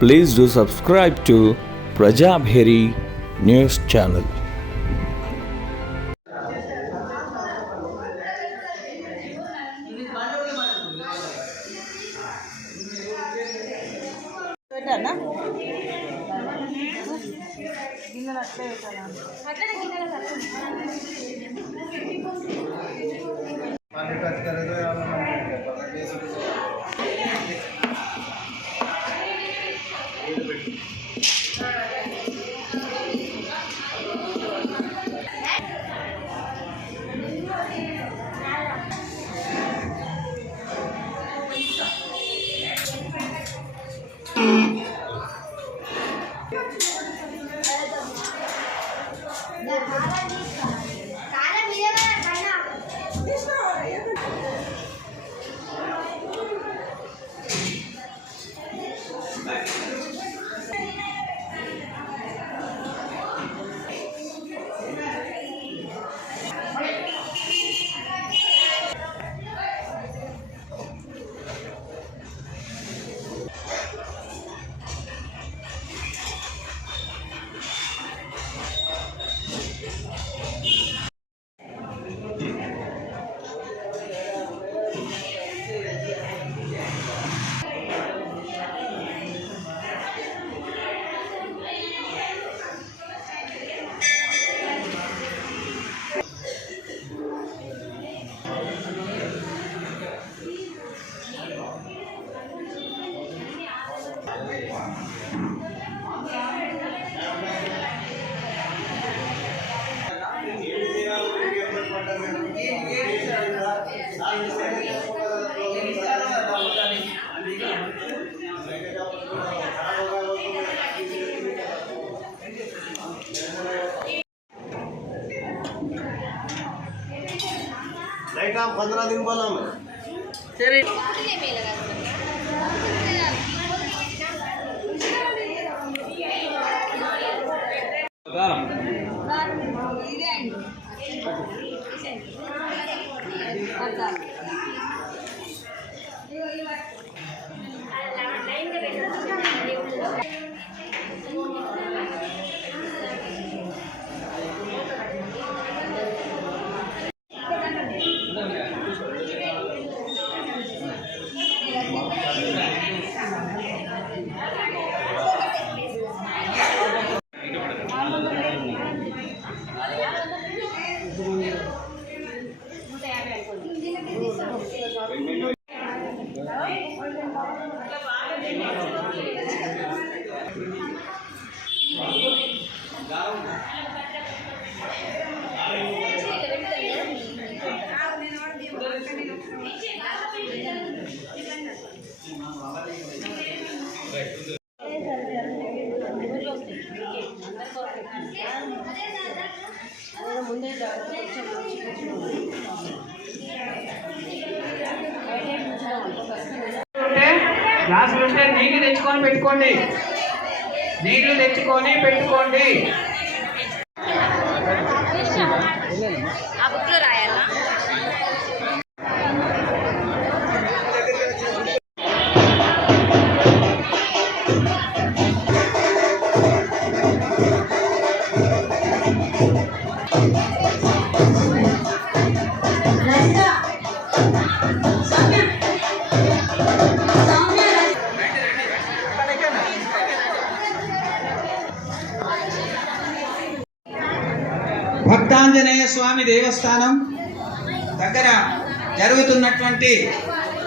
Please do subscribe to Prajabheri News Channel. Light आप 15 दिन बोला मैं గ్లాస్ ఉంటే నీళ్లు తెచ్చుకొని పెట్టుకోండి, నీళ్లు తెచ్చుకొని పెట్టుకోండి. భక్తాంజనేయ స్వామి దేవస్థానం దగ్గర జరుగుతున్నటువంటి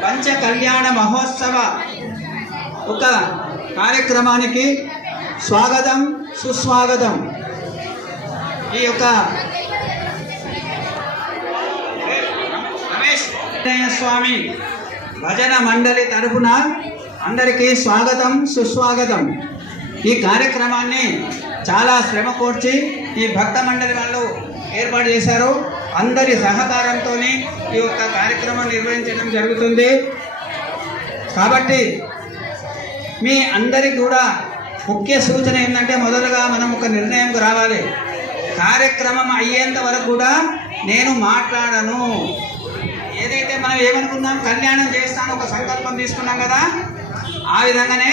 పంచ కళ్యాణ మహోత్సవ ఒక కార్యక్రమానికి స్వాగతం సుస్వాగతం. ఈ యొక్క ఆంజనేయ స్వామి భజన మండలి తరపున అందరికీ స్వాగతం సుస్వాగతం. ఈ కార్యక్రమాన్ని చాలా శ్రమ కోర్చి ఈ భక్త మండలి వాళ్ళు ఏర్పాటు చేశారు. అందరి సహకారంతో ఈ యొక్క కార్యక్రమం నిర్వహించడం జరుగుతుంది. కాబట్టి మీ అందరికి కూడా ముఖ్య సూచన ఏంటంటే, మొదలుగా మనం ఒక నిర్ణయంకు రావాలి. కార్యక్రమం అయ్యేంత వరకు కూడా నేను మాట్లాడను. ఏదైతే మనం ఏమనుకున్నాం, కళ్యాణం చేస్తాను ఒక సంకల్పం తీసుకున్నాం కదా, ఆ విధంగానే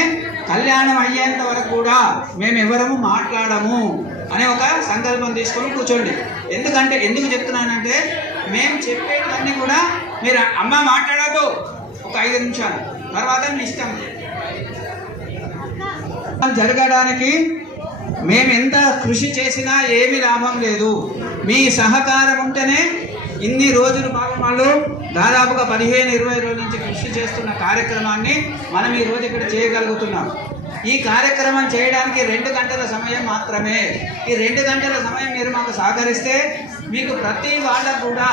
కళ్యాణం అయ్యేంత వరకు కూడా మేము ఎవరము మాట్లాడము అనే ఒక సంకల్పం తీసుకొని కూర్చోండి. ఎందుకు చెప్తున్నానంటే మేము చెప్పేవన్నీ కూడా మీరు అమ్మ మాట్లాడద్దు ఒక 5 నిమిషాలు, తర్వాత మీ ఇష్టం. జరగడానికి మేము ఎంత కృషి చేసినా ఏమి లాభం లేదు. మీ సహకారం ఉంటేనే ఇన్ని రోజులు వాళ్ళు దాదాపుగా 15-20 రోజుల నుంచి కృషి చేస్తున్న కార్యక్రమాన్ని మనం ఈ రోజు ఇక్కడ చేయగలుగుతున్నాం. ఈ కార్యక్రమం చేయడానికి 2 గంటల సమయం మాత్రమే. ఈ 2 గంటల సమయం మీరు మాకు సహకరిస్తే మీకు ప్రతి వాళ్ళకు కూడా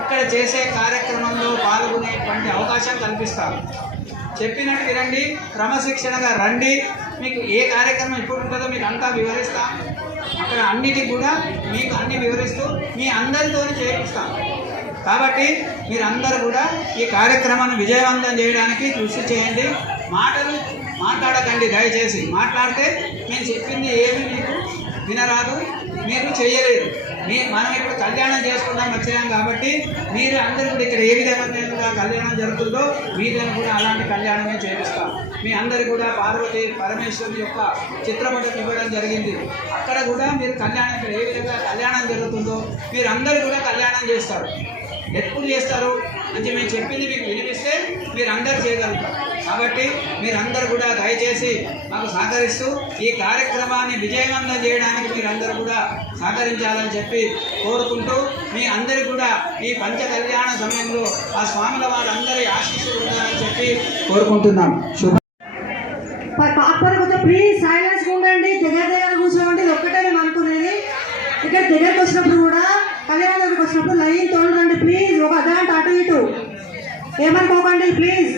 ఇక్కడ చేసే కార్యక్రమంలో పాల్గొనేటువంటి అవకాశం కల్పిస్తాం. చెప్పినట్టు వినండి, క్రమశిక్షణగా రండి. మీకు ఏ కార్యక్రమం ఎప్పుడు ఉంటుందో మీకు అంతా వివరిస్తాం. అక్కడ అన్నిటికి కూడా మీకు అన్ని వివరిస్తూ మీ అందరితో చేయిస్తాం. కాబట్టి మీరందరూ కూడా ఈ కార్యక్రమాన్ని విజయవంతం చేయడానికి కృషి చేయండి. మాటలు మాట్లాడకండి దయచేసి. మాట్లాడితే నేను చెప్పింది ఏమి మీకు వినరాదు, మీరు చేయలేరు. మనం ఇప్పుడు కళ్యాణం చేసుకుందాం వచ్చాం కాబట్టి మీరు అందరూ కూడా ఇక్కడ ఏ విధంగా కళ్యాణం జరుగుతుందో మీదైనా కూడా అలాంటి కళ్యాణమే చేపిస్తాం. మీ అందరు కూడా పార్వతి పరమేశ్వరుని యొక్క చిత్రపటం ఇవ్వడం జరిగింది. అక్కడ కూడా మీరు కళ్యాణం ఇక్కడ ఏ విధంగా కళ్యాణం జరుగుతుందో మీరు అందరూ కూడా కళ్యాణం చేస్తారు. ఎప్పుడు చేస్తారు అంటే మేము చెప్పింది మీకు వినిపిస్తే మీరు అందరూ చేయగలుగుతారు. కాబట్టి మీరందరూ కూడా దయచేసి మాకు సహకరిస్తూ ఈ కార్యక్రమాన్ని విజయవంతం చేయడానికి మీరందరూ కూడా సహకరించాలని చెప్పి కోరుకుంటూ మీ అందరికీ కూడా ఈ పంచ కళ్యాణ సమయంలో ఆ స్వాముల వారందరి ఆశీస్సులు ఉండాలని చెప్పి కోరుకుంటున్నాం. కొంచెం ప్లీజ్ సైలెన్స్ ఉండండి, దగ్గర కూర్చోండి. ఒక్కటే మేము అనుకునేది, ఇక్కడ దగ్గరకు వచ్చినప్పుడు కూడా కళ్యాణానికి వచ్చినప్పుడు లైన్ తోడండి ప్లీజ్. ఒక అర్ధగంట అటు ఇటు ఏమనుకోకండి ప్లీజ్.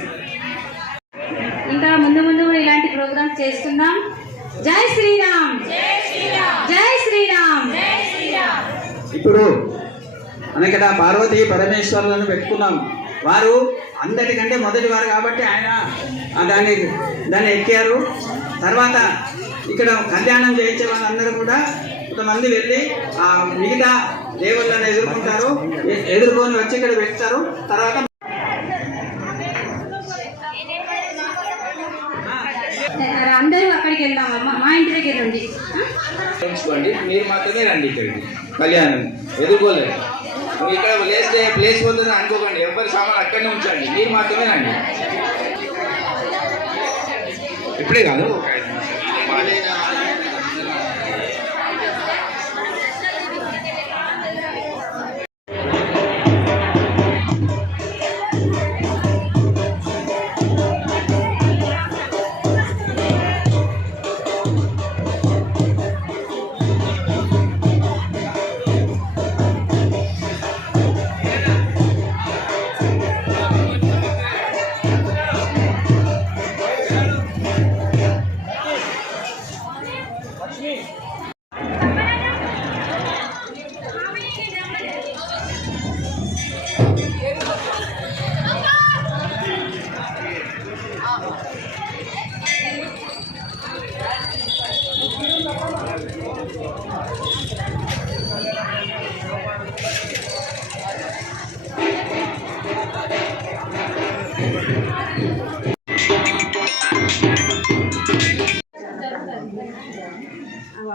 ఇంకా ముందు ఇలాంటి ప్రోగ్రామ్స్ చేస్తున్నాం. జై శ్రీరామ్, జై శ్రీరామ్. ఇప్పుడు మనం ఇక్కడ పార్వతీ పరమేశ్వరులను పెట్టుకున్నాం. వారు అందరికంటే మొదటి వారు కాబట్టి ఆయన దాన్ని ఎక్కారు. తర్వాత ఇక్కడ కళ్యాణం చేయించే వాళ్ళందరూ కూడా కొంతమంది వెళ్ళి ఆ మిగతా దేవుళ్ళని ఎదుర్కొని వచ్చి ఇక్కడ పెడతారు. తర్వాత అందరూ అక్కడికి వెళ్దామమ్మా, మా ఇంటి దగ్గర ఉంది. మీరు మాత్రమే రండి ఇక్కడికి. కళ్యాణం ఎదుర్కోలేదు. ఇక్కడ ప్లేస్ పోతుందని అనుకోకండి. ఎవరి సామాన్ అక్కడనే ఉంచండి. మీరు మాత్రమే రండి. ఇప్పుడే కాదు, ఒక 5 నిమిషాలు.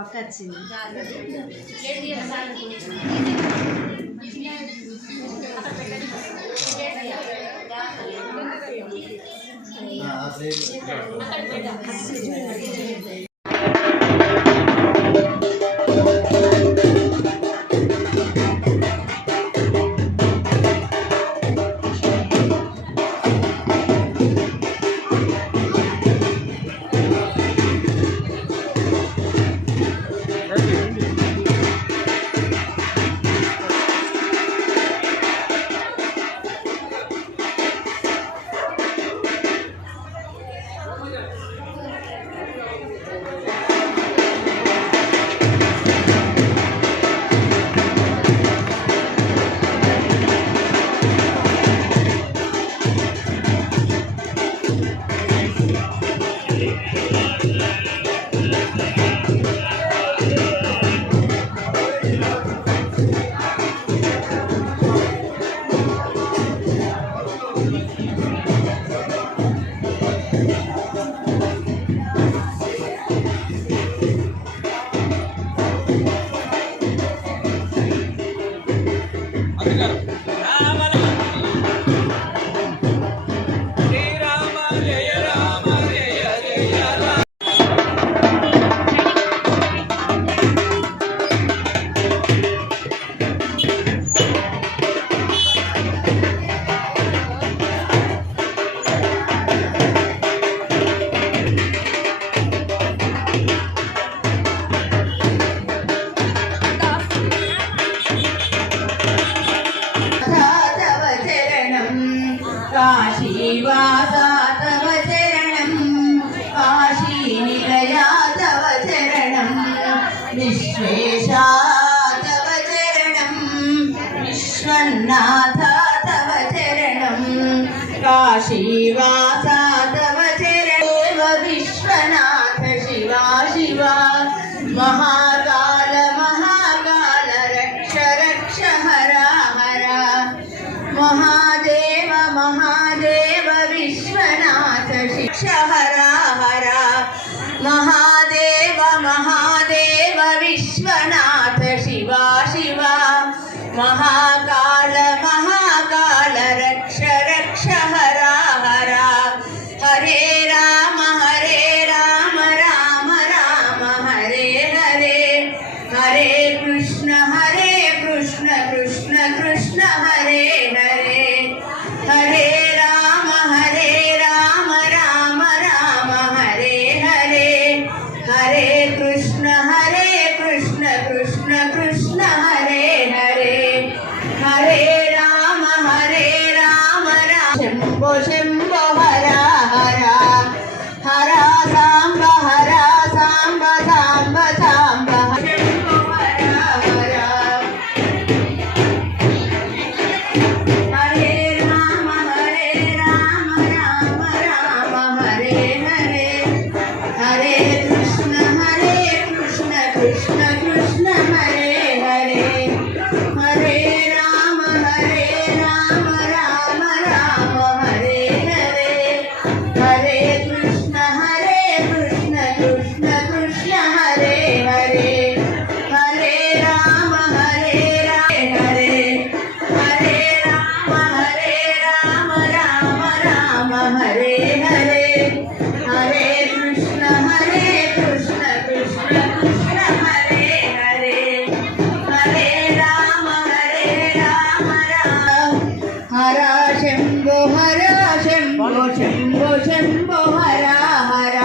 అక్క వచ్చింది. तव चरणं काशीवासा तव चरणं काशीनिलया तव चरणं विश्वेशा तव चरणं विश्वनाथा तव चरणं काशीवासा तव चरणेव विश्वनाथ शिवा शिवा महाकाल महाकाल रक्ष रक्ष हर हर महादेव महादेव विश्वनाथ शिक्ष हर हर महादेव महादेव विश्वनाथ शिवा शिवा महाकाल महाकाल रक्ष रक्ष हर हर हरे राम राम राम हरे हरे हरे कृष्ण कृष्ण कृष्ण हरे हरे हरे राम राम राम हरे हरे हरे कृष्ण कृष्ण कृष्ण हरे हरे हरे राम शंभो शंभो हर हर हर सांब सांब सांब सांब शंभो हर हर हरे राम राम हरे हरे हरे कृष्ण कृष्ण कृष्ण हरे हरे हरे राम राम राम हरे हरे हरे कृष्ण कृष्ण कृष्ण हरे हरे हरे राम हरे राम राम हरे हरे हरे कृष्ण कृष्ण कृष्ण हरे हरे हरे राम राम हर शंभो शंभो शंभो हर हर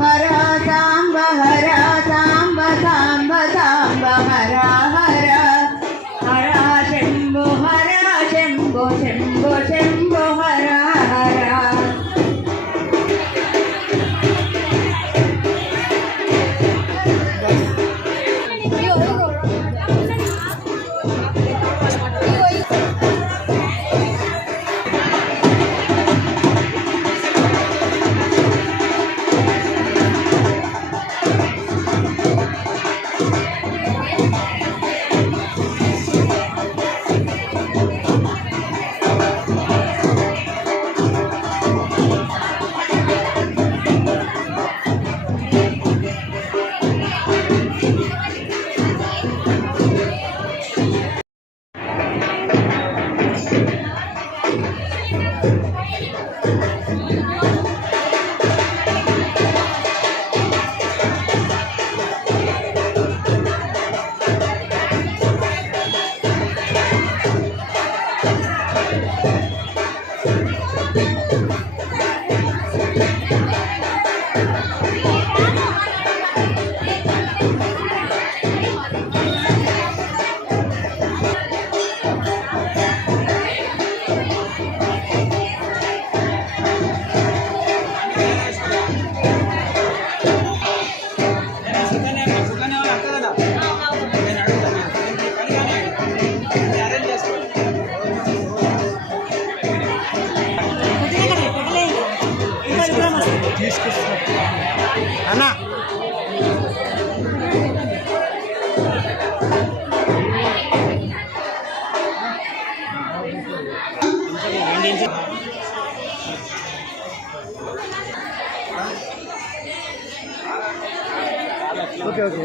हर सांब सांब सांब हर हर हर शंभो शंभो शंभो हर हर అన్నా ఓకే ఓకే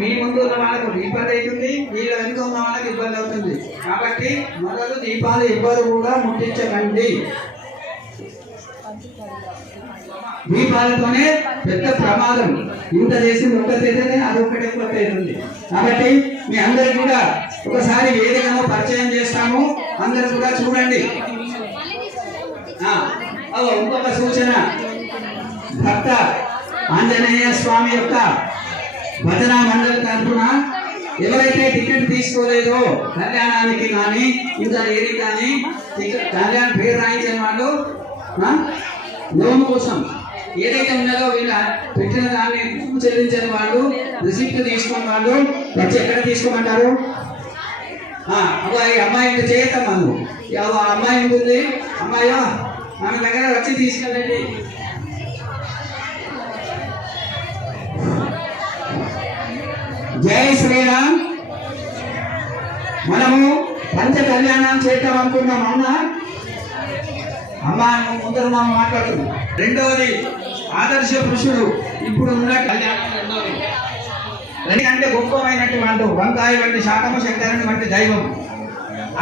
మీ ముందు ఉన్న వాళ్ళకు ఇబ్బంది అవుతుంది, వీళ్ళ వెనుక ఉన్న వాళ్ళకి ఇబ్బంది అవుతుంది. కాబట్టి మొదలు దీపాలు ఎవ్వరు కూడా ముట్టించకండి. దీపాలతోనే పెద్ద ప్రమాదం. ఇంత చేసింది ఒక్కటైతేనే అదొక్కటి ఎక్కువ అవుతుంది. కాబట్టి మీ అందరికి కూడా ఒకసారి వేదికను పరిచయం చేస్తాము. అందరు కూడా చూడండి. ఇంకొక సూచన, భక్త ఆంజనేయ స్వామి యొక్క భజన మండలి తరఫున ఎవరైతే టికెట్ తీసుకోలేదో కళ్యాణానికి కానీ ఇంకా ఏది కానీ కళ్యాణ పేరు రాయించిన వాళ్ళు లోన్ కోసం ఏదైతే ఉన్నదో వీళ్ళ పెట్టిన దాన్ని చెల్లించిన వాళ్ళు రిసిప్ట్ తీసుకున్న వాళ్ళు వచ్చి ఎక్కడ తీసుకోమంటారు? ఈ అమ్మాయి ఇంటి చేయటమ్మా నువ్వు అమ్మాయి ఉంటుంది, అమ్మాయో ఆమె దగ్గర వచ్చి తీసుకెళ్ళండి. జై శ్రీరామ్. మనము పంచ కళ్యాణం చేద్దాం అనుకున్నాం. అవునా అమ్మా? ముందర మనం మాట్లాడుతున్నాం. రెండవది ఆదర్శ పురుషుడు. ఇప్పుడు ఉన్న కళ్యాణం రెండవది. అంటే గొప్పమైనటువంటి వంకాయ వంటి శాఖము, శంకరుని వంటి దైవం.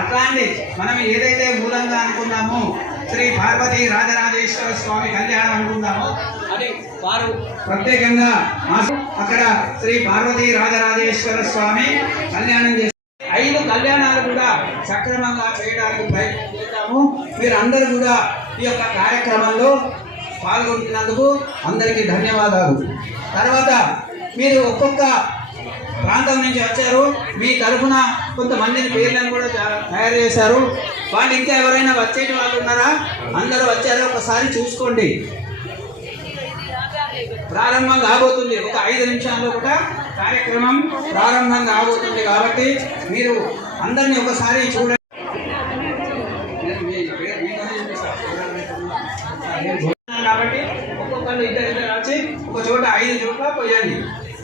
అట్లాంటి మనం ఏదైతే మూలంగా అనుకున్నామో శ్రీ పార్వతీ రాజరాజేశ్వర స్వామి కళ్యాణం అనుకున్నామో అది వారు ప్రత్యేకంగా అక్కడ శ్రీ పార్వతీ రాజరాజేశ్వర స్వామి కళ్యాణం చేస్తారు. 5 కళ్యాణాలు కూడా సక్రమంగా చేయడానికి ప్రయత్నం చేస్తాము. మీరు అందరూ కూడా ఈ యొక్క కార్యక్రమంలో పాల్గొంటున్నందుకు అందరికీ ధన్యవాదాలు. తర్వాత మీరు ఒక్కొక్క ప్రాంతం నుంచి వచ్చారు. మీ తరఫున కొంతమందిని పేర్లను కూడా తయారు చేశారు. వాళ్ళు ఇంకా ఎవరైనా వచ్చేటి వాళ్ళు ఉన్నారా? అందరూ వచ్చారు, ఒకసారి చూసుకోండి. ప్రారంభం కాబోతుంది. ఒక 5 నిమిషాల్లో కూడా కార్యక్రమం ప్రారంభం కాబోతుంది. కాబట్టి మీరు అందరినీ ఒకసారి చూడండి. కాబట్టి ఒక్కొక్కరు ఇద్దరు వచ్చి ఒక చోట 5 చోట్ల పోయండి.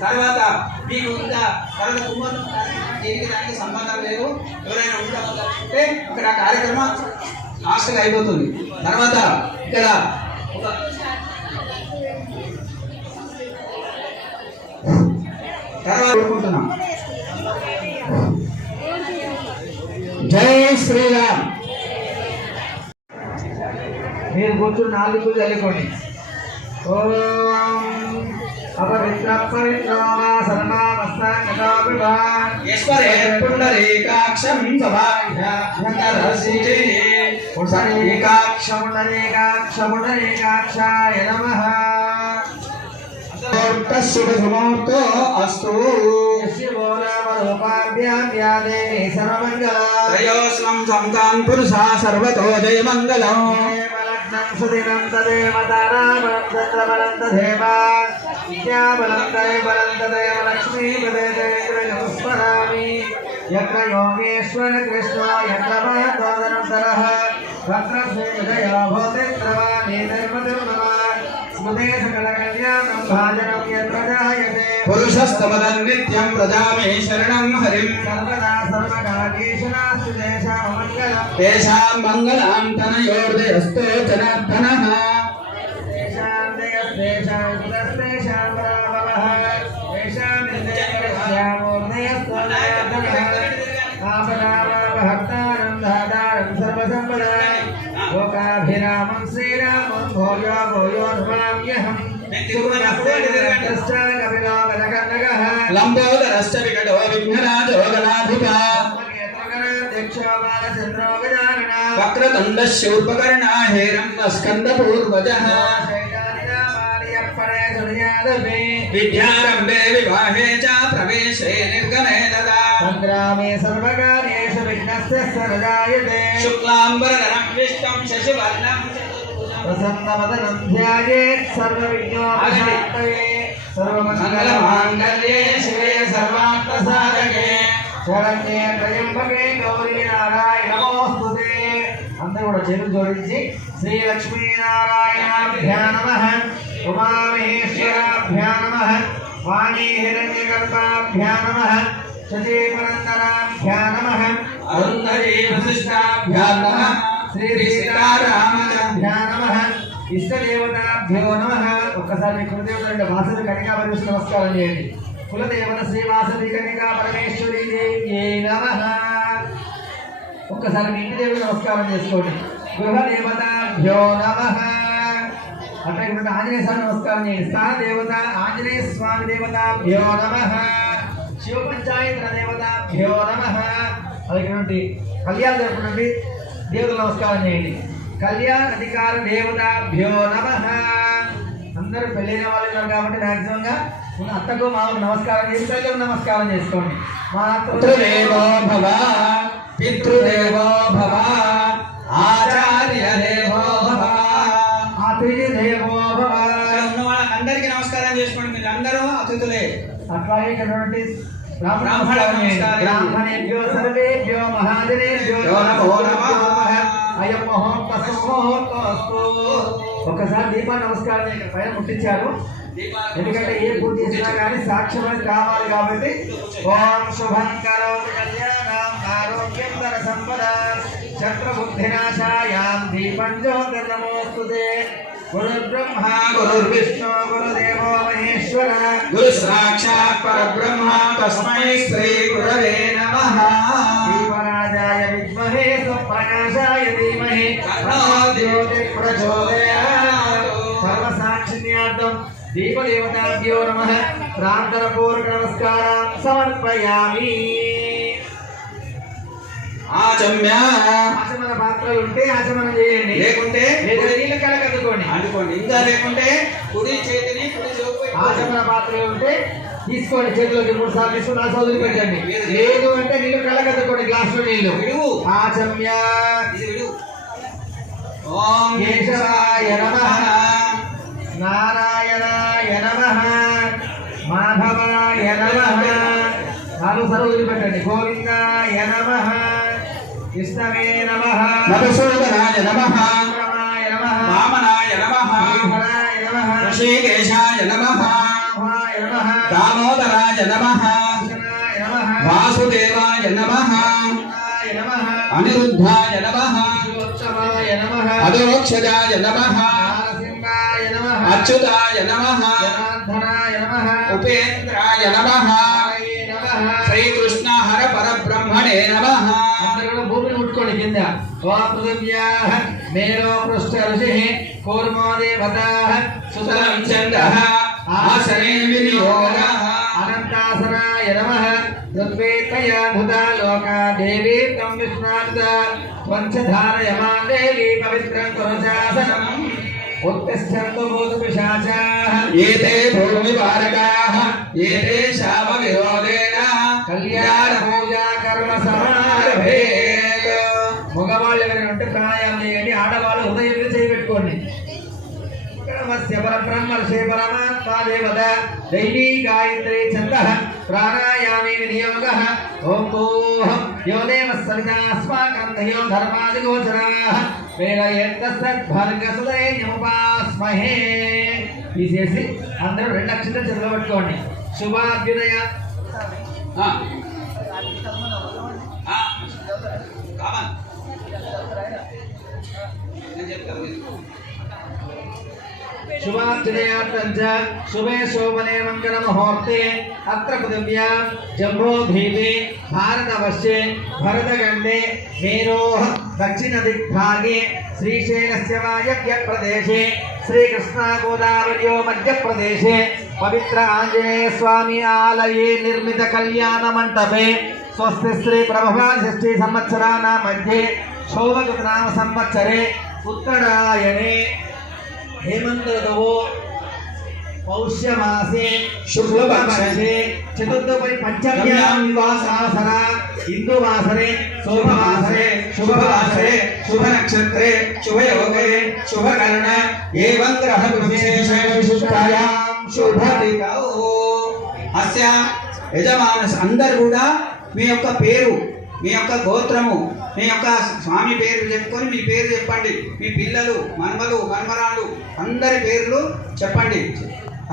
తర్వాత మీకు ఇంకా తర్వాత కుమారు దీనికి దానికి సంబంధం లేదు. ఎవరైనా ఉంటే ఇక్కడ కార్యక్రమం లాస్ట్గా అయిపోతుంది. తర్వాత ఇక్కడ ఒక తర్వాత కోరుకుంటున్నాం. జై శ్రీరామ్. మీరు కూర్చుని 4 చల్లుకోండి. ఓం అపవిత్ర పరిత్రామా సర్వావస్థాంగతో విభాన్ ఈశ్వరే పుండరీకాక్షం సభాభ్యంతరసితే పుండరీకాక్షాయ నమః. శుభముహూర్తో అస్తు. త్రయోస్వం సంతాం పురుషా సర్వతో జయమంగళం. సుదినం తదేవ తారాబలం చంద్రబలం తదేవ విద్యాబలం దైవబలం తదేవ లక్ష్మీపదేంద్రయం స్మరామి. యత్ర యోగేశ్వర కృష్ణ యత్ర పాదోదనంతరః తత్ర శ్రీదయా భూతిత్రవాణి ధర్మధర్మమా స్మృతే సకల కళ్యాణం భాజనం యత్ర జాయతే. పురుషస్తమదం నిత్యం ప్రజామే శరణం హరిం. సర్వదా సర్వకార్యేషు నాస్తి తేషాం మంగళం. తేషాం మంగళం తనయోర్దయస్తో జనార్దనః. తేషాం దయస్తేషాం సుతస్తేషాం రామవః. తేషాం నిర్దయస్యామోర్దయస్తో జనార్దనః. ఆపదామహర్తారం దాతారం సర్వసంపదాం. లోకాభిరామం శ్రీరామం భూయో భూయో నమామ్యహం. లంబోదరశ్చ వికటో విఘ్నరాజో గణాధిపా. వక్రతుండ శూర్పకర్ణా హేరంబ స్కంద పూర్వజః. విద్యారంభే వివాహే చ ప్రవేశే నిర్గమే తదా. సంగ్రామే సర్వకార్యేషు విఘ్నస్య సర్వజాయతే. శుక్లాంబరధరం విష్ణుం శశివర్ణం ప్రసన్నవదనం ధ్యాయేత్ సర్వవిఘ్నోపశాంతయే. సర్వమంగళమాంగళ్యే శివే సర్వార్థసాధకే శరణ్యే త్రయంబకే గౌరీ నారాయణ నమోస్తుతే. అందరూ కూడా చేతులు జోడించి శ్రీ లక్ష్మీనారాయణాభ్యా నమః, ఉమామహేశ్వరాభ్యా నమః, వాణీ హిరణ్యగర్భాభ్యా నమః, శచీపురందరాభ్యా నమః, అరుంధరీ వశిష్టాభ్యా నమః, శ్రీ సీతారామాభ్యా నమః, ఇష్టదేవతాభ్యో నమః. ఒక్కసారి కులదేవత వాసవి కనికా పరమేశ్వరి నమస్కారం చేయండి. కులదేవత శ్రీ వాసవి కనికా పరమేశ్వరి దేవ్యై నమః. ఒక్కసారి మీ ఇంటి దేవుడికి నమస్కారం చేసుకోండి. గృహదేవతాభ్యో నమః. అట్లా ఇక్కడ ఆంజనేయ స్వామి నమస్కారం చేయండి. స్థాన దేవత ఆంజనేయ స్వామి దేవతాభ్యో నమః. శివ పంచాయతన దేవతాభ్యో నమః. అలాగే కళ్యాణ జరుపునండి దేవుడికి నమస్కారం చేయండి. కళ్యాణ అధికార దేవతాభ్యో నమః. అందరూ పెళ్ళైన వాళ్ళు ఉన్నారు కాబట్టి మ్యాక్సిమం గా ఉన్న అత్తకు మామూలు నమస్కారం చేసి తల్లికి నమస్కారం చేసుకోండి. మా పుత్రదేవో భవ, పితృదేవో భవ, ఆచార్య దేవో భవ, అతిథి దేవో భవ. ఉన్న వాళ్ళందరికీ నమస్కారం చేసుకోండి. మీరు అందరూ అతిథులే. అట్లాగే ఇటువంటి బ్రాహ్మణేభ్యో సర్వేభ్యో మహాజనేభ్యో నమో నమః. అయం మహోత్సవోస్తు. ఒక్కసారి దీపాన్ని నమస్కారం చేయండి. పైన ముట్టించారు, ఎందుకంటే ఏ పూజ చేసినా కానీ సాక్ష్యం కావాలి కాబట్టి. ఓం శుభం కరోతు కళ్యాణం ఆరోగ్యం ధన సంపద శత్రుబుద్ధినాశాయాం దీపం జ్యోతిర్నమోస్తుతే. గురుర్బ్రహ్మ గురుర్విష్ణు గురుదేవో మహేశ్వర గురు సాక్షాత్ పరబ్రహ్మ తస్మై శ్రీ గురవే నమః. దీపరాజాయ విద్మహే స్వప్రకాశాయ ధీమహి తన్నో జ్యోతిః ప్రచోదయాత్. సర్వసాక్షిణ్యార్థం దీపదేవతాభ్యో నమః ప్రార్థనపూర్వక నమస్కారం సమర్పయామి. ఆచమ్య ఆచమన పాత్రలు ఉంటే ఆచమనం చేయండి, లేకుంటే లేదా నీళ్ళ కలకద్దుకోండి. అనుకోండి. ఇంకా లేకుంటే కుడి చేతిని కుడి జోకు ఆచమన పాత్రలు ఉంటే తీసుకోండి, చేతిలోకి 3 సార్లు తీసుకుని 4 సార్లు పెట్టండి. లేదు అంటే నీళ్ళు కలకద్దుకోండి, గ్లాసులో నీళ్ళు. విడువు. ఆచమ్య. ఇది విడువు. ఓం కేశవాయ నమః, నారాయణాయ నమః, మాధవాయ నమః. 4 సార్లు వదిలిపెట్టండి. గోవిందాయ నమః, కృష్ణవే నమః, మధుసూదనాయ నమః, రామాయ నమః, వామనాయ నమః, హరాయ నమః, ఋషికేశాయ నమః, రామాయ నమః, దామోదరాయ నమః, కృష్ణాయ నమః, వాసుదేవాయ నమః, కృష్ణాయ నమః, అనిరుద్ధాయ నమః, శివోత్తమాయ నమః, అదోక్షజాయ నమః, నారసింహాయ నమః, అచ్యుతాయ నమః, జనార్దనాయ నమః, ఉపేంద్రాయ నమః, హరయే నమః. శ్రీకృష్ణ హర పరబ్రహ్మణే నమః. అందరూ కూడా భూమిని ముట్టుకోండి కింద. ఓం పృథివ్యాః మేలో పృష్ఠ ఋషిః కూర్మో దేవతాః సుతలం చంద్రః ఆసనే వినియోగః. అనంతాసనాయ నమః. ఋగ్వేదమయా భూతా లోకా దేవీ తం విష్ణాంత త్వంచధారయమాన్ దేవీ పవిత్రం కురుశాసనం. ఉత్తిష్టంతు భూతపిశాచాః ఏతే భూమిపాలకాః ఏతే శాప విరోధేన కళ్యాణ పూజా కర్మ సమారభేత్. మగవాళ్ళు ఎవరైనా ఉంటే ప్రాణాయామం చేయండి, ఆడవాళ్ళు హృదయం మీద చేయబెట్టుకోండి. నమస్య పరబ్రహ్మర్షే పరమాత్మా దేవత దైవీ గాయత్రీ ఛందః ప్రాణాయామే వినియోగః. ఓం కోహం యో దేవః సవితాస్మాకం దహ్యో ధర్మాదిగోచరాః వేలయేత్తస్సద్భర్గసుదైన్యముపాస్మహే. తీసేసి అందరూ 2 అక్షంతలు చేతిలో పెట్టుకోండి. శుభాభ్యుదయ. శుభాభ్యుదయార్థం చ శుభే శోభనే మంగళ ముహూర్తే అత్ర పృథివ్యాం జంబోద్వీపే భారతవర్షే భరతఖండే మేరోః దక్షిణ దిగ్భాగే శ్రీశైలస్య వాయవ్య ప్రదేశే శ్రీకృష్ణ గోదావర్యో మధ్యప్రదేశే పవిత్ర ఆంజనేయ స్వామి ఆలయే నిర్మిత కళ్యాణ మంటపే స్వస్తి శ్రీ ప్రభవా షష్ఠీ సంవత్సరాణా మధ్యే శోభకృత నామ సంవత్సరే ఉత్తరాయణే हेमंत ऋतवो पौष्यमासे शुक्लपक्षे चतुर्थपरि पंचम्यां वासरा हिंदुवासरे शोभवासरे शुभवासरे शुभ नक्षत्रे शुभ योगे शुभ कर्ण एवं ग्रह विशेषायां शुभ दिनौ अस्य यजमानस अंदर కూడా మీ యొక్క పేరు, మీ యొక్క గోత్రము, మీ యొక్క స్వామి పేరు చెప్పుకొని మీ పేరు చెప్పండి. మీ పిల్లలు, మనమలు, మనమరాళ్ళు అందరి పేర్లు చెప్పండి.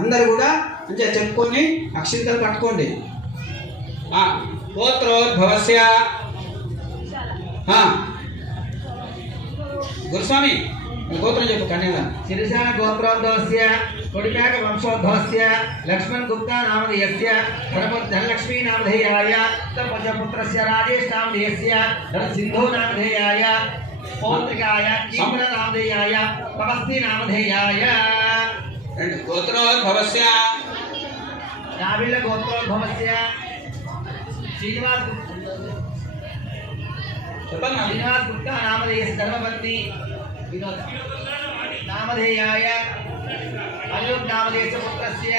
అందరు కూడా మంచిగా చెప్పుకొని అక్షింతలు పట్టుకోండి. గోత్రోద్భవస్య గురుస్వామి గోత్రం చెప్పు కన్యగా. శిరీషా గోత్రోద్భవస్య కొడికాక వంశోద్భవస్య లక్ష్మణ్ గుప్తా నామధేయస్య ధనలక్ష్మీ నామధేయాయ పుత్రస్య రాజేష్ నామధేయస్య సింధు నామధేయాయ పౌత్రికాయ కీర్తన నామధేయాయ పవస్తి నామధేయాయ. రెండు గోత్రోద్భవస్య రావిళ్ళ గోత్రోద్భవస్య శ్రీనివాస్ చెప్పండి. శ్రీనివాస్ గుప్తా నామధేయస్య ధర్మపత్ని వినోద నామధేయాయ అయోగ్ నామధేయస్య పుత్రస్య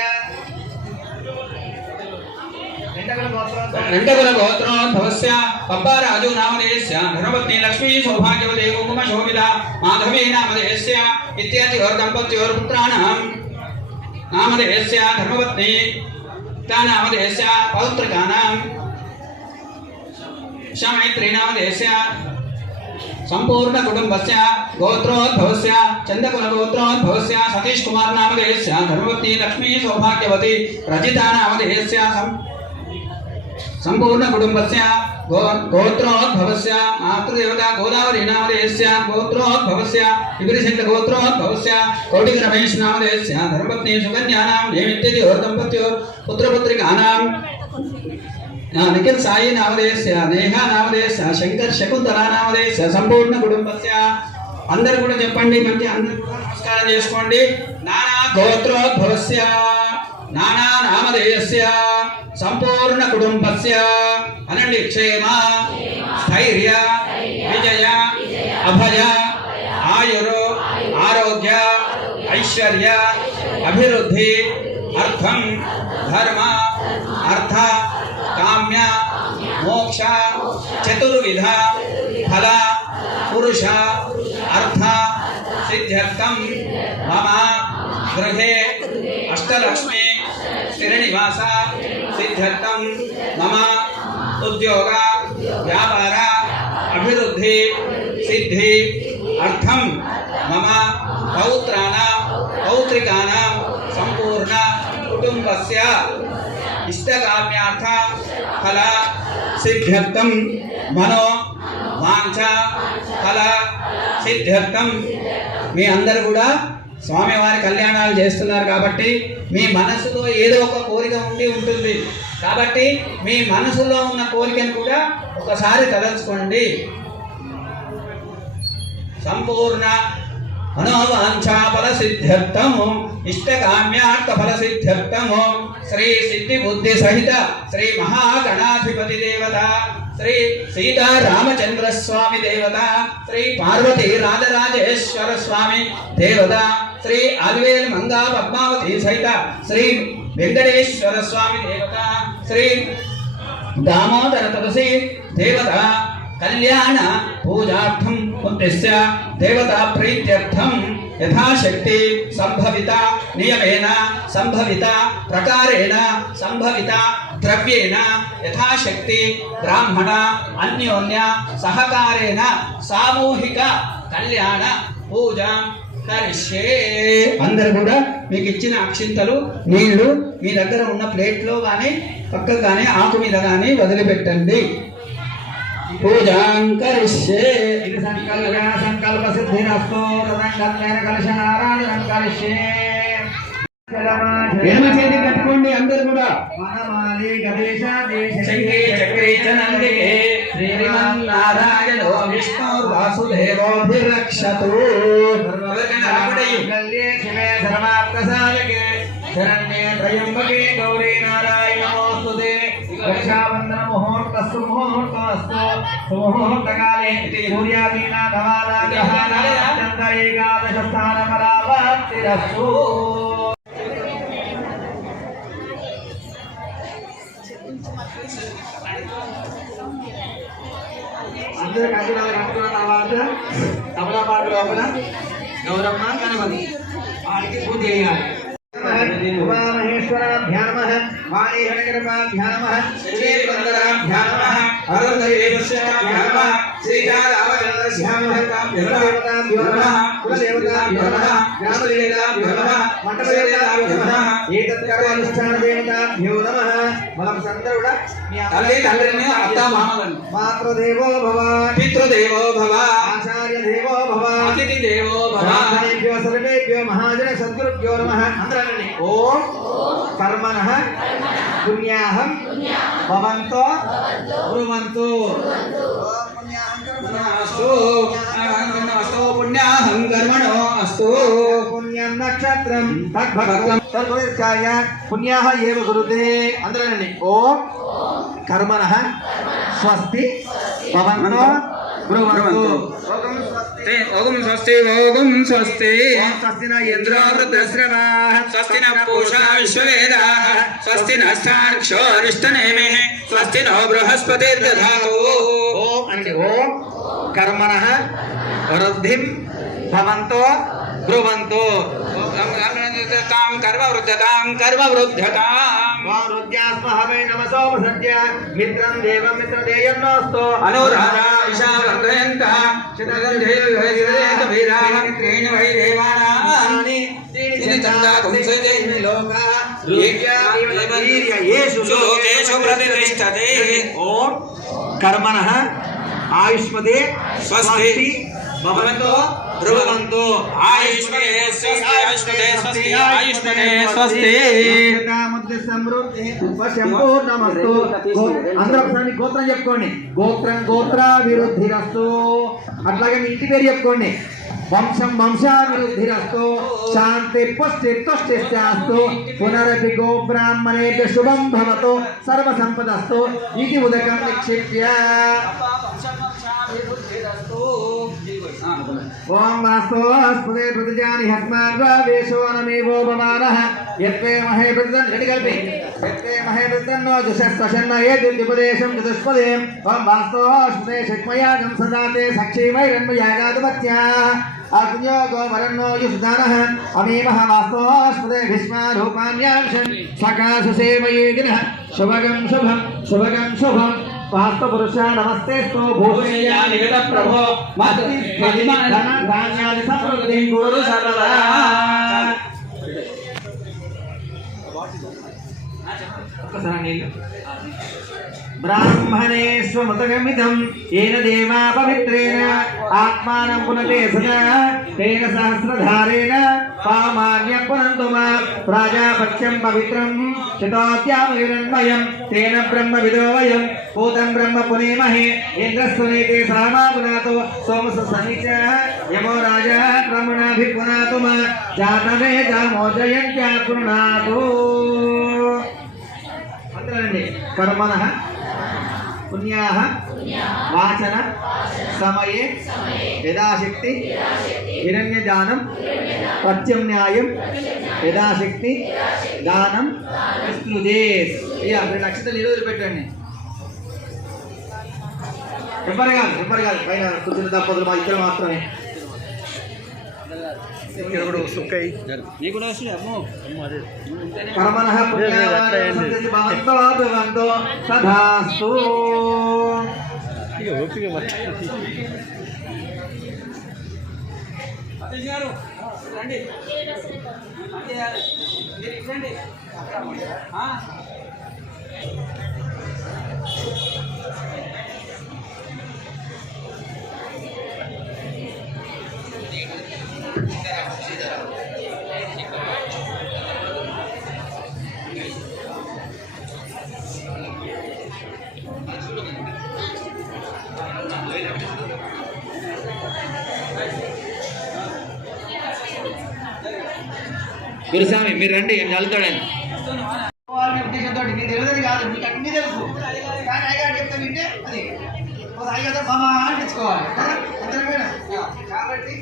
రెండగుల గోత్రోద్భవస్య పబ్బారాజు నామధేయస్య ధర్మపత్ని లక్ష్మీ సౌభాగ్యవతే కుంకుమ శోభిత మాధవీ నామధేయస్య ఇత్యాదియోర్ దంపత్యోర్ పుత్రాణం నామధేయస్య ధర్మపత్ని నామధేయస్య పౌత్రికానాం మైత్రీ నామధేయస్య సంపూర్ణ కుటుంబస్య గోత్రోద్భవస్య చందకుల గోత్రోద్భవస్య సతీష్ కుమార్ నామధేయస్య ధర్మవతి లక్ష్మీ సౌభాగ్యవతి రజిత నామధేయస్య సంపూర్ణ కుటుంబస్య గోత్రోద్భవస్య మాతృదేవత గోదావరి నామధేయస్య గోత్రోద్భవస్య విభిరిశంక గోత్రోద్భవస్య కౌటిక రమేష్ నామధేయస్య ధర్మపత్ని సుకన్యానాం నేమిత్యదియోర్ దంపత్యోర్ పుత్రపుత్రికానాం నిఖిల్ సాయి నామధేయస్య నేహా నామధేయస్య శంకర్ శకుంతల నామధేయస్య సంపూర్ణ కుటుంబస్య. అందరు కూడా చెప్పండి. మంచి అందరు కూడా నమస్కారం చేసుకోండి. నానా గోత్రోద్భవస్య నానా నామధేయస్య సంపూర్ణ కుటుంబస్య అనండి. క్షేమ స్థైర్య విజయ అభయ ఆయురు ఆరోగ్య ఐశ్వర్య అభివృద్ధి అర్థం ధర్మ అర్థ కామ్య మోక్ష చతుర్విధ ఫల పురుష అర్థ సిద్ధ్యర్థం మమ గృహే అష్టలక్ష్మి స్థిరనివాస సిద్ధ్యర్థం మమ ఉద్యోగ వ్యాపార అభివృద్ధి సిద్ధి అర్థం మమ పౌత్రాణం పౌత్రికానాం సంపూర్ణ కుటుంబస్య ఇష్టకామ్యార్థ ఫల సిద్ధ్యర్థం మనో వాంఛ ఫల సిద్ధ్యర్థం. మీ అందరు కూడా స్వామివారి కళ్యాణాలు చేస్తున్నారు కాబట్టి మీ మనసులో ఏదో ఒక కోరిక ఉండి ఉంటుంది. కాబట్టి మీ మనసులో ఉన్న కోరికను కూడా ఒకసారి తలంచుకోండి. సంపూర్ణ మనోవాంఛా ఫల సిద్ధ్యర్థము ఇష్టకామ్యార్థ ఫల సిద్ధ్యర్థము శ్రీ సిద్ధి బుద్ధి సహిత శ్రీ మహాగణాధిపతి దేవత శ్రీ సీతారామచంద్ర స్వామి దేవత శ్రీ పార్వతీ రాజరాజేశ్వర స్వామి దేవత శ్రీ అలివేలు మంగా పద్మావతి సహిత శ్రీ వెంకటేశ్వర స్వామి దేవత శ్రీ దామోదర తులసి దేవత కళ్యాణ పూజార్థం ఉద్దేశ్య దేవతా ప్రీత్యర్థం యథాశక్తి సంభవిత నియమేన సంభవిత ప్రకారేణ సంభవిత ద్రవ్యేన యథాశక్తి బ్రాహ్మణ అన్యోన్య సహకారేణ సామూహిక కళ్యాణ పూజ కరిష్యే. అందరు కూడా మీకు ఇచ్చిన అక్షింతలు నీళ్లు మీ దగ్గర ఉన్న ప్లేట్లో కానీ పక్కకు కానీ ఆకు మీద కానీ వదిలిపెట్టండి. పూజాం కరిష్యే. ఇది సంకల్ప సిద్ధిరస్తు కలశారాధనం కరిష్యే. ఎడమ చేతి కట్టుకోండి అందరు కూడా. వనమాలి గణేశ శంఖే చక్రే చ నందికే శ్రీమన్నారాయణో విష్ణుర్వాసుదేవోభిరక్షతు. గల్యే శివే ధర్మార్థసాధకే శరణ్యే త్రయంబకే గౌరీ నారాయణ నమోస్తుతే. రక్షాబంధన ముహూర్తస్సు ముహూర్తమస్తు సుముహూర్తకాలే సూర్యాదీనా భవానా గ్రహాణా చంద్ర ఏకాదశ స్థాన ఫలావాప్తిరస్తు. అందరూ కంకణాలు కట్టుకున్న తర్వాత తమలపాటు లోపల గౌరమ్మ గణపతి వారికి పూజ చేయాలి. ఉమామహేశ్వరాభ్యాం నమః. वाणीहनगरपाभ्यां नमः श्रीवन्दराभ्यां नमः अरुणदेवस्याभ्यां नमः श्रीकारावचनस्याभ्यां नमः कुलदेवताभ्यो नमः ग्रामदेवताभ्यो नमः मंडलदेवताभ्यो नमः ఏతత్కర్మానుష్ఠానదేవతాభ్యో నమః. మనం అందరూ కూడా మీ తల్లి తండ్రిని అత్త మామలను మాతృదేవో భవ పితృదేవో భవ ఆచార్య దేవో భవ అతిథి దేవో భవ బ్రాహ్మణేభ్యో సర్వేభ్యో మహాజన సద్గురుభ్యో నమః. అందరండి ఓం కర్మణః పుణ్యాహం భవంతో బ్రువంతు. అస్తు అస్తు పుణ్యాహం కర్మణో అస్తు పుణ్యం నక్షత్రం తద్భక్తం తద్భక్త్యాయ పుణ్యాహ ఏవ గురుతే. అందరండి ఓం కర్మణః స్వస్తి భవంతో బ్రువంతు. ఓం స్వస్తి ఓం స్వస్తి ఓం స్వస్తి న ఇంద్రవృతశ్రవాః స్వస్తి న పూషా విశ్వవేదాః స్వస్తి నష్టాక్షో అరిష్టనేమిః స్వస్తి నో బృహస్పతిర్దధాతు. ఓం అంటే ఓం కర్మణః వృద్ధిం భవంతో బ్రువంతు. తాం కర్మ వృద్ధతాం కర్మ వృద్ధతాం వృద్ధ్యాస్మహవే నమసో ప్రసద్య మిత్రం దేవం మిత్రదేయన్నోస్తు అనురాధా విశావర్ధయంత శతగంధేర్వేదవేదవీరాత్రేణ వై దేవానాని లోకేషు ప్రతిష్టతే. ఓం కర్మణః ఆయుష్మదే స్వస్తి భవంతో బ్రువంతు. ఆయుష్మదే స్వస్తి ఆయుష్మదే స్వస్తి ఆయుష్మదే స్వస్తి. సంపూర్ణమస్తు. అందరూ ఒకసారి గోత్రం చెప్పుకోండి. గోత్రం గోత్రాభివృద్ధిరస్తు. అట్లాగే మీ ఇంటి పేరు చెప్పుకోండి. వంశం వంశాభివృద్ధిరస్తు. శాంతి పుష్టిస్తు. పునరపి గో బ్రాహ్మణేభ్య శుభం భవతు. సర్వ సంపదస్తు. ఇది ఉదకం నిక్షిప్య. ఓం వాస్తోస్పదే ప్రతిజాని హస్మాద్వేషో నమేవో భవానః యత్వే మహే ప్రతిదన్ రెడీ కలిపి యత్వే మహే ప్రతిదన్నో జుషస్వశన్న ఏదిపదేశం చతుష్పదే. ఓం వాస్తోస్పదే శక్మయాగం సదాతే సక్షీమైరన్మయాగాదుపత్యా అగ్న్యోగో వరన్నో యుష్దానః అమీమః వాస్తోస్పదే భీష్మారూపాణ్యాంశం సకాశ సేవయేగినః శుభగం శుభం శుభగం శుభం. వాస్తు పురుష నమస్తేస్తు భూషయ్యా నిగత ప్రభో మస్తి ధాన్యాది సమృద్ధి గురు సర్వదా. ఒక్కసారి నీళ్ళు. బ్రాహ్మణేష్వమృతగమిదం ఏన దేవా పవిత్రేణ ఆత్మానం పునతే సదా తేన సహస్రధారేణ పామాన్యం పునంతు మా ప్రాజాపత్యం పవిత్రం శతోద్యామయురన్మయం తేన బ్రహ్మ విదో వయం పూతం బ్రహ్మ పునేమహే ఇంద్రస్వనేతే సామాపునాతో సోమస సమిచ యమో రాజా బ్రహ్మణాభిపునాతు మా జాతవే జామోజయంత్యా పునాతు. అందరండి కర్మణః పుణ్యాః వాచన సమయే యథాశక్తి హిరణ్యదానం ప్రత్యమ్నాయం యథాశక్తి దానం విష్ణుదేశ్. ఇక నక్షత్రాలు ఈరోజు పెట్టండి. ఎవరు కాదు పైన కూర్చున్న దంపతులు మా ఇద్దరు మాత్రమే. కర్మణః పుణ్యావాన్ సదాస్తు. అతీష్ గారు రండి. రండి. గురుస్వామి మీరు రండి, ఏం చల్లుతాడని ఉద్దేశంతో మీకు తెలియదు కాదు, మీకు అన్ని తెలుసు. కానీ అయ్యగారు చెప్తే వింటే అది అయ్యగారు బాబా అని తెచ్చుకోవాలి కదా అందరిపైన. కాబట్టి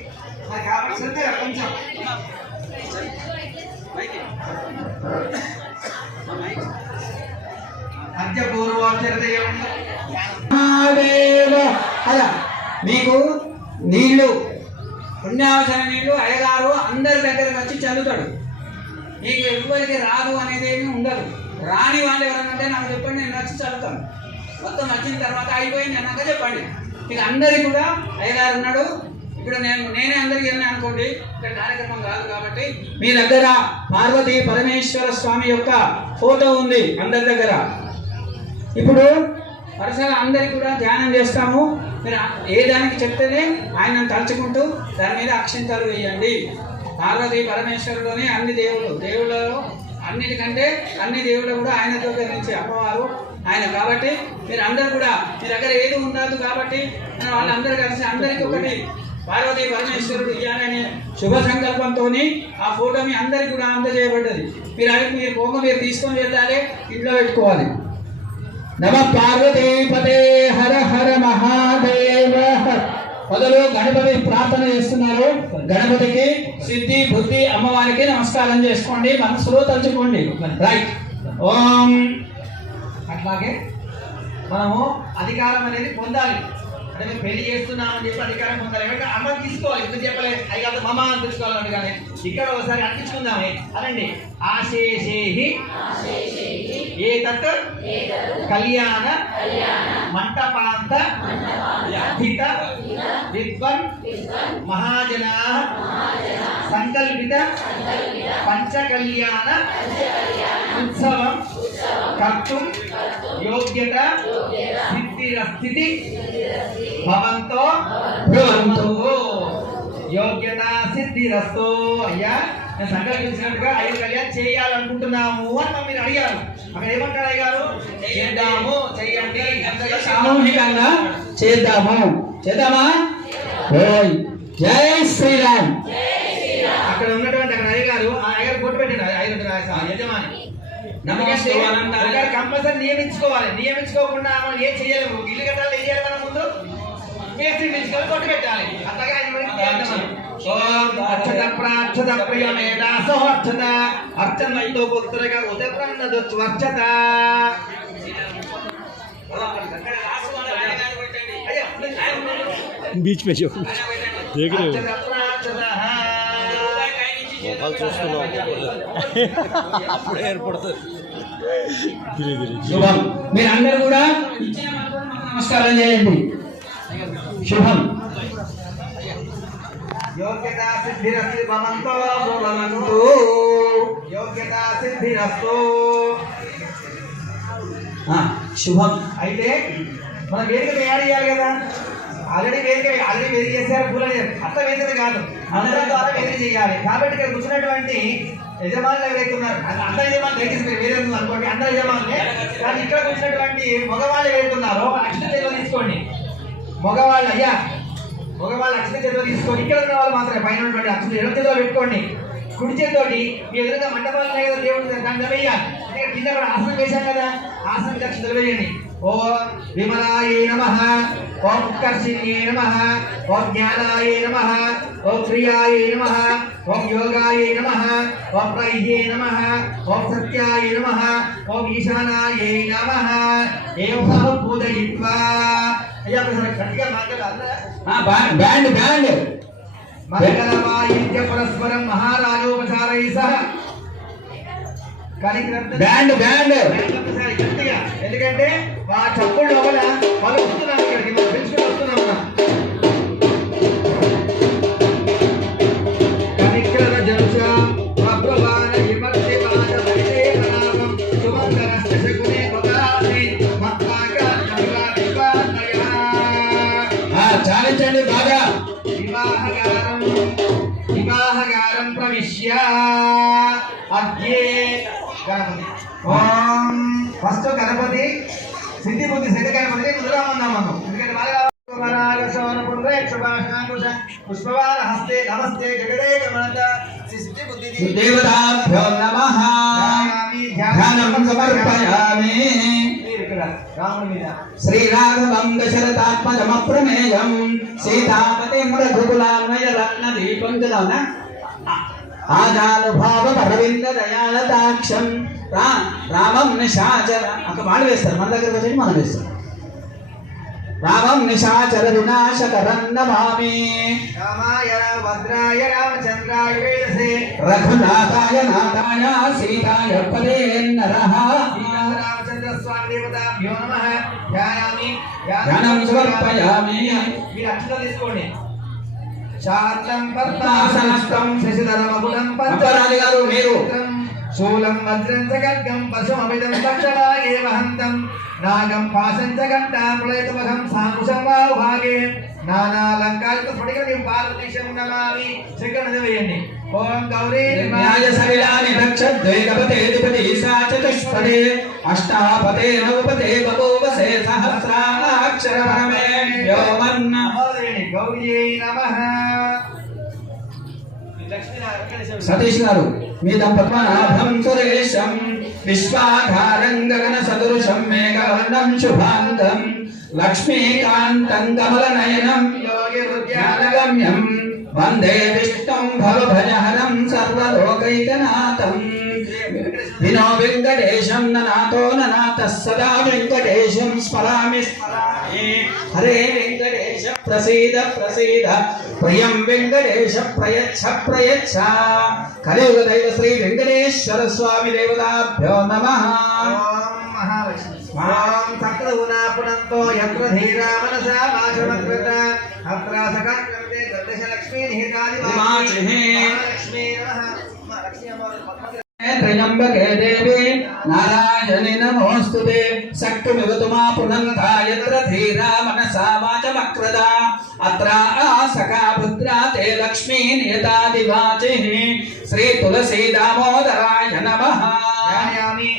శ్రద్ధగా కొంచెం మీకు నీళ్లు పుణ్యావసర నీళ్లు అయ్యగారు అందరి దగ్గరకు వచ్చి చదువుతాడు. మీకు ఎవరికి రాదు అనేది ఏమి ఉండదు. రాని వాళ్ళు ఎవరన్నా నాకు చెప్పండి, నేను నచ్చి చదువుతాను. మొత్తం వచ్చిన తర్వాత అయిపోయింది అన్నాక చెప్పండి. ఇక అందరికి కూడా అయ్యగారు ఉన్నాడు. ఇప్పుడు నేనే అందరికి వెళ్ళినా అనుకోండి, ఇక్కడ కార్యక్రమం కాదు కాబట్టి మీ దగ్గర పార్వతీ పరమేశ్వర స్వామి యొక్క ఫోటో ఉంది అందరి దగ్గర. ఇప్పుడు వరుసగా అందరికి కూడా ధ్యానం చేస్తాము. మీరు ఏ దానికి చెప్తేనే ఆయనను తలుచుకుంటూ దాని మీద అక్షింతలు వేయండి. పార్వతీ పరమేశ్వరులోనే అన్ని దేవుళ్ళలో అన్నిటికంటే అన్ని దేవుళ్ళు కూడా ఆయనతో నుంచి అమ్మవారు ఆయన కాబట్టి మీరు అందరు కూడా మీ దగ్గర ఏది ఉండదు కాబట్టి వాళ్ళందరూ కలిసి అందరికీ ఒకటి పార్వతీ పరమేశ్వరుడు ఇవ్వాలనే శుభ సంకల్పంతో ఆ ఫోటో మీ అందరికి కూడా అందజేయబడ్డది. మీరు పోగా మీరు తీసుకొని వెళ్ళాలి, ఇంట్లో పెట్టుకోవాలి. నమ పార్వతీపతే హర హర మహాదేవ. మొదలు గణపతి ప్రార్థన చేస్తున్నారు. గణపతికి సిద్ధి బుద్ధి అమ్మవారికి నమస్కారం చేసుకోండి, మనసులో తలుచుకోండి. రైట్. ఓం. అట్లాగే మనము అధికారం అనేది పొందాలి. అంటే మేము పెళ్లి చేస్తున్నామని చెప్పి అధికారం పొందాలి. అంటే అమ్మ తీసుకోవాలి, ఎందుకు చెప్పలేదు అయ్యాక మమ అని తెచ్చుకోవాలంటే కానీ ఇక్కడ ఒకసారి అనిపించుకుందామే అనండి. ఆశేషేహి ఏతత్ కళ్యాణ మంటపాంత అధిత విద్వన్ మహాజనా సంకల్పిత పంచకళ్యాణ ఉత్సవం కర్తుం యోగ్యత సిద్ధిరస్థితి భవంతో భ్రువంతో. యోగ్యత సిద్ధిరస్తో. అయ్యా నేను సంకల్పించినట్టుగా 5 కళ్యాణం చేయాలనుకుంటున్నాము అని మీరు అడిగారు. అక్కడ ఏమంటారు అయ్యారు? చేద్దాము, చెయ్యండి, సామూహికంగా చేద్దామా? జై శ్రీరామ్. అక్కడ ఉన్నటువంటి అక్కడ అయ్యగారు ఆ అయ్యగారు కొట్టు పెట్టండి. యజమాని కంపల్సరీ నియమించుకోకుండా మనం ఏం చేయలేము. ఇల్లు కట్టాలి, ఏం చేయాలి? మనం ముందు మేస్త్రి పిలుచుకొని కొట్టు పెట్టాలి. అట్లాగే అక్షత ప్రాక్షత ప్రియమేదాసో అక్షత అర్చనతో పుత్రగా ఉదయప్రన్నదొచ్చు అక్షత. बीच में जो देख रहे हो मोबाइल చూస్తున్నావు అప్పుడే ఏర్పడుతుంది ధీరే ధీరే. శుభం. మీరు అందరూ కూడా నమస్కారం చేయండి. శుభం. యోగ్యత సిద్ధిరస్తి భవంతో భవంతు. యోగ్యత సిద్ధిరస్తు. శుభం. అయితే మనం వేదిక తయారు చేయాలి కదా. ఆల్రెడీ వేదిక చేశారు, పూల అట్లా వేసేది కాదు, అందరం ద్వారా వేదిక చేయాలి. కాబట్టి ఇక్కడ కూర్చున్నటువంటి యజమానులు ఎవరైతే ఉన్నారు, అందరు యజమానులు దయచేసి మీరు వేరే అనుకోండి, అందరు యజమానులే. కానీ ఇక్కడ కూర్చున్నటువంటి మగవాళ్ళు ఎవరైతే ఉన్నారో అక్షత చేతిలో తీసుకోండి. మగవాళ్ళు అయ్యా మగవాళ్ళు అక్షత చేతిలో తీసుకొని ఇక్కడ ఉన్న వాళ్ళు మాత్రమే పైన ఉన్నటువంటి అక్షత ఎడమ చేతిలో పెట్టుకోండి. కుడి చేతితోటి మీ ఎదురుగా మండపాలు ఉన్నాయి కదా, దేవుడు దాన్ని వేయాలి. కింద కూడా ఆసనం వేశాం కదా, ఆసనం అక్షతలు వేయండి. ఓం విమలాయ నమః, ఓం ఉత్కర్షిణ్యే నమః, ఓం జ్ఞానాయ నమః, ఓం ప్రియాయ నమః, ఓం యోగాయ నమః, ఓం ప్రైహ్యే నమః, ఓం సత్యాయ నమః, ఓం ఈశానాయ నమః. ఏం పూజయిత్వా. అయ్యా గట్టిగా మాట్లాడాలి. బ్యాండ్ మంగళవాయిద్య పరస్పరం మహారాజోపచారై సహ. బ్యాండ్ గట్టిగా, ఎందుకంటే ఆ చప్పుడు లోపల వాళ్ళు వస్తున్నాం, ఇక్కడికి మనం పిలుచుకుని వస్తున్నాం. కనికర జనుష అప్రవాణ విమర్శివాన పరిదేవనామం సుమందరస్య శకునే పదాని మత్తాగా వివాహనయః. చాలించండి బాగా. వివాహగారం ప్రవిశ్య అద్యే గణపతి. ఓం ఫస్ట్ గణపతి సిద్ధి బుద్ధి సిద్ధ గణపతిని ముందుగా ఉన్నాం మనం. ఎందుకంటే పుష్పవార హస్తే నమస్తే జగదే గమనత సిద్ధి బుద్ధి దేవతాభ్యో నమః. ధ్యానం సమర్పయామి. ఇక్కడ రాముడి మీద శ్రీరాఘవం దశరథాత్మజమప్రమేయం సీతాపతిం రఘుకులాన్వయ రత్న దీపం కదా. ఆజానుభావ అరవింద దయాళతాక్షం రామం నిశాచర. అక్కడ వాళ్ళు వేస్తారు, మన దగ్గర వచ్చి మనం వేస్తాం. రామం నిశాచర వినాశకరం నమామి. రామాయ భద్రాయ రామచంద్రాయ వేదసే రఘునాథాయ నాథాయ సీతాయ పదే నరః దేవతాభ్యో నమః ధ్యాయామి ధ్యానం సమర్పయామి. మీరు అక్షత తీసుకోండి. శాంతం పద్మాసనస్థం శశిధరమకులం అప్పరాజు గారు మీరు శూలం వజ్రం చ ఖడ్గం పశుమమిదం దక్షభాగే వహంతం నాగం పాశం చ ఘంటాములయతమహం సాంకుశం వాయుభాగే నానాలంకారిత స్ఫటికం పార్వతీశం నమామి. శ్రీకరణ వేయండి. ఓం గౌరీ న్యాయ సవిలాని దక్షద్వైతపతే ద్విపదే సా చతుష్పదే అష్టాపదే నవపదే బభూవసే సహస్రాక్షర పరమే వ్యోమన్న. గౌరీ నమః. సతీష్ గారు మీ దంపత్మనాభం సురేశం విశ్వాధారం గగన సదృశం మేఘవర్ణం శుభాంగం లక్ష్మీకాంతం కమలనయనం యోగిరుద్యానగమ్యం వందే విష్ణుం భవభయహరం సర్వలోకైకనాథం వినో వెంకటేశం ననాతో ననాతః సదా వెంకటేశం స్మరామి స్మరామి. హరే వెంకటేశ ప్రసీద ప్రసీద ప్రియం వెంకటేశ ప్రయచ్ఛ ప్రయచ్ఛ. కలియుగ దైవ శ్రీ వెంకటేశ్వర స్వామి దేవతాభ్యో నమః. ఓం మహాలక్ష్మి. ఓం సకలగుణా పునంతో యత్ర ధీరా మనసా మాఘమకృత అత్ర సకాంతే దశలక్ష్మీ నిహితాది వాచిః. మహాలక్ష్మీ నమః. మహాలక్ష్మీ అమ్మవారు త్రయంబకే దేవి నారాయణి నమోస్తుతే శక్తిమివ తుమా పునంతా యత్ర ధీరా మనసా వాచమక్రద అత్ర సఖా పుత్రా తే లక్ష్మీ నియతాది వాచిః. శ్రీ తులసీ దామోదరాయ నమః. ధ్యాయామి.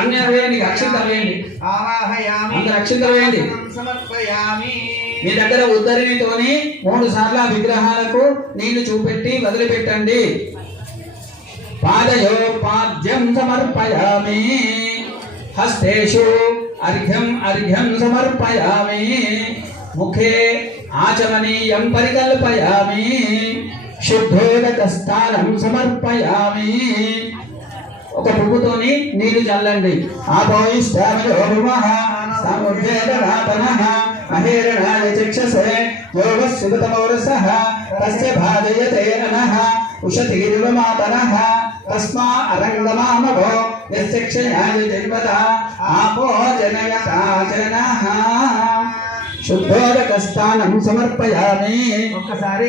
అన్యరు వేయండి, అక్షింతలు వేయండి, ఆవాహయామి. అందరు అక్షింతలు వేయండి. సమర్పయామి. మీ దగ్గర ఉద్దరినితోని 3 సార్లు ఆ విగ్రహాలకు నీళ్లు చూపెట్టి వదిలిపెట్టండి. పాదయో పాద్యం సమర్పయామి. హస్తేషు అర్ఘ్యం అర్ఘ్యం సమర్పయామి. ముఖే ఆచమనీయం పరికల్పయామి. శుద్ధోదకస్థానం సమర్పయామి. ఒక పువ్వుతోని నీళ్లు చల్లండి. ఆపోయిష్టామయో భువః సముద్రేదరాపనః మహేరణాయ చక్షసే యోగస్సుగతమౌరసః తస్య భాజయతే ననః ఉషతీరివమాతనః తస్మా అరంగమామభో యస్యక్షయాయ జన్మత ఆపో జనయతా జనః. శుద్ధోదక స్థానం సమర్పయామి. ఒక్కసారి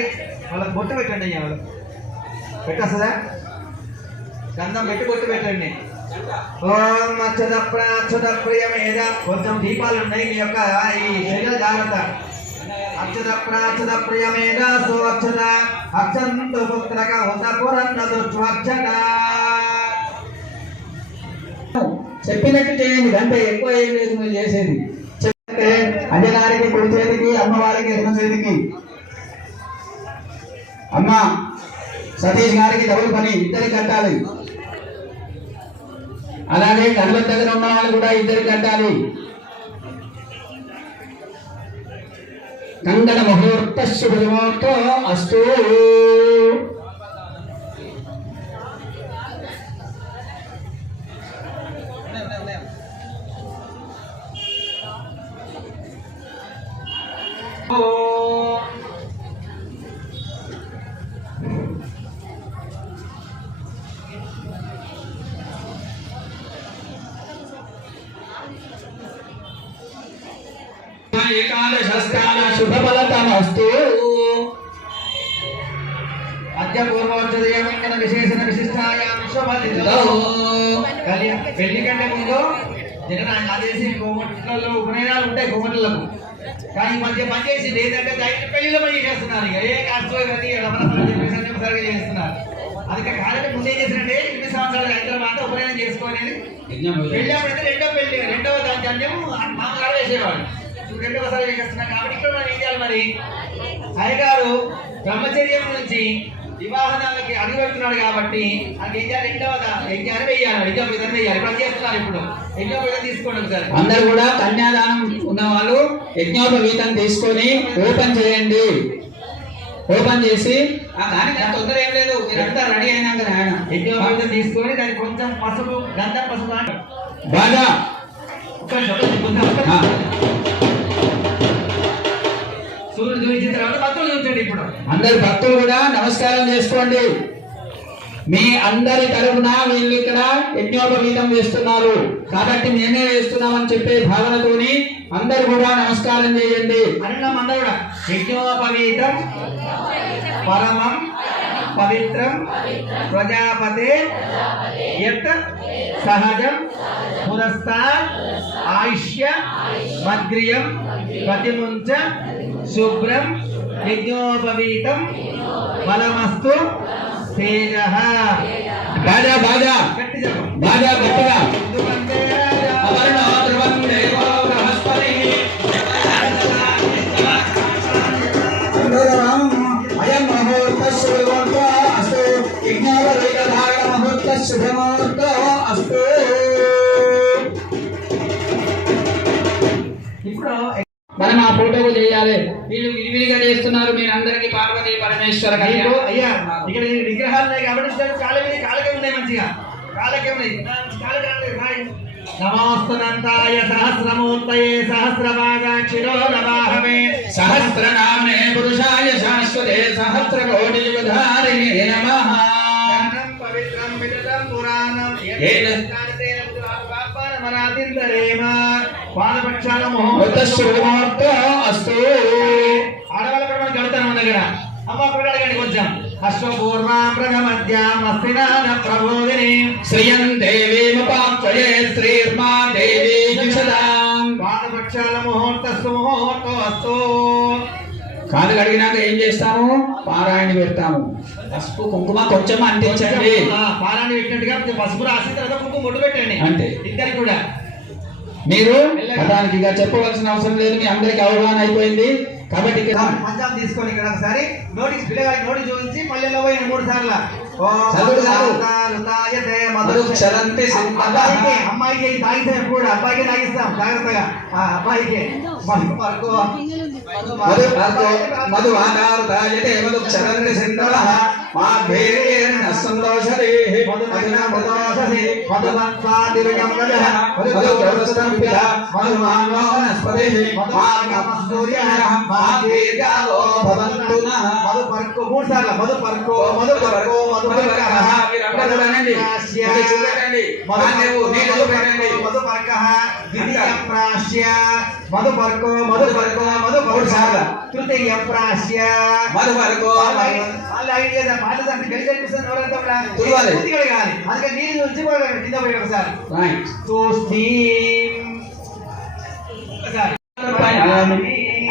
వాళ్ళకి బొట్టు పెట్టండి. అయ్యా వాళ్ళకి పెట్టేస్తుందా? గంధం పెట్టి బొట్టు పెట్టండి. ఓం అక్షత ప్రాక్షత ప్రియమేద. కొంచెం దీపాలు ఉన్నాయి మీ యొక్క ఈ శరీర జాగ్రత్త. అక్షత ప్రాక్షత ప్రియమేద సో అక్షత అక్షంతు పుత్రక హుతపురన్న దుర్వాక్షత. చెప్పినట్టు చేయండి, గంట ఎక్కువ ఏం లేదు మీరు చేసేది. చెప్తే అయ్యగారికి కుడి చేతికి, అమ్మవారికి ఎడమ చేతికి. అమ్మ సతీష్ గారికి డబుల్ పని, ఇద్దరికి కట్టాలి. అలాగే గణపతి దగ్గర ఉన్న వాళ్ళు కూడా ఇద్దరికి కట్టాలి. కంగణ ముహూర్త శుభముహూర్తో అస్తు. ఏకాదశస్థాన శుభఫలతమస్తు. అద్య పూర్వోత్తరయమైన విశేషణ విశిష్టాయాం శుభదితో. పెళ్లి కంటే ముందు జగన్ ఆయన ఆదేశం గోమట్లలో ఉపనయనాలు ఉంటాయి గోమట్లకు. కానీ ఈ మధ్య పనిచేసింది ఏంటంటే డైరెక్ట్ పెళ్లిలో పని చేస్తున్నారు. ఇక ఏ కాస్తో కానీ సరిగా చేస్తున్నారు. అందుకే కాలంటే ముందు ఏం చేసినట్టే 8 సంవత్సరాలు అయిన తర్వాత ఉపనయనం చేసుకోవాలి. పెళ్ళి అప్పుడైతే రెండవ దాన్ని మామగారు వేసేవాడు. రెండవసారి చేస్తున్నాం కాబట్టి ఇక్కడ మనం ఏం చేయాలి మరి? అయ్యగారు బ్రహ్మచర్యం నుంచి వివాహానికి అడుగుపెడుతున్నాడు కాబట్టి అది ఏం చేయాలి? రెండవ యజ్ఞాన్ని వేయాలి. యజ్ఞ విధానం వేయాలి. ఇప్పుడు చేస్తున్నారు. ఇప్పుడు యజ్ఞ విధానం తీసుకోండి ఒకసారి. అందరు కూడా కన్యాదానం ఉన్న వాళ్ళు యజ్ఞోపవీతం తీసుకొని ఓపెన్ చేయండి. ఓపెన్ చేసి దానికి తొందర ఏం లేదు, మీరంతా రెడీ అయినాక ఆయన యజ్ఞోపవీతం తీసుకొని దానికి కొంచెం పసుపు, గంధం పసుపు బాగా సూర్యుడు చూపించిన తర్వాత భక్తులు చూపించండి. ఇప్పుడు అందరు భక్తులు కూడా నమస్కారం చేసుకోండి. మీ అందరి తరఫున వీళ్ళు ఇక్కడ యజ్ఞోపవీతం వేస్తున్నారు కాబట్టి మేమే వేస్తున్నామని చెప్పే భావనతోని అందరు కూడా నమస్కారం చేయండి. అన్నం అందరూ కూడా యజ్ఞోపవీతం పరమం పవిత్రం ప్రజాపతే యత్ సహజం పురస్తాత్ ఆయుష్య మద్గ్రియం ప్రతిముంచ శుభ్రం యజ్ఞోపవీతం బలమస్తు తేజ. బాగా బాగా బాగా గట్టిగా అయం ముహూర్త శుభముహూర్త అస్తు యజ్ఞోపవీతధారణ ముహూర్త శుభముహూర్త అస్తు. ఇప్పుడు మనం ఆ ఫోటోకు చేయాలి. వీళ్ళు విరివిరిగా చేస్తున్నారు. మీరు అందరికీ పార్వతీ పరమేశ్వర అయ్యా ఇక్కడ విగ్రహాలు ఉన్నాయి కాబట్టి కాళ్ళకే ఉన్నాయి, మంచిగా కాళ్ళకే ఉన్నాయి. నమోస్తనంతాయ సహస్రమూర్తయే సహస్రపాదాక్షిరో నమాహమే సహస్రనామే పురుషాయ శాశ్వతే సహస్రకోటి యుగధారిణే నమః. పవిత్రం విదితం పురాణం పాదపక్షాల ముహూర్త శుభముహూర్త అస్తు. ఆడవాళ్ళ కూడా మనం గడుతాను మన దగ్గర. అమ్మ కూడా అడగండి కొంచెం. అశ్వపూర్వాం ప్రథమధ్యాం అస్తినాన ప్రబోధిని శ్రియం దేవీముపాత్వయే శ్రీర్మా దేవీ విశదాం. పాదపక్షాల ముహూర్తస్తు ముహూర్తో అస్తు. కాలు కడిగినాక ఏం చేస్తాము? పారాయణ పెడతాము. పసుపు కుంకుమ కొంచెం అంటించండి. పారాయణ పెట్టినట్టుగా పసుపు రాసిన తర్వాత కుంకుమ ముట్టు పెట్టండి అంటే ఇద్దరికి కూడా. మీరు దానికి ఇక చెప్పవలసిన అవసరం లేదు, మీ అందరికి అవగాహన అయిపోయింది కాబట్టి పంచాంగం తీసుకొని ఇక్కడ ఒకసారి నోటీస్ పిల్లగాడి నోటీస్ చూపించి పల్లెల్లో పోయిన 3 సార్లు అమ్మాయికి తాగిస్తాం ఎప్పుడు కూడా, అబ్బాయికి తాగిస్తాం జాగ్రత్తగా. అబ్బాయికి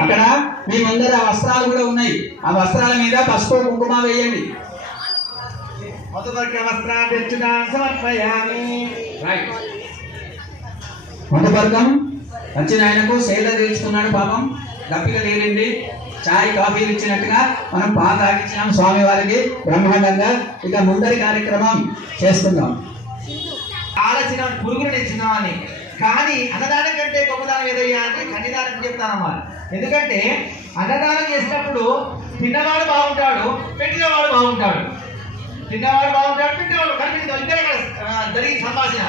అక్కడ మీ ముందర వస్త్రాలు కూడా ఉన్నాయి. ఆ వస్త్రాల మీద పసుపు కుంకుమ వేయండి. మొదపర్గం వచ్చిన ఆయనకు సేద తీర్చుకున్నాడు. పాపం దప్పిక తీరింది. చాయ్ కాఫీలు ఇచ్చినట్టుగా మనం పాలు తాగించినాం స్వామి వారికి బ్రహ్మాండంగా. ఇక ముందరి కార్యక్రమం చేస్తున్నాం. ఆలోచన పురుగులు ఇచ్చినాం అని, కానీ అన్నదానం కంటే గొప్పదానం ఏదయ్యా అంటే కన్యదానం చెప్తానమ్మా. ఎందుకంటే అన్నదానం చేసినప్పుడు తిన్నవాడు బాగుంటాడు, పెట్టినవాడు బాగుంటాడు. తిన్నవాడు బాగుంటాడు, పెట్టినవాడు కనిపించదు, ఇద్దరే జరిగి సంభాషణ.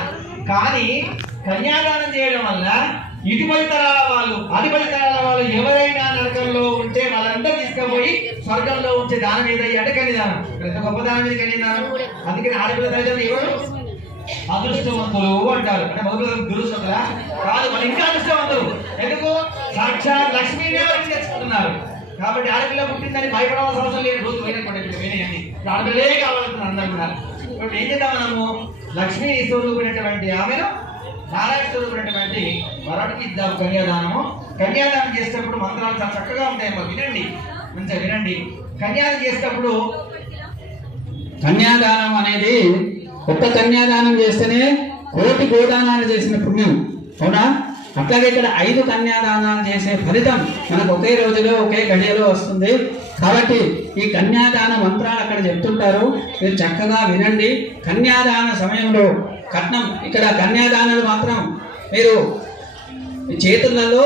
కానీ కన్యాదానం చేయడం వల్ల ఇటుపది తరాల వాళ్ళు అటుపది తరాల వాళ్ళు ఎవరైనా నరకంలో ఉంటే వాళ్ళందరూ తీసుకుపోయి స్వర్గంలో ఉంచే దానం ఏదయ్యా అంటే కన్యదానం. ఎంత గొప్ప దానం ఇది కన్యదానం. అందుకని ఆడపిల్ల తల్లిదండ్రులు ఎవరు అదృష్టవంతులు అంటారు. అంటే మొదలు దురుస్తుందా కాదు, మరి ఇంకా అదృష్టవంతులు. ఎందుకు? సాక్షాత్ లక్ష్మీదేవి తెచ్చుకుంటున్నారు. కాబట్టి ఆడపిల్ల పుట్టిందని భయపడవలసిన అవసరం లేదు. రోజు వినేయండి, ఆడపిల్లే కావాలంటున్నారు అందరూ కూడా. ఇప్పుడు ఏం చేద్దాం మనము? లక్ష్మీ స్వరూపినటువంటి ఆమెను నారాయణ స్వరూపినటువంటి వరుడికి ఇద్దాం కన్యాదానము. కన్యాదానం చేసేటప్పుడు మంత్రాలు చాలా చక్కగా ఉంటాయమ్మా, వినండి, మంచిగా వినండి. కన్యాదానం చేసేటప్పుడు కన్యాదానం అనేది ఒక్క కన్యాదానం చేస్తేనే కోటి గోదానాలు చేసిన పుణ్యం, అవునా? అట్లాగే ఇక్కడ 5 కన్యాదానాలు చేసే ఫలితం మనకు ఒకే రోజులో ఒకే గడియలో వస్తుంది. కాబట్టి ఈ కన్యాదాన మంత్రాలు అక్కడ చెప్తుంటారు, మీరు చక్కగా వినండి. కన్యాదాన సమయంలో కట్నం, ఇక్కడ కన్యాదానాలు మాత్రం మీరు మీ చేతులలో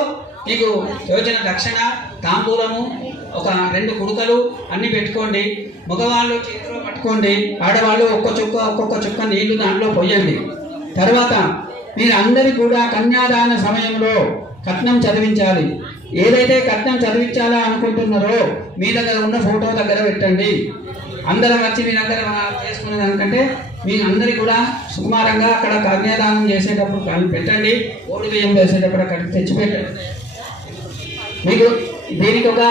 మీకు యోజన దక్షిణ తాంబూలము ఒక 2 కుడుకలు అన్ని పెట్టుకోండి. మగవాళ్ళు చేతిలో పట్టుకోండి, ఆడవాళ్ళు ఒక్కొక్క చుక్క నీళ్లు దాంట్లో పోయండి. తర్వాత మీరు అందరి కూడా కన్యాదాన సమయంలో కట్నం చదివించాలి. ఏదైతే కట్నం చదివించాలా అనుకుంటున్నారో మీ దగ్గర ఉన్న ఫోటో దగ్గర పెట్టండి. అందరం వచ్చి మీ దగ్గర చేసుకునే దానికంటే మీ అందరికి కూడా సుకుమారంగా అక్కడ కన్యాదానం చేసేటప్పుడు కానీ పెట్టండి, ఓడి బియ్యం వేసేటప్పుడు అక్కడికి తెచ్చి పెట్టండి. మీకు దీనికి ఒక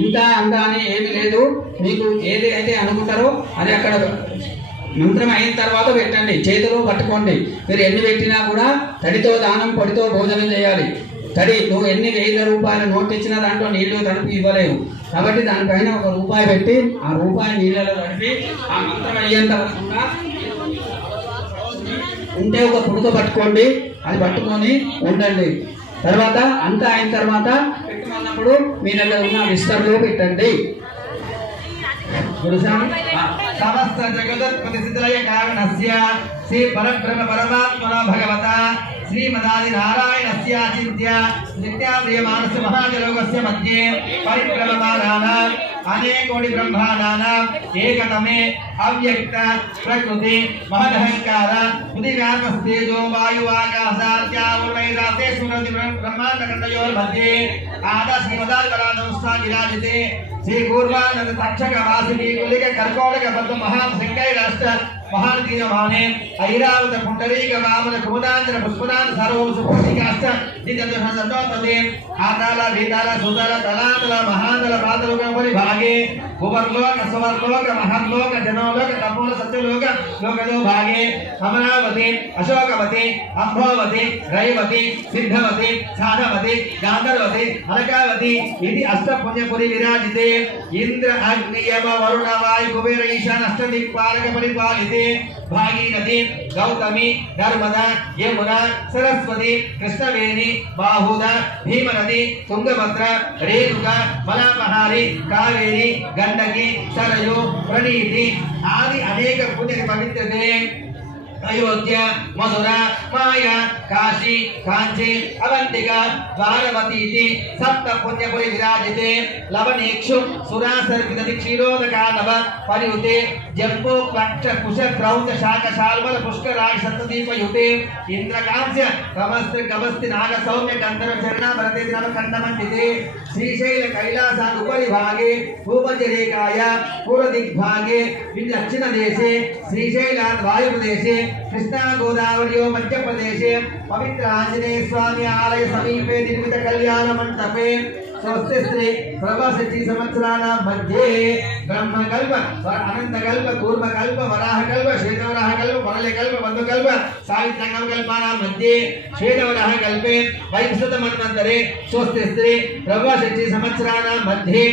ఇంత అంత అని ఏమీ లేదు, మీకు ఏది అయితే అనుకుంటారో అది అక్కడ మంత్రం అయిన తర్వాత పెట్టండి, చేతిలో పట్టుకోండి. మీరు ఎన్ని పెట్టినా కూడా తడితో దానం పొడితో భోజనం చేయాలి. తడి నువ్వు ఎన్ని వేల రూపాయల నోట్ ఇచ్చినా దాంట్లో నీళ్లు తడిపి ఇవ్వలేవు, కాబట్టి దానిపైన ఒక రూపాయి పెట్టి ఆ రూపాయి నీళ్ళలో తడిపి ఆ మంత్రం అయ్యేంత వరకుండా ఉంటే ఒక పుడక పట్టుకోండి, అది పట్టుకొని ఉండండి. తర్వాత అంతా అయిన తర్వాత పెట్టమన్నప్పుడు మీ దగ్గర ఉన్న విస్తరలో పెట్టండి. సమస్త జగదత్పతి సిద్ధలయ కారణస్య శ్రీ పరబ్రహ్మ పరమాత్మన భగవత శ్రీమదాది నారాయణస్య చింత్య నిత్యాప్రియమానస్య మహాజలోకస్య మధ్యే పరిభ్రమమానానాం అనేకోటి బ్రహ్మాండానాం ఏకతమే అవ్యక్త ప్రకృతి మహదహంకార పృథివ్యాత్మస్తేజో వాయువాకాశాద్యావుర్వైరాతే స్మృతి బ్రహ్మాండఖండయోర్मध्ये ఆదా శ్రీమదాల్కరాదౌస్థా విరాజితే శ్రీ కూర్మానంద తక్షక వాసిని కులిక కర్కోటక పద్మ మహాశంకైరాష్ట్ర మహానీయమానే ఐరావత పుండరీక వామన కుముదాంతర పుష్పదాన సర్వం సుపూర్ణికాష్ట నిజందోష సంతోషతే ఆతాల వీతాల సుతల తలాతల మహాతల పాతలోక పరిభాగే భువర్లోక సువర్లోక మహర్లోక జనోలోక తపోల సత్యలోక లోకదో భాగే అమరావతి అశోకవతి అంభోవతి రైవతి సిద్ధవతి సాధవతి గాంధర్వతి అలకావతి ఇది అష్టపుణ్యపురి విరాజితే ఇంద్ర అగ్ని యమ వరుణ వాయు కుబేర ఈశాన అష్టదిక్పాలక పరిపాలితే భాగీరథి గౌతమి నర్మదా యమున సరస్వతి కృష్ణవేణి బాహుద భీమనది తుంగభద్ర రేణుక మలాపహారి కావేరి గండకి సరయు ప్రణీతి ఆది అనేక పుణ్య పవిత్రతే అయోధ్య మధుర మాయ కాశీ కాంచీ అవంతిక ద్వారవతి సప్త పుణ్యపురి విరాజితే లవణేక్షు సురాసర్పిత క్షీరోదకానవ పరియుతే జంబూ క్లక్ష కుశ క్రౌంచ శాఖ శాల్వల పుష్కరాయ సప్తదీపయుతే ఇంద్రకాంస్య కమస్త్రి కమస్తి నాగ సౌమ్య గంధర్వ చరణ భరతే నవఖండమండితే శ్రీశైల కైలాసాన్ ఉపరి భాగే భూమధ్యరేఖాయ పూర్వదిగ్భాగే దక్షిణ దేశే శ్రీశైలాన్ వాయుప్రదేశే कृष्णा गोदावरी मध्य प्रदेशे पवित्र आंजनेय स्वामी आलय समीपे निर्मित कल्याण मंडपे स्वस्ति श्री प्रभाषी संवत्सराणां मध्ये ब्रह्मकल्प अनंतकल्प कूर्मकल्प वराहकल्प श्वेतवराहकल्प वरलकल्प बन्धुकल्प सावित्रकल्पानां मध्ये श्वेतवराहकल्पे वैवस्वत मन्वन्तरे स्वस्ति श्री प्रभाषी संवत्सराणां मध्ये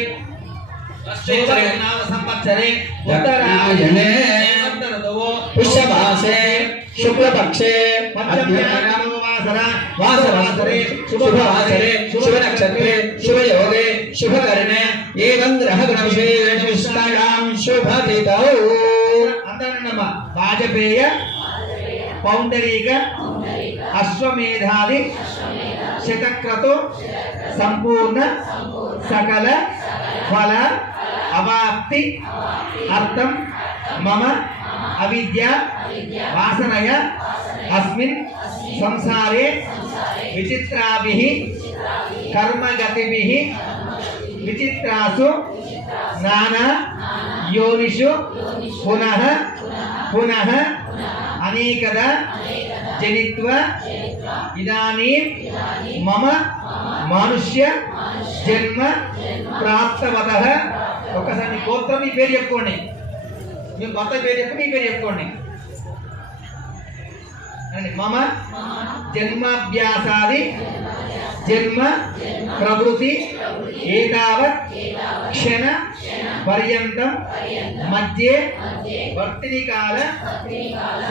संवत्सरे उत्तरायणे पुष्यमासे शुक्लपक्षे वासरे शुभवासरे शुभनक्षत्रे शुभयोगे शुभकरणे एवं ग्रहगणविशेषायां शुभतिथौ अंतरनम वाजपेय पौंडरीक अश्वमेधादि शतक्रतु संपूर्ण सकल फल अवाप्ति अर्थम मम अविद्या वासनया अस्मिन् संसारे विचित्राभिः कर्मगतिभिः विचित्रासु नाना योनिषु पुनः पुनः अनेकदा जनित्वा इदानीं मम मानुष्य जन्म प्राप्तवतः ఒకసారి గోత్రం మీ పేరు చెప్పుకోండి, మీ భర్త పేరు చెప్పి మీ పేరు చెప్పుకోండి. మమ జన్మాభ్యాసాది జన్మ ప్రవృత్తి ఏతావత్ క్షణ పర్యంతం మధ్యే వర్తినికాల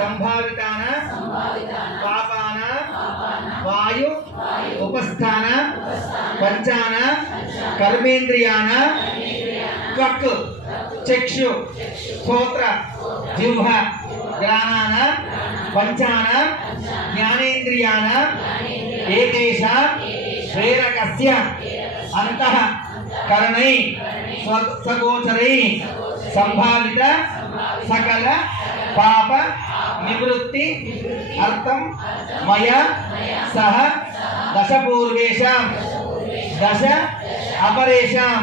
సంభావితాన పాపాన వాయు ఉపస్థాన పంచాన కర్మేంద్రియాన త్వక్ చక్షు శ్రోత్ర జిహ్వ గ్రాణాన పంచాన జ్ఞానేంద్రియాన ఏతేషాం ప్రేరకస్య అంతః కరణై సగోచరై సంభావిత సకల పాప నివృత్తి అర్థం మయా సహ దశ పూర్వేషాం దశ అపరేషాం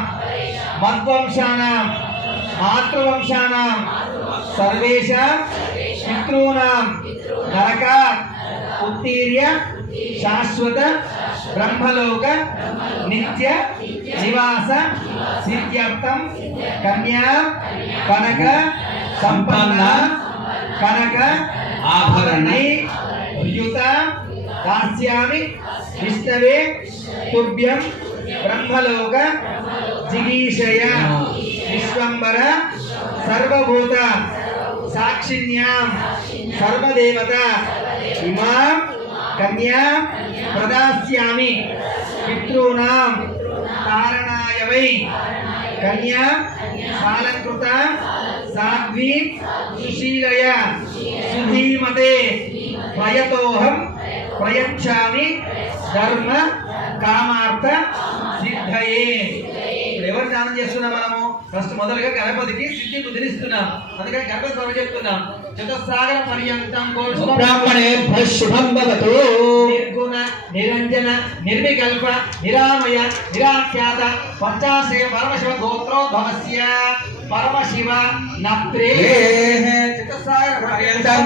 మద్వంశానాం मातृवंशानां सर्वेषां पितॄणां नरकात् उत्तीर्य शाश्वत ब्रह्मलोक नित्य निवास सिद्ध्यर्थं कन्या कनक संपन्न कनक आभरणे युत दास्यामि विष्णवे तुभ्यं ब्रह्मलोक जिगीषय विश्वंबर सर्वभूत साक्षिण्यां सर्वदेवता इमां कन्या प्रदास्यामि पितॄणां तारणाय वै कन्या सालंकृता साध्वी सुशीलया सुधीमते प्रयतोहं प्रयच्छामि धर्म कामार्थ सिद्धये. ఎవరు దానం చేస్తున్నాం మనము? ఫస్ట్ మొదలుగా గణపతికి సిద్ధి కుదిరిస్తున్నాం. అందుకని గణపతి స్వామి చెప్తున్నాం చతుస్సాగర పర్యంతం బ్రాహ్మణేభ్యః శుభం భవతు. నిర్గుణ నిరంజన నిర్వికల్ప నిరామయ నిరాఖ్యాత పంచాశయ పరమశివ గోత్రోద్భవస్య పరమశివ నత్రే చతుస్సాగర పర్యంతం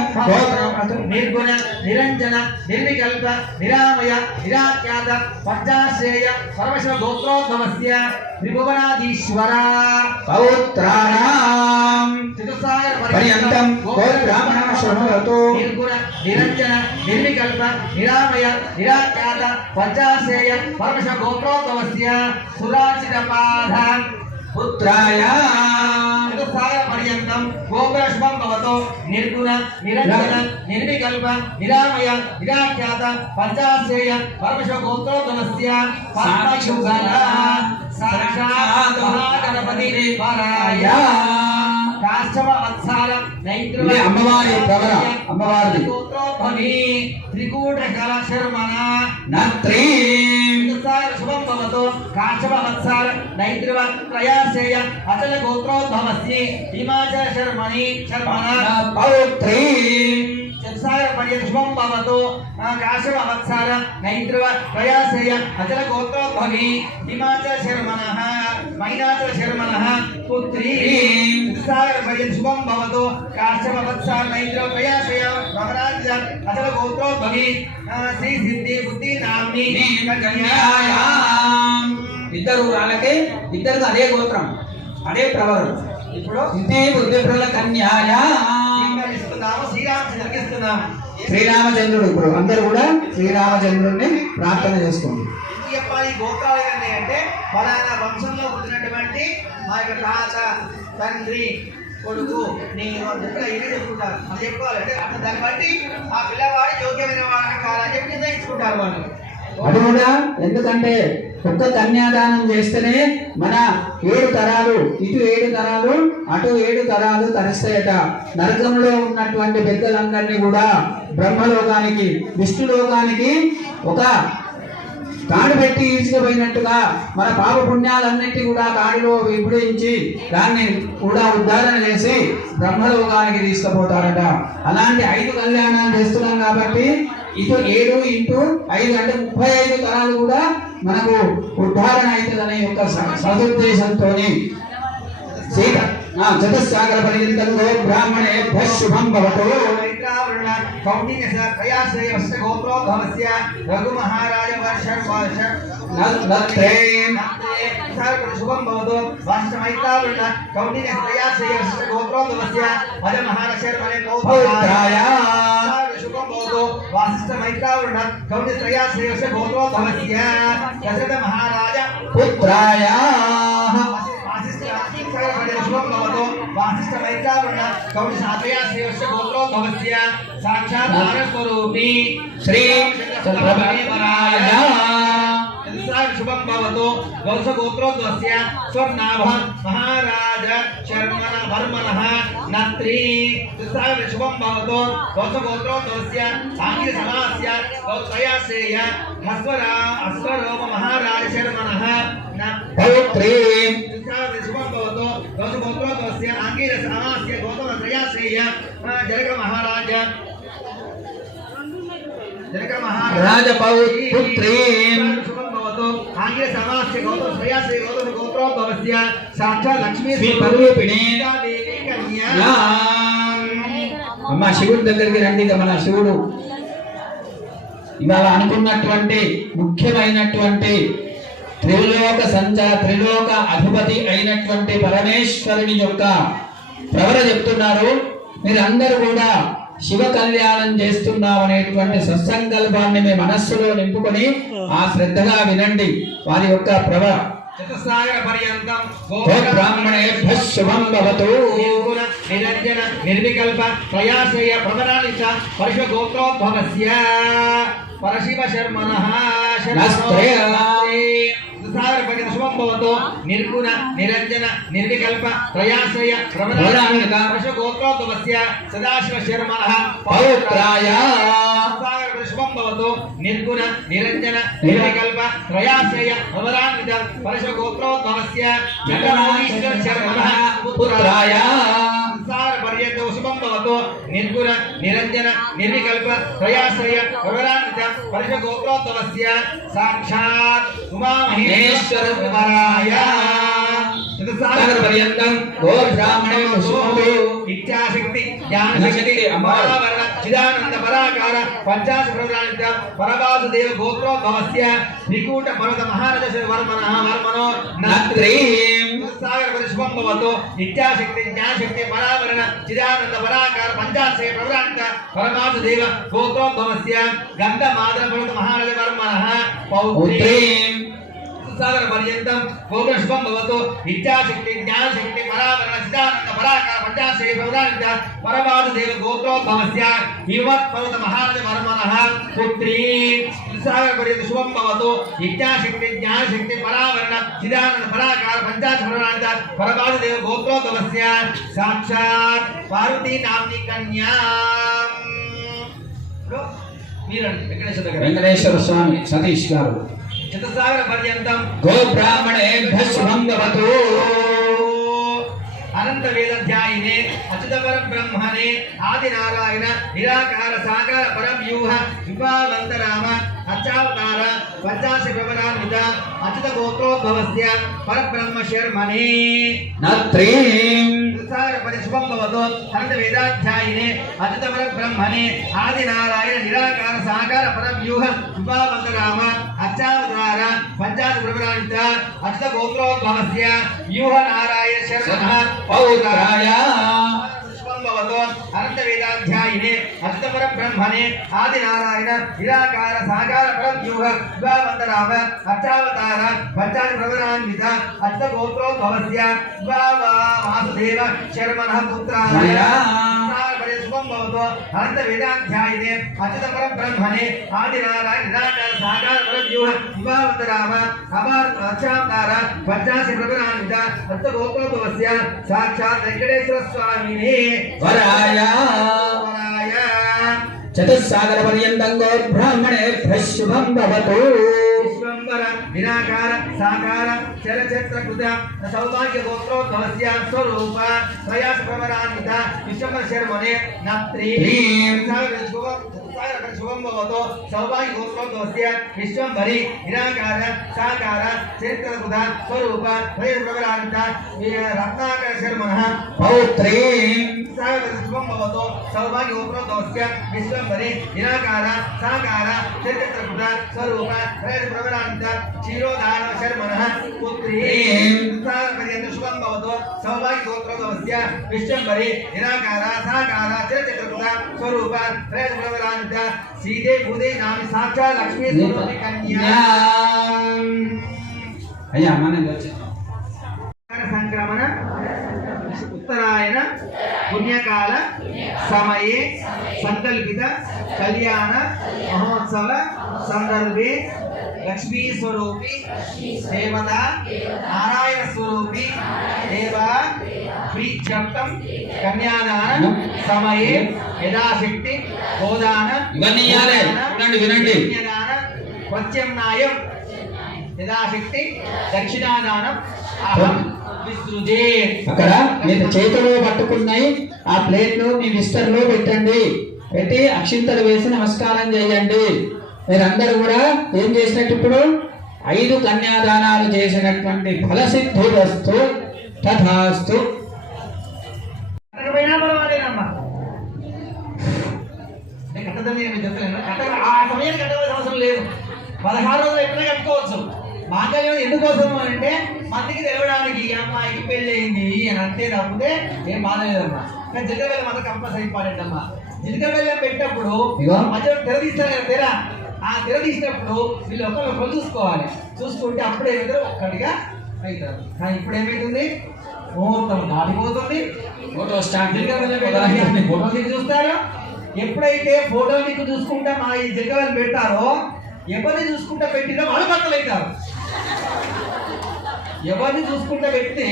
నిర్గుణ నిరంజన నిర్వికల్ప నిరామయ నిరాఖ్యాత పంచాశయ పరమశివ గోత్రోద్భవస్య త్రిభువనాధీశ్వర పౌత్రాణాం చతుస్సాగర పర్యంతం గోబ్రాహ్మణః శుభవతు. నిర్గుణ నిరంజన నిర్వికల్ప నిరామయ నిరాఖ్యాత పంచాశేయ పరమశివ గోత్రోద్భవస్య సురాచిత పాద పుత్రాయాం చతుస్సాగర పర్యంతం గోబ్రశుభం భవతు. నిర్గుణ నిరంజన నిర్వికల్ప నిరామయ నిరాఖ్యాత పంచాశేయ పరమశివ గోత్రోద్భవస్య పరమశుభల సాక్షాత్ మహాగణపతి పరాయ కాష్టమ వత్సాల నైద్ర అమ్మవారి ప్రవర అమ్మవారిది గోత్రోద్భవి త్రికూట కల శర్మణ నత్రీ శుభం భవతు. కాష్టమ వత్సాల నైద్ర త్రయాశేయ అచల గోత్రోద్భవస్య హిమాచల శర్మణి శర్మణ పౌత్రీ చతుస్సాగర పర్యంతం శుభం భవతు. కాశవ వత్సార నైద్రవ ప్రయాసేయ అచల గోత్రోద్భవి హిమాచల శర్మణః మైనాచల శర్మణః పుత్రీ చతుస్సాగర పర్యంతం శుభం భవతు. కాశవ వత్సార నైద్రవ ప్రయాసేయ భవరాజ అచల గోత్రోద్భవి శ్రీ సిద్ధి బుద్ధి నామ్ని కన్యాయాం. ఇద్దరు వాళ్ళకి ఇద్దరికి అదే గోత్రం అదే ప్రవరం. ఇప్పుడు సిద్ధి బుద్ధి ప్రల కన్యాయాం. ఇస్తున్నాము శ్రీరామచంద్రుడికి ఇస్తున్నాము. శ్రీరామచంద్రుడు ఇప్పుడు అందరూ కూడా శ్రీరామచంద్రుడిని ప్రార్థన చేసుకోండి. ఎందుకు చెప్పాలి గోత్రాలు ఏంటి అంటే ఫలానా వంశంలో పుట్టినటువంటి మా యొక్క తాత తండ్రి కొడుకు నేను చెప్పిన ఇవి చెప్పుకుంటారు. అది చెప్పుకోవాలంటే అట్లా దాన్ని బట్టి ఆ పిల్లవాడు యోగ్యమైన వాడు కాదని చెప్పి నిర్ణయించుకుంటారు వాళ్ళు. అది కూడా ఎందుకంటే ఒక్క కన్యాదానం చేస్తేనే మన 7 తరాలు ఇటు 7 తరాలు అటు 7 తరాలు తరిస్తాయట. నరకంలో ఉన్నటువంటి పెద్దలందరినీ కూడా బ్రహ్మలోకానికి విష్ణులోకానికి ఒక తాడు పెట్టి ఈడ్చుకుపోయినట్టుగా మన పాప పుణ్యాలన్నింటి కూడా తాడులో విభజించి దాన్ని కూడా ఉద్ధారణ చేసి బ్రహ్మలోకానికి తీసుకుపోతారట. అలాంటి 5 కళ్యాణాలు చేస్తున్నాం కాబట్టి ఇటు 7 ఇంటూ 5 అంటే 35 తరాలు కూడా మనకు ఉద్ధారణ అవుతుందనే యొక్క సదుద్దేశంతో చతుస్సాగర పర్యంతం బ్రాహ్మణేభ్యః శుభం భవతు. గోత్రోద్భవస్య రఘు మహారాజ శుభం భవతు. వాసిష్ఠ మైత్రావృణ కౌండిన్య శ్రేయాశ్రేయ గోత్రోద్భవస్య అజ మహారశర్మణే శుభం భవతు. వాసిష్ఠ మైత్రావృణ కౌండిన్య శ్రేయాశ్రేయ గోత్రోద్భవస్య దశరథ మహారాజ పుత్రాయ శుభం భవతు. వాసిష్ఠ మైత్రావృణ కౌండి సాత్రయాశ్రేయ గోత్రోద్భవస్య సాక్షాత్ భారస్వరూపి శ్రీ చంద్రబాబరాయ శుభం భవతు. గౌస గోత్రోద్భవస్య స్వర్ణాభ మహారాజ శర్మణ వర్మణః నత్రీ శుభం భవతు. గౌస గోత్రోద్భవస్య సాంఖ్య సమాస్య గౌత్రయాశ్రేయ అశ్వరోమ మహారాజ శర్మణః పౌత్రీ శుభం భవతు. గౌస గోత్రోద్భవస్య ఆంగీర సమాస్య గౌతమ త్రయాశ్రేయ జనక మహారాజ రాజపౌత్రీ రాజపౌత్రీ శుభం భవతు. ఆంగ్ల సమాస్య గౌతమ శ్రేయాశ్రీ గౌతమ గోత్రోద్భవస్య సాక్షాత్ లక్ష్మీ స్వరూపిణి దేవి కన్యా. అమ్మ శివుడి దగ్గరికి రండి. ఇక మన శివుడు ఇవాళ అనుకున్నటువంటి ముఖ్యమైనటువంటి త్రిలోక అధిపతి అయినటువంటి పరమేశ్వరుని యొక్క ప్రవర చెప్తున్నారు. మీరందరూ కూడా శివ కళ్యాణం చేస్తున్నాం అనేటువంటి సత్సంకల్పాన్ని మీ మనస్సులో నింపుకొని ఆ శ్రద్ధగా వినండి వారి యొక్క ప్రవర. చతుస్సాగర పర్యంతం బ్రాహ్మణేభ్యః శుభం భవతు. నిర్గుణ నిరంజన నిర్వికల్ప ప్రయాసయ ప్రవరాలి చ పరుష గోత్రోద్భవస్య పరశివ శర్మణః సాగర పర్యంతం శుభం భవతు. నిర్గుణ నిరంజన నిర్వికల్ప ప్రయాసయ ప్రవరాలి చ పరుష గోత్రోద్భవస్య సదాశివ శర్మణః పౌత్రాయ సాగర శుభం భవతు. నిర్గుణ నిరంజన నిర్వికల్ప ప్రయాసయ ప్రవరాలి చ పరుష గోత్రోద్భవస్య జగన్నాథీశ్వర శర్మణః పుత్రాయ సాగర పర్యంతం శుభం భవతు. నిర్గుణ నిరంజన నిర్వికల్ప ప్రయాసయ ప్రవరాలి చ పరుష గోత్రోద్భవస్య సాక్షాత్ ఉమామహేశ్వర వరాయ సాగర పర్యంతం గో బ్రాహ్మణేభ్యః శుభం భవతు. ఇచ్ఛాశక్తి జ్ఞానశక్తి అమరావరణ చిదానంద పరాకార పంచాశ ప్రవరాలిత పరవాసుదేవ గోత్రోద్భవస్య త్రికూట పర్వత మహారాజ వర్మణః వర్మణో నత్రీం సాగర శుభం భవతు. ఇచ్ఛాశక్తి జ్ఞానశక్తి పరావరణ చిదానంద పరాకార పంచాశ ప్రవరాలిత పరవాసుదేవ గోత్రోద్భవస్య గంధ మాదర పర్వత మహారాజ వర్మణః పౌత్రీం సాగర పర్యంతం గోకుల శుభం భవతు. ఇచ్ఛాశక్తి జ్ఞానశక్తి పరావరణ చిదానంద పరాకార పంచాశ ప్రవరాలిత పరవాసుదేవ గోత్రోద్భవస్య హిమవత్ పర్వత మహారాజ వర్మణః పుత్రీ సాగర పర్యంతం శుభం భవతు. ఇచ్ఛాశక్తి జ్ఞానశక్తి పరావరణ చిదానంద పరాకార పంచాశ ప్రవరాలిత పరవాసుదేవ గోత్రోద్భవస్య సాక్షాత్ పార్వతీ నామ్ని కన్యా. మీరండి వెంకటేశ్వర దగ్గర వెంకటేశ్వర స్వామి సతీష్ గారు. చతుస్సాగర పర్యంతం గో బ్రాహ్మణేభ్యః శుభం భవతు. అనంత వేదాధ్యాయినే అచ్యుత పరబ్రహ్మణే ఆదినారాయణ నిరాకార సాకార పరవ్యూహ విభావంతరామ అర్చావతార పంచాశ ప్రవరాన్విత అచ్యుత గోత్రోద్భవస్య పరబ్రహ్మ శర్మణే నత్రీం సాగర పరిశుభం భవతు. అనంత వేదాధ్యాయినే అచ్యుత పరబ్రహ్మణే ఆదినారాయణ నిరాకార సాకార పరవ్యూహ విభావంతరామ అర్చావతార పంచాశ ప్రవరాన్విత అచ్యుత గోత్రోద్భవస్య వ్యూహ నారాయణ శర్మణః పౌత్రాయ శుభం భవతు. అనంత వేదాధ్యాయినే అచ్యుత పరబ్రహ్మణే ఆదినారాయణ నిరాకార సాకార పరవ్యూహ విభావంతరామ అర్చావతార పంచాశ ప్రవరాన్విత అచ్యుత గోత్రోద్భవస్య వాసుదేవ శర్మణః పుత్రాయ శుభం భవతు. అనంత వేదాధ్యాయినే అచ్యుత పరబ్రహ్మణే ఆదినారాయణ నిరాకార సాకార పరవ్యూహ విభావంతరామ అర్చావతార పంచాశ ప్రవరాన్విత అచ్యుత గోత్రోద్భవస్య సాక్షాత్ వెంకటేశ్వర స్వామినే వరాయ వరాయ. చతుస్సాగర పర్యంతం గో బ్రాహ్మణేభ్యః శుభం భవతు. విశ్వంబర నిరాకార సాకార చలచత్రకృత సౌభాగ్య గోత్రోద్భవస్య స్వరూప ప్రయాస ప్రవరాన్విత విశ్వంబర శర్మణే నత్రీం సాగర శుభం భవతు. సౌభాగ్య గోత్రోద్భవస్య విశ్వంబరి నిరాకార సాకార చరిత్రకృత స్వరూప ప్రయాస ప్రవరాన్విత రత్నాకర శర్మణః పౌత్రీం సాగర శుభం భవతు. సౌభాగ్య గోత్రోద్భవస్య విశ్వంబరి నిరాకార సాకార చరిత్రకృత స్వరూప ప్రయాస ప్రవరాన్విత క్షీరోధార శర్మణః పుత్రీం సాగర పర్యంతం శుభం భవతు. సౌభాగ్య గోత్రోద్భవస్య విశ్వంబరి నిరాకార సాకార చరిత్రకృత స్వరూప ప్రయాస ప్రవరాన్విత సీతే భూదే నామి సాక్షాత్ లక్ష్మీ స్వరూపి కన్యా. అయ్యా మనం వచ్చాం. సంక్రమణ ఉత్తరాయణ పుణ్యకాల సమయే సంకల్పిత కళ్యాణ మహోత్సవ సందర్భే లక్ష్మీ స్వరూపి దేవత నారాయణ స్వరూపి దేవ ప్రీత్యర్థం కన్యాదాన సమయే యథాశక్తి గోదాన ఇవన్నీ ఇయ్యాలి. వినండి. కన్యాదాన ప్రత్యామ్నాయం యథాశక్తి దక్షిణాదానం అహం విసృజే. అక్కడ మీరు చేతిలో పట్టుకున్నాయి ఆ ప్లేట్లు మీ మిస్టర్ లో పెట్టండి. పెట్టి అక్షింతలు వేసి నమస్కారం చేయండి. మీరందరూ కూడా ఏం చేసినట్టు ఇప్పుడు 5 కన్యాదానాలు చేసినటువంటి ఫలసిద్ధులస్తు తథాస్తు. కట్టకపోయినా పర్వాలేదమ్మా. అంటే కట్టదని నేను చెప్తలేను. ఆ సమయానికి కట్టవలసిన అవసరం లేదు. 16 రోజులు ఎప్పుడైనా కట్టుకోవచ్చు. మాంగళ్యం ఎందుకోసం అంటే మందికి తెలవడానికి ఈ అమ్మాయికి పెళ్లి అయింది అని అంటే తప్పితే ఏం బాధ లేదమ్మా. కానీ జీలకర్ర బెల్లం మాత్రం కంపల్సరీ ఇంపార్టెంట్ అమ్మా. జీలకర్ర బెల్లం పెట్టినప్పుడు మధ్యలో తెర తీస్తారు కదా తెర. ఆ తెర తీసినప్పుడు వీళ్ళు ఒకరు చూసుకోవాలి. చూసుకుంటే అప్పుడే ఏమవుతారు ఒక్కడిగా అవుతారు. కానీ ఇప్పుడు ఏమవుతుంది ముహూర్తం దాటిపోతుంది. ఫోటో స్టార్ట్ ఫోటో దిక్కు చూస్తారు. ఎప్పుడైతే ఫోటో దిక్కు చూసుకుంటే మా ఈ జీలకర్రలు పెడతారో ఎవరిని చూసుకుంటా పెట్టినా వాళ్ళు భర్తలు అవుతారు. ఎవరిని చూసుకుంటా పెడితే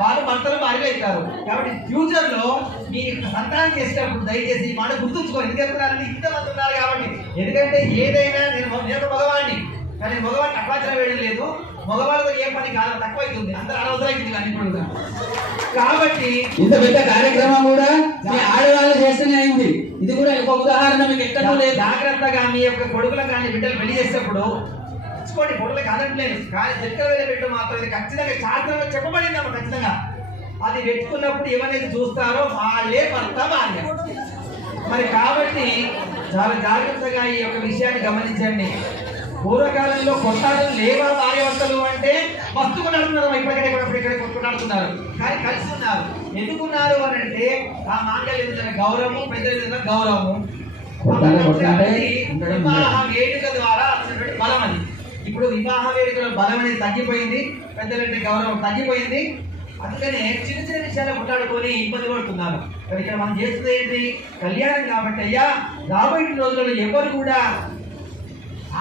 వాళ్ళు భర్తలు భార్యలు అవుతారు. కాబట్టి ఫ్యూచర్ లో మీ సంతానం చేసేటప్పుడు దయచేసి మాట గుర్తుంచుకోండి. ఎందుకంటే ఇంతమంది ఉన్నారు కాబట్టి. ఎందుకంటే ఏదైనా నేను మగవాడిని కానీ మగవాడిని అట్రాచన వేయడం లేదు. మగవాళ్ళతో ఏ పని కాలం తక్కువ అవుతుంది. అందరూ అనవసరం అవుతుంది అన్ని పనులు. కాబట్టి ఇంత పెద్ద కార్యక్రమం కూడా మీ ఆడవాళ్ళు చేస్తూనే అయింది. ఇది కూడా ఒక ఉదాహరణ మీకు ఎక్కడో లేదు. జాగ్రత్తగా మీ యొక్క కొడుకులకు కానీ బిడ్డలు పెళ్లి చేసేటప్పుడు ఇచ్చుకోండి. కొడుకులు కాదంటలేదు కానీ జీలకర్ర బెల్లం పెట్టడం మాత్రం ఇది ఖచ్చితంగా శాస్త్రంలో చెప్పబడిందమ్మా. ఖచ్చితంగా అది పెట్టుకున్నప్పుడు ఎవరైతే చూస్తారో వాళ్ళే భర్త భార్య. మరి కాబట్టి చాలా జాగ్రత్తగా ఈ యొక్క విషయాన్ని గమనించండి. పూర్వకాలంలో కొట్టాలు లేవా భార్యభర్తలు అంటే మస్తుగా నడుతున్నారు. ఇక్కడ కొట్టుకుంటున్నారు కానీ కలిసి ఉన్నారు. ఎందుకున్నారు అని అంటే ఆ మాంగళ్యం గౌరవము, పెద్దల గౌరవము, వివాహ వేడుక ద్వారా వచ్చినటువంటి బలం అది. ఇప్పుడు వివాహ వేడుకల బలం అనేది తగ్గిపోయింది. పెద్దలంటే గౌరవం తగ్గిపోయింది. అందుకనే చిన్న చిన్న విషయాలు కొట్లాడుకొని ఇబ్బంది పడుతున్నారు. మరి ఇక్కడ మనం చేస్తుంది ఏంటి కళ్యాణం కాబట్టి అయ్యా రాబోయే రోజులలో ఎవరు కూడా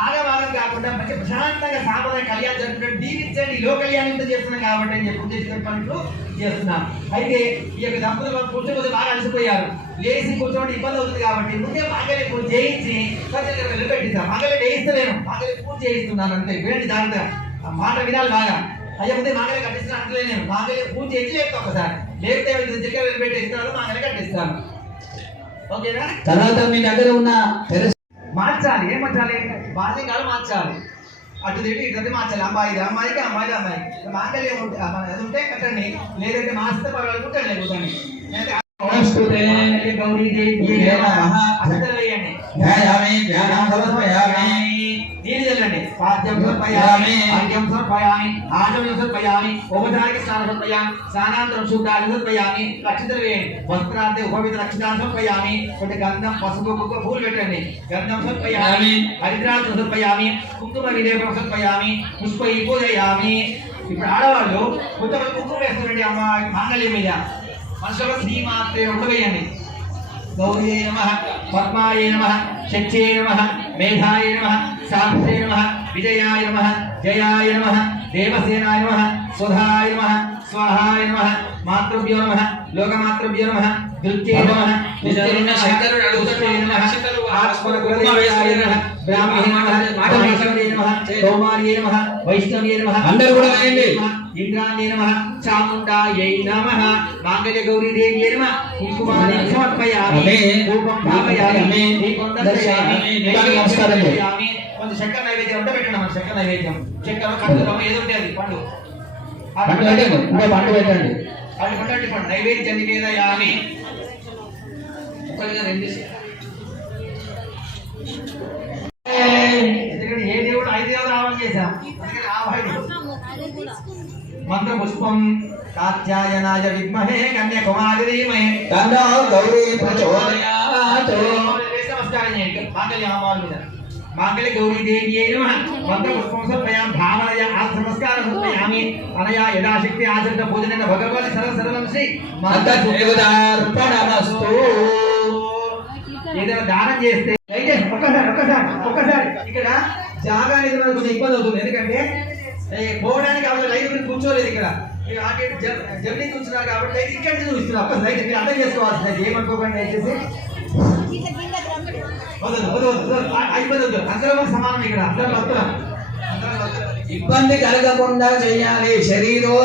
ఆగవాగం కాకుండా మంచి ప్రశాంతంగా సాంప్రదాయ కళ్యాణం జరుగుతుంటే దీవించండి. లో కళ్యాణంతో చేస్తున్నాం కాబట్టి అని చెప్పి ఉద్దేశించిన పనులు చేస్తున్నాం. అయితే ఈ యొక్క దంపతులు కూర్చోపోతే బాగా అలసిపోయారు. లేచి కూర్చోబట్టి ఇబ్బంది అవుతుంది కాబట్టి ముందే మాంగళ్యం పూజ చేయించి వెళ్ళి పెట్టిస్తాం. మాంగళ్యం వేయిస్తలేను, మాంగళ్యం పూజ చేయిస్తున్నాను అంతే. వేయండి జాగ్రత్తగా మాట వినాలి బాగా. అయ్యా ముందే మాంగళ్యం కట్టిస్తాను అంటే నేను మాంగళ్యం పూజ చేయించి లేపుతా ఒకసారి. లేపితే జీలకర్ర పెట్టి ఇస్తాను, మాంగళ్యం కట్టిస్తాను. ఓకేనా? తర్వాత మీ దగ్గర ఉన్న మార్చాలి. ఏం మార్చాలి? బాల్యంగాలు మార్చాలి. అటు తిరిగి ఇటు మార్చాలి. అమ్మాయిది అమ్మాయికి, అమ్మాయిది అమ్మాయికి. మాంగళ్యం అది ఉంటే కట్టండి, లేదంటే మాస్తే పర్వాలేదు కుట్టండి. లేకపోతే నీళ్ళు చల్లండి. పాద్యం సమర్పయామి, అర్ఘ్యం సమర్పయామి, ఆచమనం సమర్పయామి, ఉపచారిక స్నానం సమర్పయామి, స్నానాంతరం శుద్ధాన్ని సమర్పయామి, రక్షితలు వేయండి. వస్త్రాంతే ఉపవిత రక్షితాన్ని సమర్పయామి. కొంచెం గంధం, పసుపు, కుక్క పూలు పెట్టండి. గంధం సమర్పయామి, హరిద్రాక్ష సమర్పయామి, కుంకుమ విలేపం సమర్పయామి, పుష్పై పూజయామి. ఇప్పుడు ఆడవాళ్ళు కొంతమంది కుంకుమ వేస్తారండి అమ్మ మాంగళ్యం మీద. మనుషులు శ్రీమాత్రే ఉండవేయండి. గౌరీ నమః, పద్మాయ నమః, శక్త్యై నమః, మేధాయ నమః, సాక్షే నమః, విజయాయ నమః, జయాయ నమః, దేవసేనాయ నమః, స్వధాయ నమః, స్వాహాయ నమః, మాతృభ్యో నమః, లోకమాతృభ్యో నమః, దుర్గే నమః, శంకరుడు అడుగుతాడు నమః, ఆత్మకులదేవాయ నమః, బ్రాహ్మణే నమః, మాధవే నమః, కౌమార్యే నమః, వైష్ణవే నమః. అందరూ కూడా వేయండి. ఇంద్రాణ్యే నమః, చాముండాయై నమః, మాంగళ్య గౌరీ దేవ్యై నమః. కుంకుమాన్ని సమర్పయామి, ధూపం భావయామి, దీపం దర్శయామి, నమస్కారం చేయామి. కొంచెం చక్కెర నైవేద్యం ఉంటే పెట్టండి. మన చక్కెర నైవేద్యం చక్కెర కడుగుతాము ఏదో ఉంటే అది పండు పండు పెట్టండి. అది పండు పండు నైవేద్యం నివేదయామి. ఎందుకంటే ఏ దేవుడు 5 దేవుడు ఆహ్వానం చేశాం. అందుకని మంత్ర పుష్పం కాత్యాయనాయ విద్మహే కన్యాకుమారి ధీమహి తన్నో గౌరీ ప్రచోదయాత్. నమస్కారం చేయండి మాంగళ్య అమ్మవారి మీద. మాంగళ్య గౌరీ దేవ్యై నమః. మంత్ర పుష్పం సమర్పయామి, భావనయ నమస్కారం సమర్పయామి. అనయా యథాశక్తి ఆచరణ పూజన భగవతి సర్వం శ్రీ మంత్రదేవతార్పణమస్తు. ఏదైనా దానం చేస్తే ఒక్కసారి ఇక్కడ జాగా అనేది మనకు కొంచెం ఇబ్బంది అవుతుంది. ఎందుకంటే పోవడానికి అవసరం లైట్ మీద కూర్చోలేదు. ఇక్కడ జర్నీ కూర్చున్నారు కాబట్టి లైట్ ఇక్కడ నుంచి చూస్తున్నారు. ఒక్క లైట్ మీరు అర్థం చేసుకోవాల్సింది. ఏమనుకోకండి దయచేసి. అయిపోతుంది. అందరూ సమానం. ఇక్కడ అందరూ భక్తులం. ఇబ్బంది కలగకుండా చేయాలి. శరీరో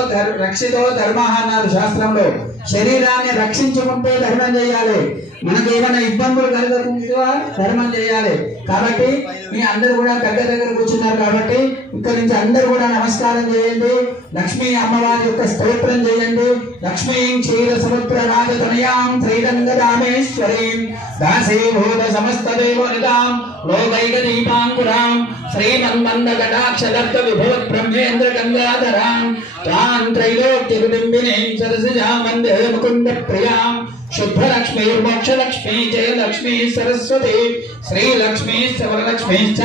రక్షితో ధర్మ అన్నారు శాస్త్రంలో. శరీరాన్ని రక్షించుకుంటూ ధర్మం చేయాలి. మనకు ఏమైనా ఇబ్బందులు కలగకుండా ధర్మం చేయాలి. కాబట్టి మీ అందరూ కూడా దగ్గర కూర్చున్నారు కాబట్టి ఇక్కడ నుంచి అందరూ కూడా నమస్కారం చేయండి. లక్ష్మీ అమ్మవారి యొక్క స్తోత్రం చేయండి. లక్ష్మీం క్షీర సముద్ర రాజతనయాం శ్రీరంగరామేశ్వరీం దాసీభూత సమస్త దేవనిదాం లోకైక దీపాంకురాం శ్రీమన్మందకటాక్షలబ్ధ విభవత్ బ్రహ్మేంద్ర గంగాధరాం తాం త్రైలోక్య కుటుంబినీం సరసిజాం వందే ముకుంద ప్రియాం శుభ్రలక్ష్మీ మోక్షలక్ష్మీ జయలక్ష్మీ సరస్వతి శ్రీలక్ష్మీ వరలక్ష్మీ చ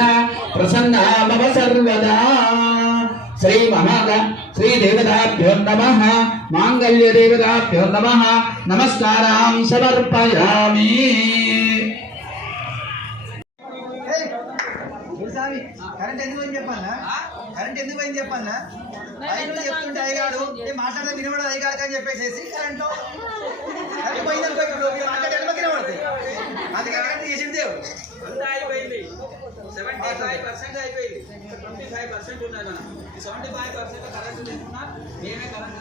ప్రసన్నా మమ సర్వదా. శ్రీ దేవతాభ్యో నమః మాంగళ్య దేవతాభ్యో నమః నమస్కారాం సమర్పయామి. కరెంట్ ఎందుకు పోయింది చెప్పాలా? కరెంట్ ఎందుకు పోయింది చెప్పాలా? చెప్తుంటే అయ్యగాడు మాట్లాడితే వినబడదు అయ్యగాడు అని చెప్పేసి కరెంట్ పోయింది అనుకో. వినబడతాయి అందుకే కరెంట్ చేసింది దేవుడు. 75% అయిపోయింది. 25% ఉన్నది. మనం 75% కరెంట్ లేకున్నా మేమే కరెంట్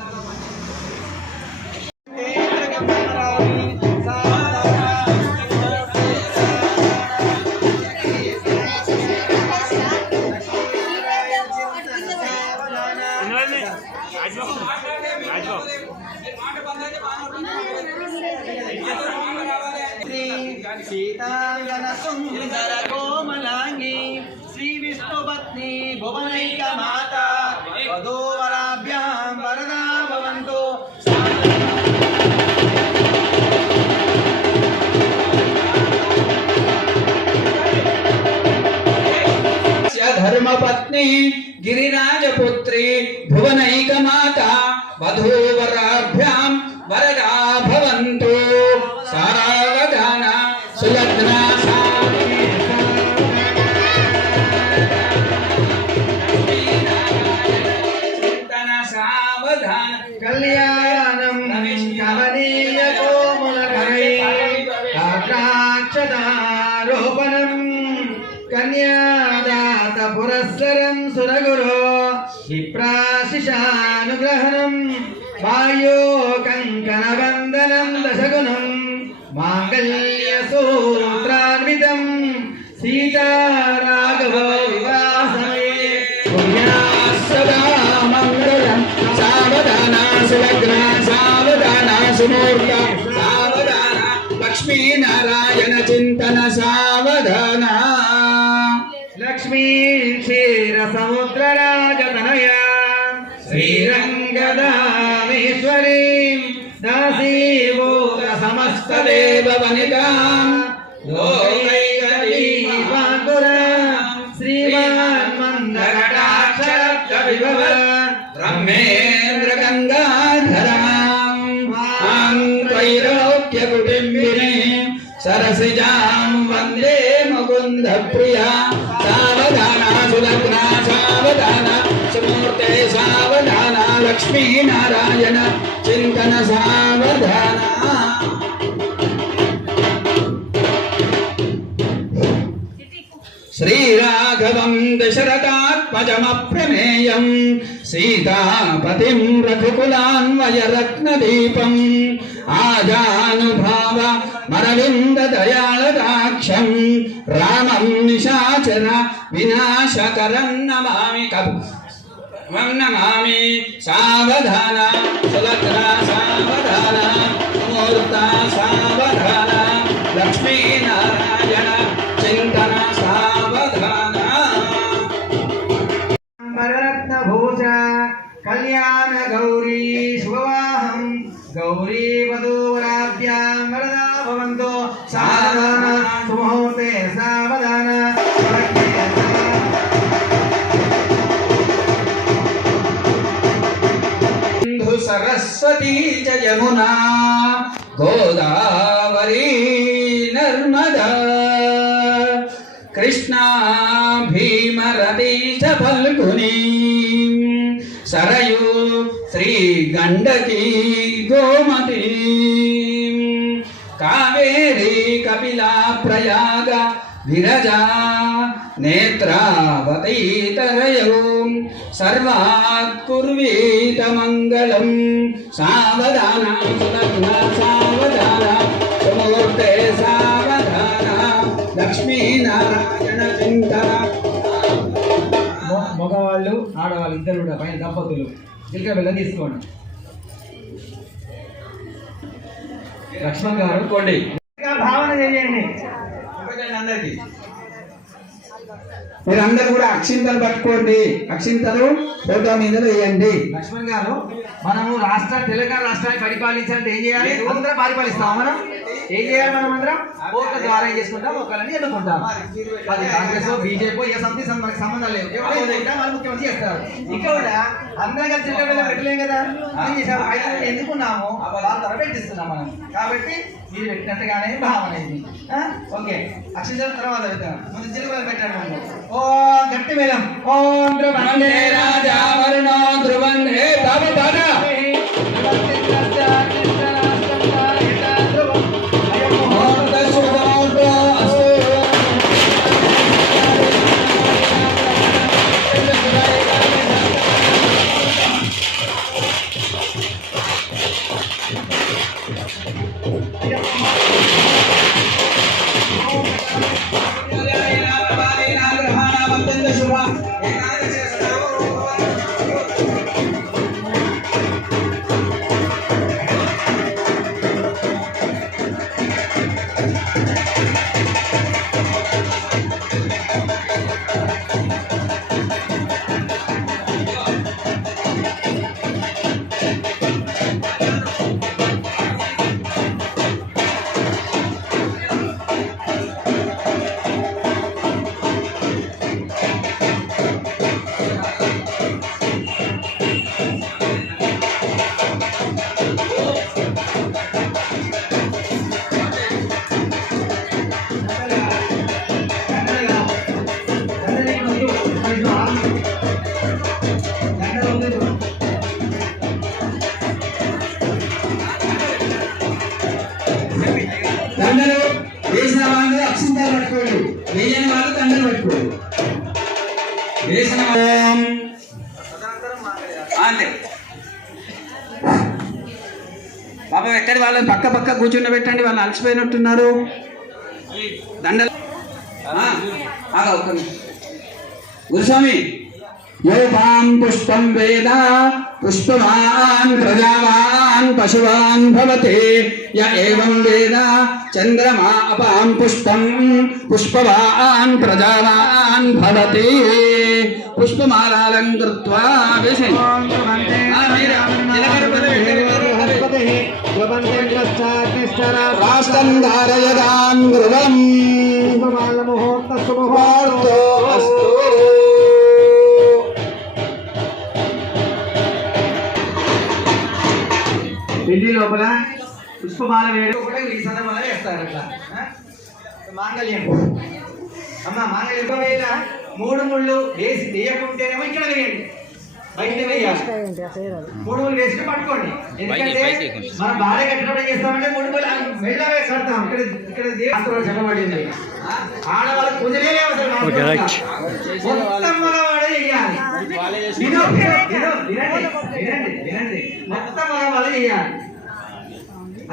సీతాంగన సుందర కోమలాంగి శ్రీ విష్ణుపత్ని భువనైక మాత వధూవరాభ్యాం వరదా భవంతు. ధర్మపత్ని గిరిరాజపుత్రి భువనైక మాత వధూవరాభ్యాం వరదా భవంతు. సారావధాన సులగ్నా చింతన సావధాన కళ్యాణం కమనీయ కోమలకరై కాక్షదారోపణం కన్యాదాత పురస్సరం సురగురో విప్రాశిషానుగ్రహణం వాయో కంకణ వందనం దశగుణం మాంగళ్య సూత్రాన్వితం సీతారాఘవ వివాహసమయే సదా మంగళం. సావధాన సులగ్నా సావధాన సుమూర్త సావధాన లక్ష్మీనారాయణ చింతన సావధాన. లక్ష్మీ క్షీర సముద్ర రాజతనయ శ్రీరంగదామేశ్వరీ దాసీభూత సమస్త దేవ వనితాం లోకైక దీపాంకురాం శ్రీమాన్ మందకటాక్షలబ్ధ విభవ బ్రహ్మేంద్ర గంగాధరాం త్రైలోక్య కుటుంబినీం సరసిజాం వందే ముకుంద ప్రియా. సావధాన సులగ్నా సావధాన సుమూర్తే సావధాన లక్ష్మీనారాయణ చింతన సావధాన. శ్రీరాఘవం దశరథాత్మజమప్రమేయం సీతాపతిం రఘుకులాన్వయరత్నదీపం ఆజానుభావ మరవింద దయాళదాక్షం రామం నిశాచర వినాశకరం నమామి. నమామి. సావధాన సులగ్నా సావధాన ముహూర్త సావధాన లక్ష్మీనారాయణ చింతన సావధాన. వరరత్నభూష కళ్యాణ గౌరీ శుభవాహం గౌరీ వధూవరాభ్యాం వరదా భవంతు. సావధాన సుముహూర్తే సావధాన. సరస్వతీ చ యమునా గోదావరీ నర్మదా కృష్ణా భీమరతి చ ఫల్గునీ సరయూ శ్రీ గండకీ గోమతీ కావేరీ కపిలా ప్రయాగ విరజా నేత్రావతీతరయో సర్వాత్ కుర్వీత మంగళం సావధాన సావధాన సుమూర్తే సావధాన లక్ష్మీనారాయణ చింతన. మగవాళ్ళు ఆడవాళ్ళు ఇద్దరు కూడా పైన దంపతులు జీలకర్ర బెల్లం తీసుకోండి. లక్ష్మణ్ గారు కొండి భావన చేయండి. అందరికి మీరందరూ కూడా అక్షింతలు పట్టుకోండి. అక్షింతలు ఫోటో మీద వేయండి. లక్ష్మణ్ గారు, మనము తెలంగాణ రాష్ట్రాన్ని పరిపాలించాలంటే ఏం చేయాలి? అందరం పరిపాలిస్తాం. మనం ఏం చేయాలి? మనం అందరం ఓట్ల ద్వారా ఏం చేసుకుంటాం? ఒకళ్ళని ఎన్నుకుంటాం. అది కాంగ్రెస్ బీజేపీ ఏ సంస్థ మనకి సంబంధం లేదు. ఎవరు వాళ్ళు ముఖ్యమంత్రి చేస్తారు. ఇక్కడ కూడా అందరం కలిసి పెట్టలేం కదా. ఏం చేసాము? 5 ఎన్నుకున్నాము, వాళ్ళ తర్వాత పెట్టిస్తున్నాం మనం. కాబట్టి మీరు పెట్టినట్టుగానే భావన ఇది. ఓకే, అక్షింతల తర్వాత పెడతాం. ముందు జీలకర్ర పెట్టండి. ఓ గట్టి మేళం. ఓం ధ్రువందే రాజా వరుణో ధ్రువందే తవదన దండలు వేసిన వాళ్ళు అక్షింతలు పట్టుకోండి. వేయని వాళ్ళు దండలు పట్టుకోండి. వేసిన అంతే. బాబా ఎక్కడి వాళ్ళని పక్క పక్క కూర్చుండ పెట్టండి. వాళ్ళు అలసిపోయినట్టున్నారు. దండలు గురుస్వామి యోపాం పుష్పం వేద పుష్పవాన్ ప్రజావాన్ పశువాన్ భవతే య ఏవం వేద చంద్రమా అపాం పుష్పం పుష్పవాన్ ప్రజావాన్ భవతే. పుష్పమాలాలంకృత్వా రాష్ట్రం ధారయదాన్ గృహం ముహూర్తో అస్తు. ఢిల్లీ లోపల పుష్పమాల వేయడం కూడా ఈ సందర్భంలో వేస్తారు. అట్లా మాంగళ్యం అమ్మ మాంగళ్యం వేయాల 3 ముళ్ళు వేయకుంటేనేమో ఇక్కడ వేయండి, బయట వేయాలి. 3 ముళ్ళు వేసి పట్టుకోండి. ఎందుకంటే మనం భార్య కట్టినప్పుడు ఏం చేస్తామంటే 3 ముళ్ళు మెళ్ళ వేసి కడతాం. ఇక్కడ దేవతలో చెప్పబడింది ఆడవాళ్ళు కుదిరే అవసరం మొత్తం మగవాడే చేయాలి. వినండి, మొత్తం మగవాళ్ళు చేయాలి.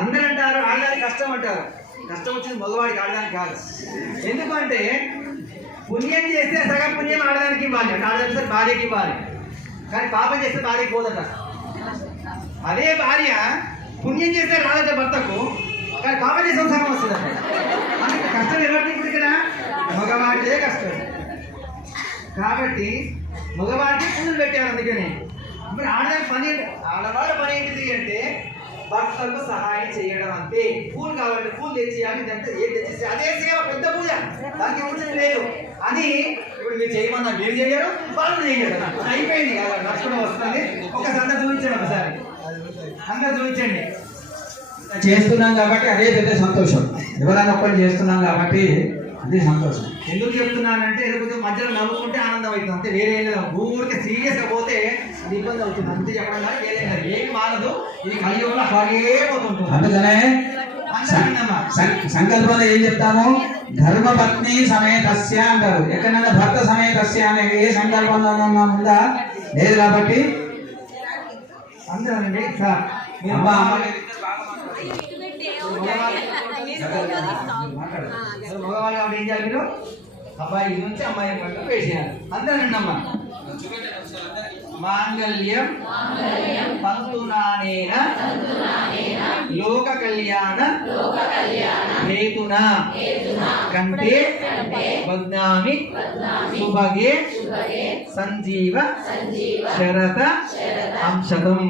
అందరూ అంటారు ఆడదానికి కష్టం అంటారు. కష్టం వచ్చింది మగవాడికి, ఆడదానికి కాదు. ఎందుకంటే పుణ్యం చేస్తే సగం పుణ్యం ఆడదానికి ఇవ్వాలి, ఆడదానికి భార్యకి ఇవ్వాలి. కానీ పాపం చేస్తే భార్యకి పోదట. అదే భార్య పుణ్యం చేస్తే రాదట భర్తకు, కానీ పాపం చేస్తే సగం వస్తుందట. అందుకే కష్టం ఎవరికి ఇప్పుడు ఇక్కడ మగవాడిదే కష్టం. కాబట్టి మగవాడికి పూలు పెట్టారు. అందుకని ఇప్పుడు ఆడదానికి పని, ఆడవాళ్ళ పని ఏంటిది అంటే భర్తలకు సహాయం చేయడం అంతే. పూలు కావాలంటే పూలు తెచ్చేయాలి, ఇదంతా ఏం తెచ్చేసి అదే సేవ, పెద్ద పూజ, దానికి ఉంచడం లేదు అని. ఇప్పుడు మీరు చేయమన్నా మీరు చేయరు, వాళ్ళు చేయరు, అయిపోయింది. అలా నడుచుకుని వస్తుంది. ఒక సందర్భం చూపించండి, ఒకసారి అందరు చూపించండి. చేస్తున్నాం కాబట్టి అదే పెద్ద సంతోషం. ఎవరైనా ఒక్కటి చేస్తున్నాం కాబట్టి అదే సంతోషం. ఎందుకు చెప్తున్నానంటే ఎదుగుతూ మధ్యలో నవ్వుకుంటే ఆనందం అవుతుంది అంతే, వేరే ఊరికి సీరియస్గా పోతే అది ఇబ్బంది అవుతుంది. అంతే చెప్పడం కానీ వేరే ఏం మారదు. ఈ కలియుగంలో అలాగే పోతుంటుంది. అందుకనే సంకల్పంలో ఏం చెప్తాము? ధర్మపత్ని సమేతస్య అంటారు. ఎక్కడైనా భర్త సమేతస్య అనే ఏ సంకల్పంలో ఉందా? లేదు. కాబట్టి అందరండి సార్ మీరు మగవాళ్ళు కాబట్టి ఏం చేయాలి? మీరు అబ్బాయి నుంచి అమ్మాయి పట్ల వేసేయాలి. అందరండి అమ్మ. మాంగళ్యం తంతునానేన లోక కళ్యాణ హేతునా కంటే బధ్నామి సుభగే సంజీవ శరత అంశతం.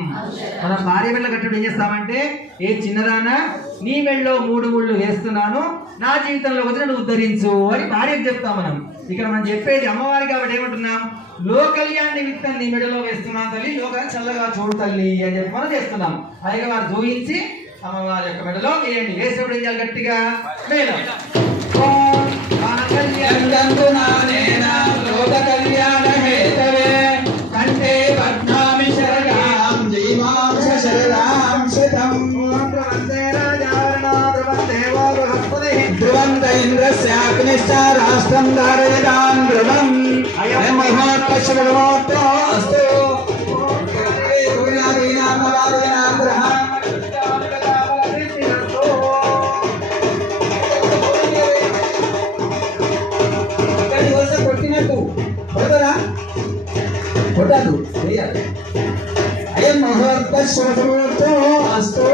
మనం భార్య మెళ్ళ కట్టడం ఏం చేస్తామంటే, ఏ చిన్నదానా నీ మెళ్ళలో 3 ముళ్ళు వేస్తున్నాను, నా జీవితంలో వచ్చిన నువ్వు ఉద్ధరించు అని భార్యకు చెప్తాం మనం. ఇక్కడ మనం చెప్పేది అమ్మవారి కాబట్టి ఏమంటున్నాం? లోకల్యాణ నిమిత్తం నీ మెడలో వేస్తున్నాం తల్లి, లోకాన్ని చల్లగా చూడు తల్లి అని చెప్పి మనం చేస్తున్నాం. అలాగే వారు జోయించి అమ్మవారి యొక్క మెడలో వేయండి. వేసేప్పుడు ఏం చేయాలి? గట్టిగా వేయాలి. లోక కళ్యాణ హేతవే కంటే బధ్నామి శరణాం జీవాంశ శరణాం శతం ధ్రువంత ఇంద్రస్యాగ్నిశ్చ రాష్ట్రం ధారయతాం ధ్రువం అయం మహోత్కర్షమోక్తో కొట్టినట్టు కొట్టదు వేయాలి. అయం మహోత్కర్షమోక్తో అస్తు.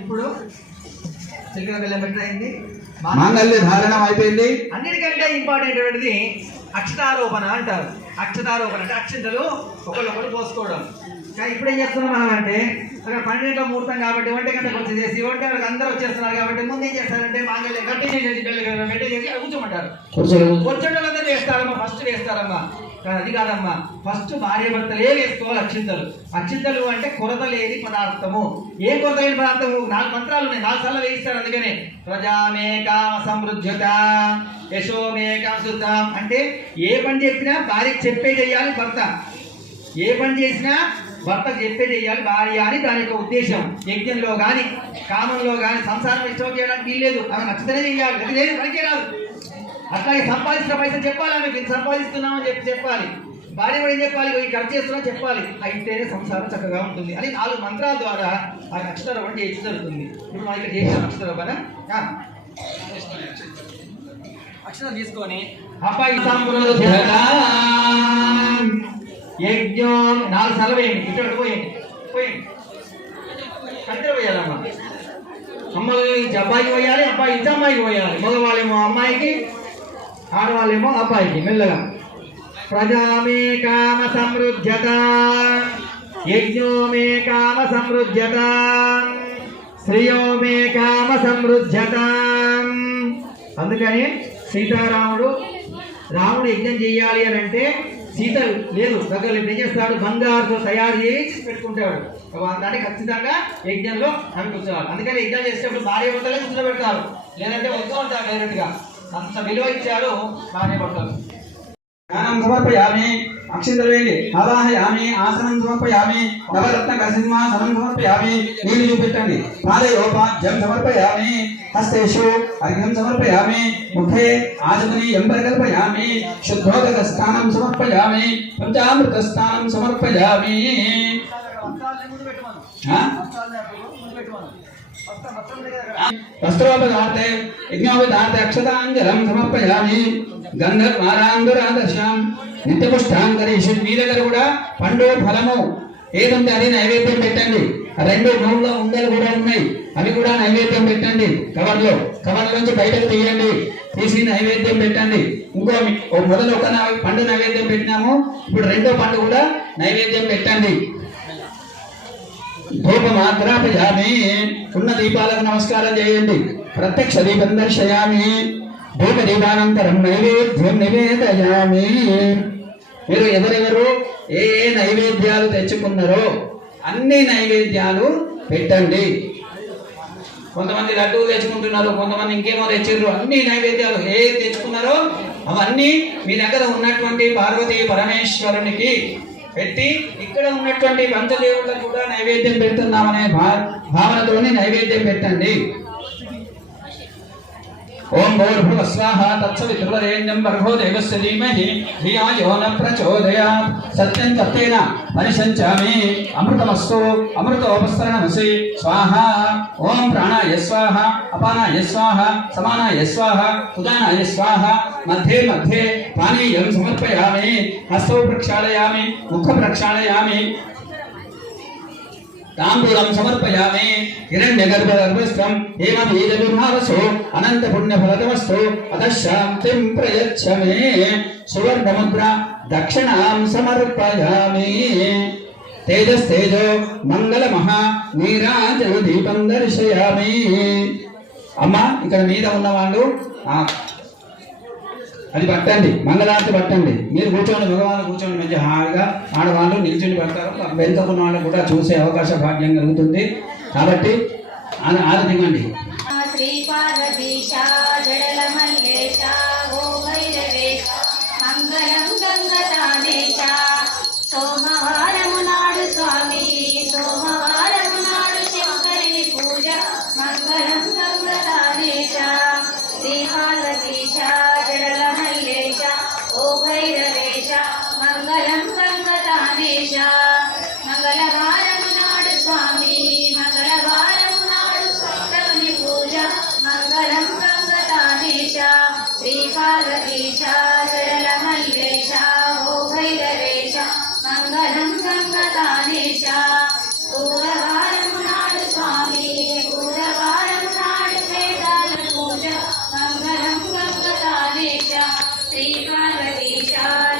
ఇప్పుడు చిలకల బెల్లం పెట్టయింది, మాంగళ్య ధారణం అయిపోయింది. అన్నిటికంటే ఇంపార్టెంట్ ఏంటిది? అక్షతారోపణ అంటారు. అక్షతారోపణ అంటే అక్షంతలు ఒకళ్ళొకళ్ళు పోసుకోవడం. కానీ ఇప్పుడు ఏం చేస్తున్నాం మనం అంటే, అక్కడ 12 ముహూర్తం కాబట్టి 1 గంటకు వచ్చి చేసి 1 గంటలకు అందరూ వచ్చేస్తున్నారు కాబట్టి ముందు ఏం చేస్తారంటే మాంగళ్యం గట్టి చేసి బెల్లి చేసి కూర్చోమంటారు. కూర్చోండి వేస్తారమ్మా, ఫస్ట్ వేస్తారమ్మా. కానీ అది కాదమ్మా, ఫస్ట్ భార్య భర్తలే వేసుకోవాలి అక్షింతలు. అక్షింతలు అంటే కొరత లేని పదార్థము. ఏ కొరత లేని పదార్థము? 4 మంత్రాలు ఉన్నాయి, 4 సార్లు వేయిస్తారు. అందుకనే ప్రజామే కామ సమృద్ధ్యత యశోమే కామసుతాం అంటే ఏ పని చెప్పినా భార్యకి చెప్పే చేయాలి భర్త. ఏ పని చేసినా భర్తకు చెప్పే చేయాలి భార్య అని దాని యొక్క ఉద్దేశం. యజ్ఞంలో కానీ కామంలో కానీ సంసారం ఇష్టం చేయడానికి వీల్లేదు. ఆమె నచ్చితేనే చేయాలి, అది లేదు పనికే రాదు. అట్లాగే సంపాదించిన పైసలు చెప్పాలి, ఆమె ఇంత సంపాదిస్తున్నామని చెప్పాలి. భార్య కూడా ఏం చెప్పాలి? ఈ ఖర్చు చేస్తున్నా చెప్పాలి. అయితేనే సంసారం చక్కగా ఉంటుంది అని 4 మంత్రాల ద్వారా ఆ అక్షరారోపణ చేసి జరుగుతుంది. ఇప్పుడు మనం ఇక్కడ చేసిన అక్షరారోపణ అక్షరం తీసుకొని అబ్బాయి యజ్ఞం 4 సార్లు వేయండి. ఇటు పోయండి కంటే పోయాలమ్మా. అమ్మాయి అబ్బాయికి పోయాలి, అబ్బాయి ఇంటి అమ్మాయికి పోయాలి. మగవాళ్ళేమో అమ్మాయికి, ఆడవాళ్ళేమో అబ్బాయికి. మెల్లగా ప్రజామే కామ సమృద్ధ్యత యజ్ఞో మే కామ సమృద్ధ్యత శ్రేయో మే కామ సమృద్ధ్యత. అందుకని రాముడు యజ్ఞం చేయాలి అని అంటే సీత లేదు దగ్గర ఏం చేస్తాడు? బంగారుతో తయారు చేసి పెట్టుకుంటాడు. అంటే ఖచ్చితంగా యజ్ఞంలో అవి కూర్చోవాలి. అందుకని యజ్ఞం చేసేటప్పుడు భార్య భర్తలే కూర్చోబెడతారు, లేదంటే వస్తూ ఉంటారు డైరెక్ట్ గా. అంత విలువ ఇచ్చారు భార్య భర్తలు. జ్ఞానం సమర్పయామి, అక్షింతలు వేయండి. ఆవాహయామి, ఆసనం సమర్పయామి, నవరత్న కసింహాసనం సమర్పయామి. నీళ్ళు చూపెట్టండి. పాదయోపాద్యం సమర్పయామి, హస్తేషు అర్ఘ్యం సమర్పయామి, ముఖే ఆచమనీయం పరికల్పయామి, శుద్ధోదక స్నానం సమర్పయామి, పంచామృత స్నానం సమర్పయామి. వస్త్రోపదార్థే యజ్ఞోపదార్థే అక్షతాంజలం సమర్పయామి, గంధర్వారాంగురాదర్శం నిత్యపుష్టాంగరీషు. మీ దగ్గర కూడా పండు ఫలము ఏదుంటే అది నైవేద్యం పెట్టండి. 2 నూనెల ఉండలు కూడా ఉన్నాయి, అవి కూడా నైవేద్యం పెట్టండి. కవర్లోంచి బయటకు తీయండి, తీసి నైవేద్యం పెట్టండి. మొదలు ఒక పండు నైవేద్యం పెట్టినాము, ఇప్పుడు 2వ పండు కూడా నైవేద్యం పెట్టండి. ధూపమాగ్రాపయామి, ఉన్న దీపాలకు నమస్కారం చేయండి. ప్రత్యక్ష దీపం దర్శయామి, ధూప దీపానంతరం నైవేద్యం నివేదయామి. మీరు ఎవరెవరు ఏ నైవేద్యాలు తెచ్చుకున్నారో అన్ని నైవేద్యాలు పెట్టండి. కొంతమంది లడ్డూలు తెచ్చుకుంటున్నారు, కొంతమంది ఇంకేమో తెచ్చారు. అన్ని నైవేద్యాలు ఏ తెచ్చుకున్నారో అవన్నీ మీ దగ్గర ఉన్నటువంటి పార్వతీ పరమేశ్వరునికి పెట్టి ఇక్కడ ఉన్నటువంటి పంచదేవులకు కూడా నైవేద్యం పెడుతున్నామనే భావనతోని నైవేద్యం పెట్టండి. ఓం భూర్భువః స్వాహా తత్సవితుర్వరేణ్యం భర్గో దేవస్య ధీమహి ధియో యో న ప్రచోదయాత్. సత్యం సత్యేన పరిశంచామి అమృతమస్తు అమృతోపస్తరణమసి స్వాహా. ఓం ప్రాణాయ స్వాహ అపానాయ స్వాహ సమానాయ స్వాహ ఉదానాయ స్వాహ. మధ్యే మధ్యే పానీయం సమర్పయామి. హస్తౌ ప్రక్షాళయామి ముఖ ప్రక్షాళయామి తాంబూలం సమర్పయామి. హిరణ్యగర్భగర్భస్థం హేమబీజవిభావసో అనంత పుణ్యఫలతమస్తు అతః శాంతిం ప్రయచ్చ మే. సువర్ణముద్ర దక్షిణాం సమర్పయామి. తేజస్తేజో మంగళమహా నీరాజన దీపం దర్శయామి. అమ్మ ఇక్కడ మీద ఉన్నవాళ్ళు అది పట్టండి, మంగళారతి పట్టంది. మీరు కూర్చోండి, భగవాన్ కూర్చోండి, మంచి హాయిగా. ఆడవాళ్ళు నిల్చుని పడతారు, వెనుకకున్న వాళ్ళు కూడా చూసే అవకాశ భాగ్యం కలుగుతుంది. కాబట్టి ఆరతి ఇవ్వండి. శ్రీ పార్వతీశ జడల మల్లేశ ఓ భైరవేశ మంగళం గంగతానేశ. సోమవారము నాడు స్వామి సోమవారము నాడు శంకరుని పూజ మంగళం గంగతానేశ. శ్రీ పార్వతీశ జడల మల్లేశ ఓ భైరవేశ మంగళం గంగతానేశ. మంగళవారము నాడు స్వామి మంగళవారము నాడు శంకరుని పూజ మంగళం గంగతానేశ. శ్రీ పార్వతీశ జడల మల్లేశ ఓ భైరవేశ మంగళం గంగతానేశ. బుధవారము నాడు స్వామి బుధవారము నాడు వేదాల పూజ మంగళం గంగతానేశ. శ్రీ పార్వతీశ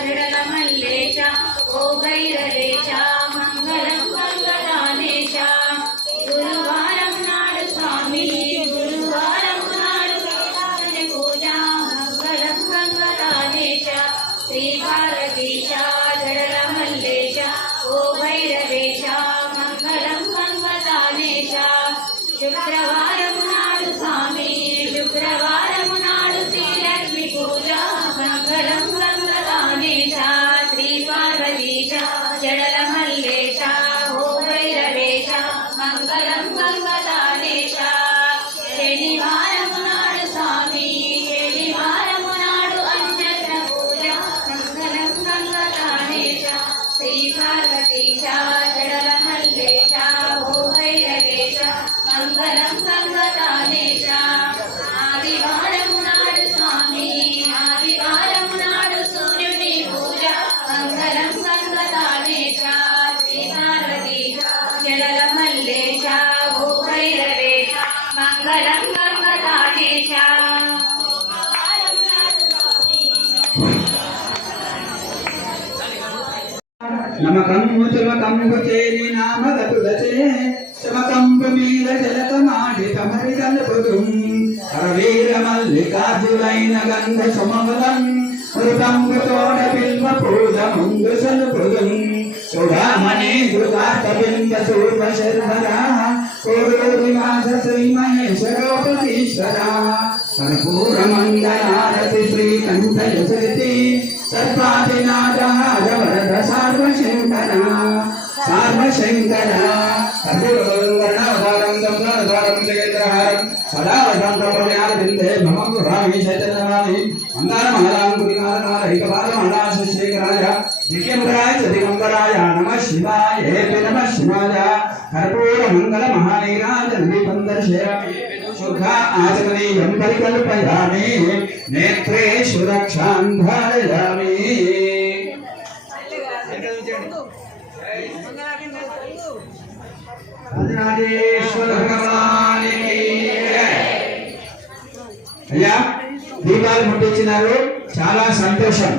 జడల మల్లేశ ఓ భైరవేశ మంగళం గంగతానేశ. గురువారం నాడు స్వామి గురువారం నాడు వేదాలని పూజ మంగళం గంగతానేశ. శ్రీ పార్వతీశ జడల మల్లేశ ఓ భైరవేశ మంగళం గంగతానేశ. శుక్రవారం నాడు స్వామి శుక్రవారం నాడు శ్రీలక్ష్మి పూజ మంగళం గంగతానేశ. శ్రీ పార్వతీశ జడల మల్లేశ ఓ భైరవేశ మంగళం గంగతానేశ. శనివారం నాడు స్వామి శనివారం నాడు అన్నట్ల పూజ మంగళం గంగతానేశ. శ్రీ పార్వతీశ జడల మల్లేశ ఓ భైరవేశ మంగళం గంగతానేశ. ఆదివారం నాడు స్వామి ఆదివారం నాడు సూర్యుని పూజ మంగళం గంగతానేశ. శ్రీ పార్వతీశ జడల మల్లేశ ఓ భైరవేశ మంగళం గంగతానేశ. నమకంబు చుమకంబు చేని నామగతులచే చమకంబు మీద జలకమాడి కమరి కలుపుదుం. హరవీర మల్లికార్జులైన గంధ సుమములం మృతంబు తోడ బిల్వ పూజ ముందు సలుపుదుం. చూడమణి ధృతార్థ బింబ సూర్వ శర్వరా కోడూరి వాస శ్రీ మహేశ్వరోపతీశ్వర. కర్పూర మంగళారతి శ్రీకంఠ యశరితి సర్వాదినాథ వరద సార్వశంకర సార్వశంకర. కర్పూరవర్ణాధారం గంగాధారం జగేంద్రహారం సదా వసంతప్రయారవిందే భమం గృహామి చైతన్యవామి. మందారమాలాం గురికారకారహికపాలమాలాశేఖరాయ దివ్యంబరాయ దిగంబరాయ నమః శివాయ నమః శివాయ. కర్పూర మంగళ మహానీరాజన దీపం దర్శయామి. శుద్ధ ఆచమనీయం పరికల్పయామి. నేత్రే సురక్షాం ధారయామి. రాజరాజేశ్వర భగవానికి అయ్యా దీపాలు ముట్టించినారు, చాలా సంతోషం.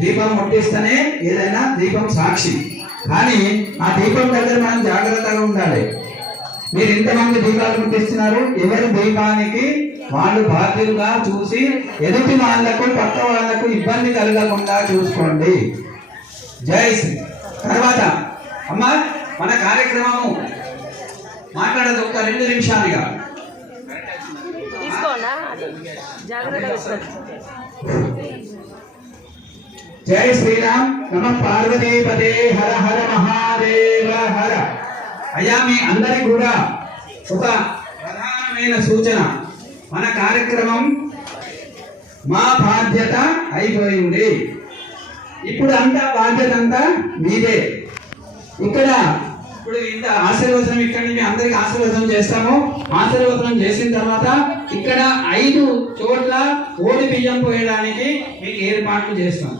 దీపం ముట్టిస్తేనే ఏదైనా దీపం సాక్షి. కానీ ఆ దీపం దగ్గర మనం జాగ్రత్తగా ఉండాలి. మీరు ఇంతమంది దీపాలు ముట్టిస్తున్నారు, ఎవరి దీపానికి వాళ్ళు బాధ్యులుగా చూసి ఎదుటి వాళ్లకు పక్క వాళ్లకు ఇబ్బంది కలగకుండా చూసుకోండి. జై శ్రీ. తర్వాత అమ్మ మన కార్యక్రమము మాట్లాడదు ఒక 2 నిమిషాలుగా. జై శ్రీరామ్. నమ పార్వతీపదే. హర హర మహాదేవ హర. అయ్యా మీ అందరికి కూడా ఒక ప్రధానమైన సూచన. మన కార్యక్రమం మా బాధ్యత అయిపోయింది. ఇప్పుడు అంతా బాధ్యత అంతా మీదే. ఇక్కడ ఇప్పుడు ఇంత ఆశీర్వచనం ఇక్కడ నుంచి అందరికి ఆశీర్వచనం చేస్తాము. ఆశీర్వచనం చేసిన తర్వాత ఇక్కడ 5 చోట్ల ఓడి బియ్యం పోయడానికి మీకు ఏర్పాట్లు చేస్తాం.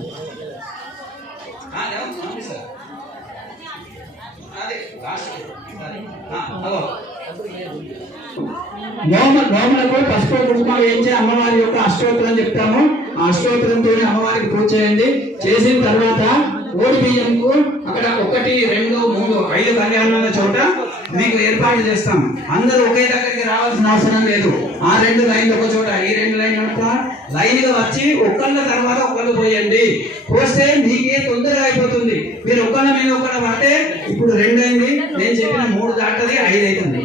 నోములకు పసుపు కుంకుమ వేయించి అమ్మవారి యొక్క అష్టోత్తరం చెప్తాము. ఆ అష్టోత్తరంతో అమ్మవారికి పూజ చేయండి. చేసిన తర్వాత ఓడి బియ్యంకు అక్కడ 1, 2, 3, 5 కళ్యాణాల చోట మీకు ఏర్పాటు చేస్తాం. అందరూ ఒకే దగ్గరికి రావాల్సిన అవసరం లేదు. ఆ 2 లైన్లు ఒక చోట, ఈ 2 లైన్లు లైన్ గా వచ్చి ఒకళ్ళ తర్వాత ఒకళ్ళు పోయండి. పోస్తే మీకే తొందరగా అయిపోతుంది. మీరు ఒకళ్ళ మీద ఒకళ్ళ పడితే ఇప్పుడు 2 అయింది, నేను చెప్పిన 3 దాటది 5 అవుతుంది.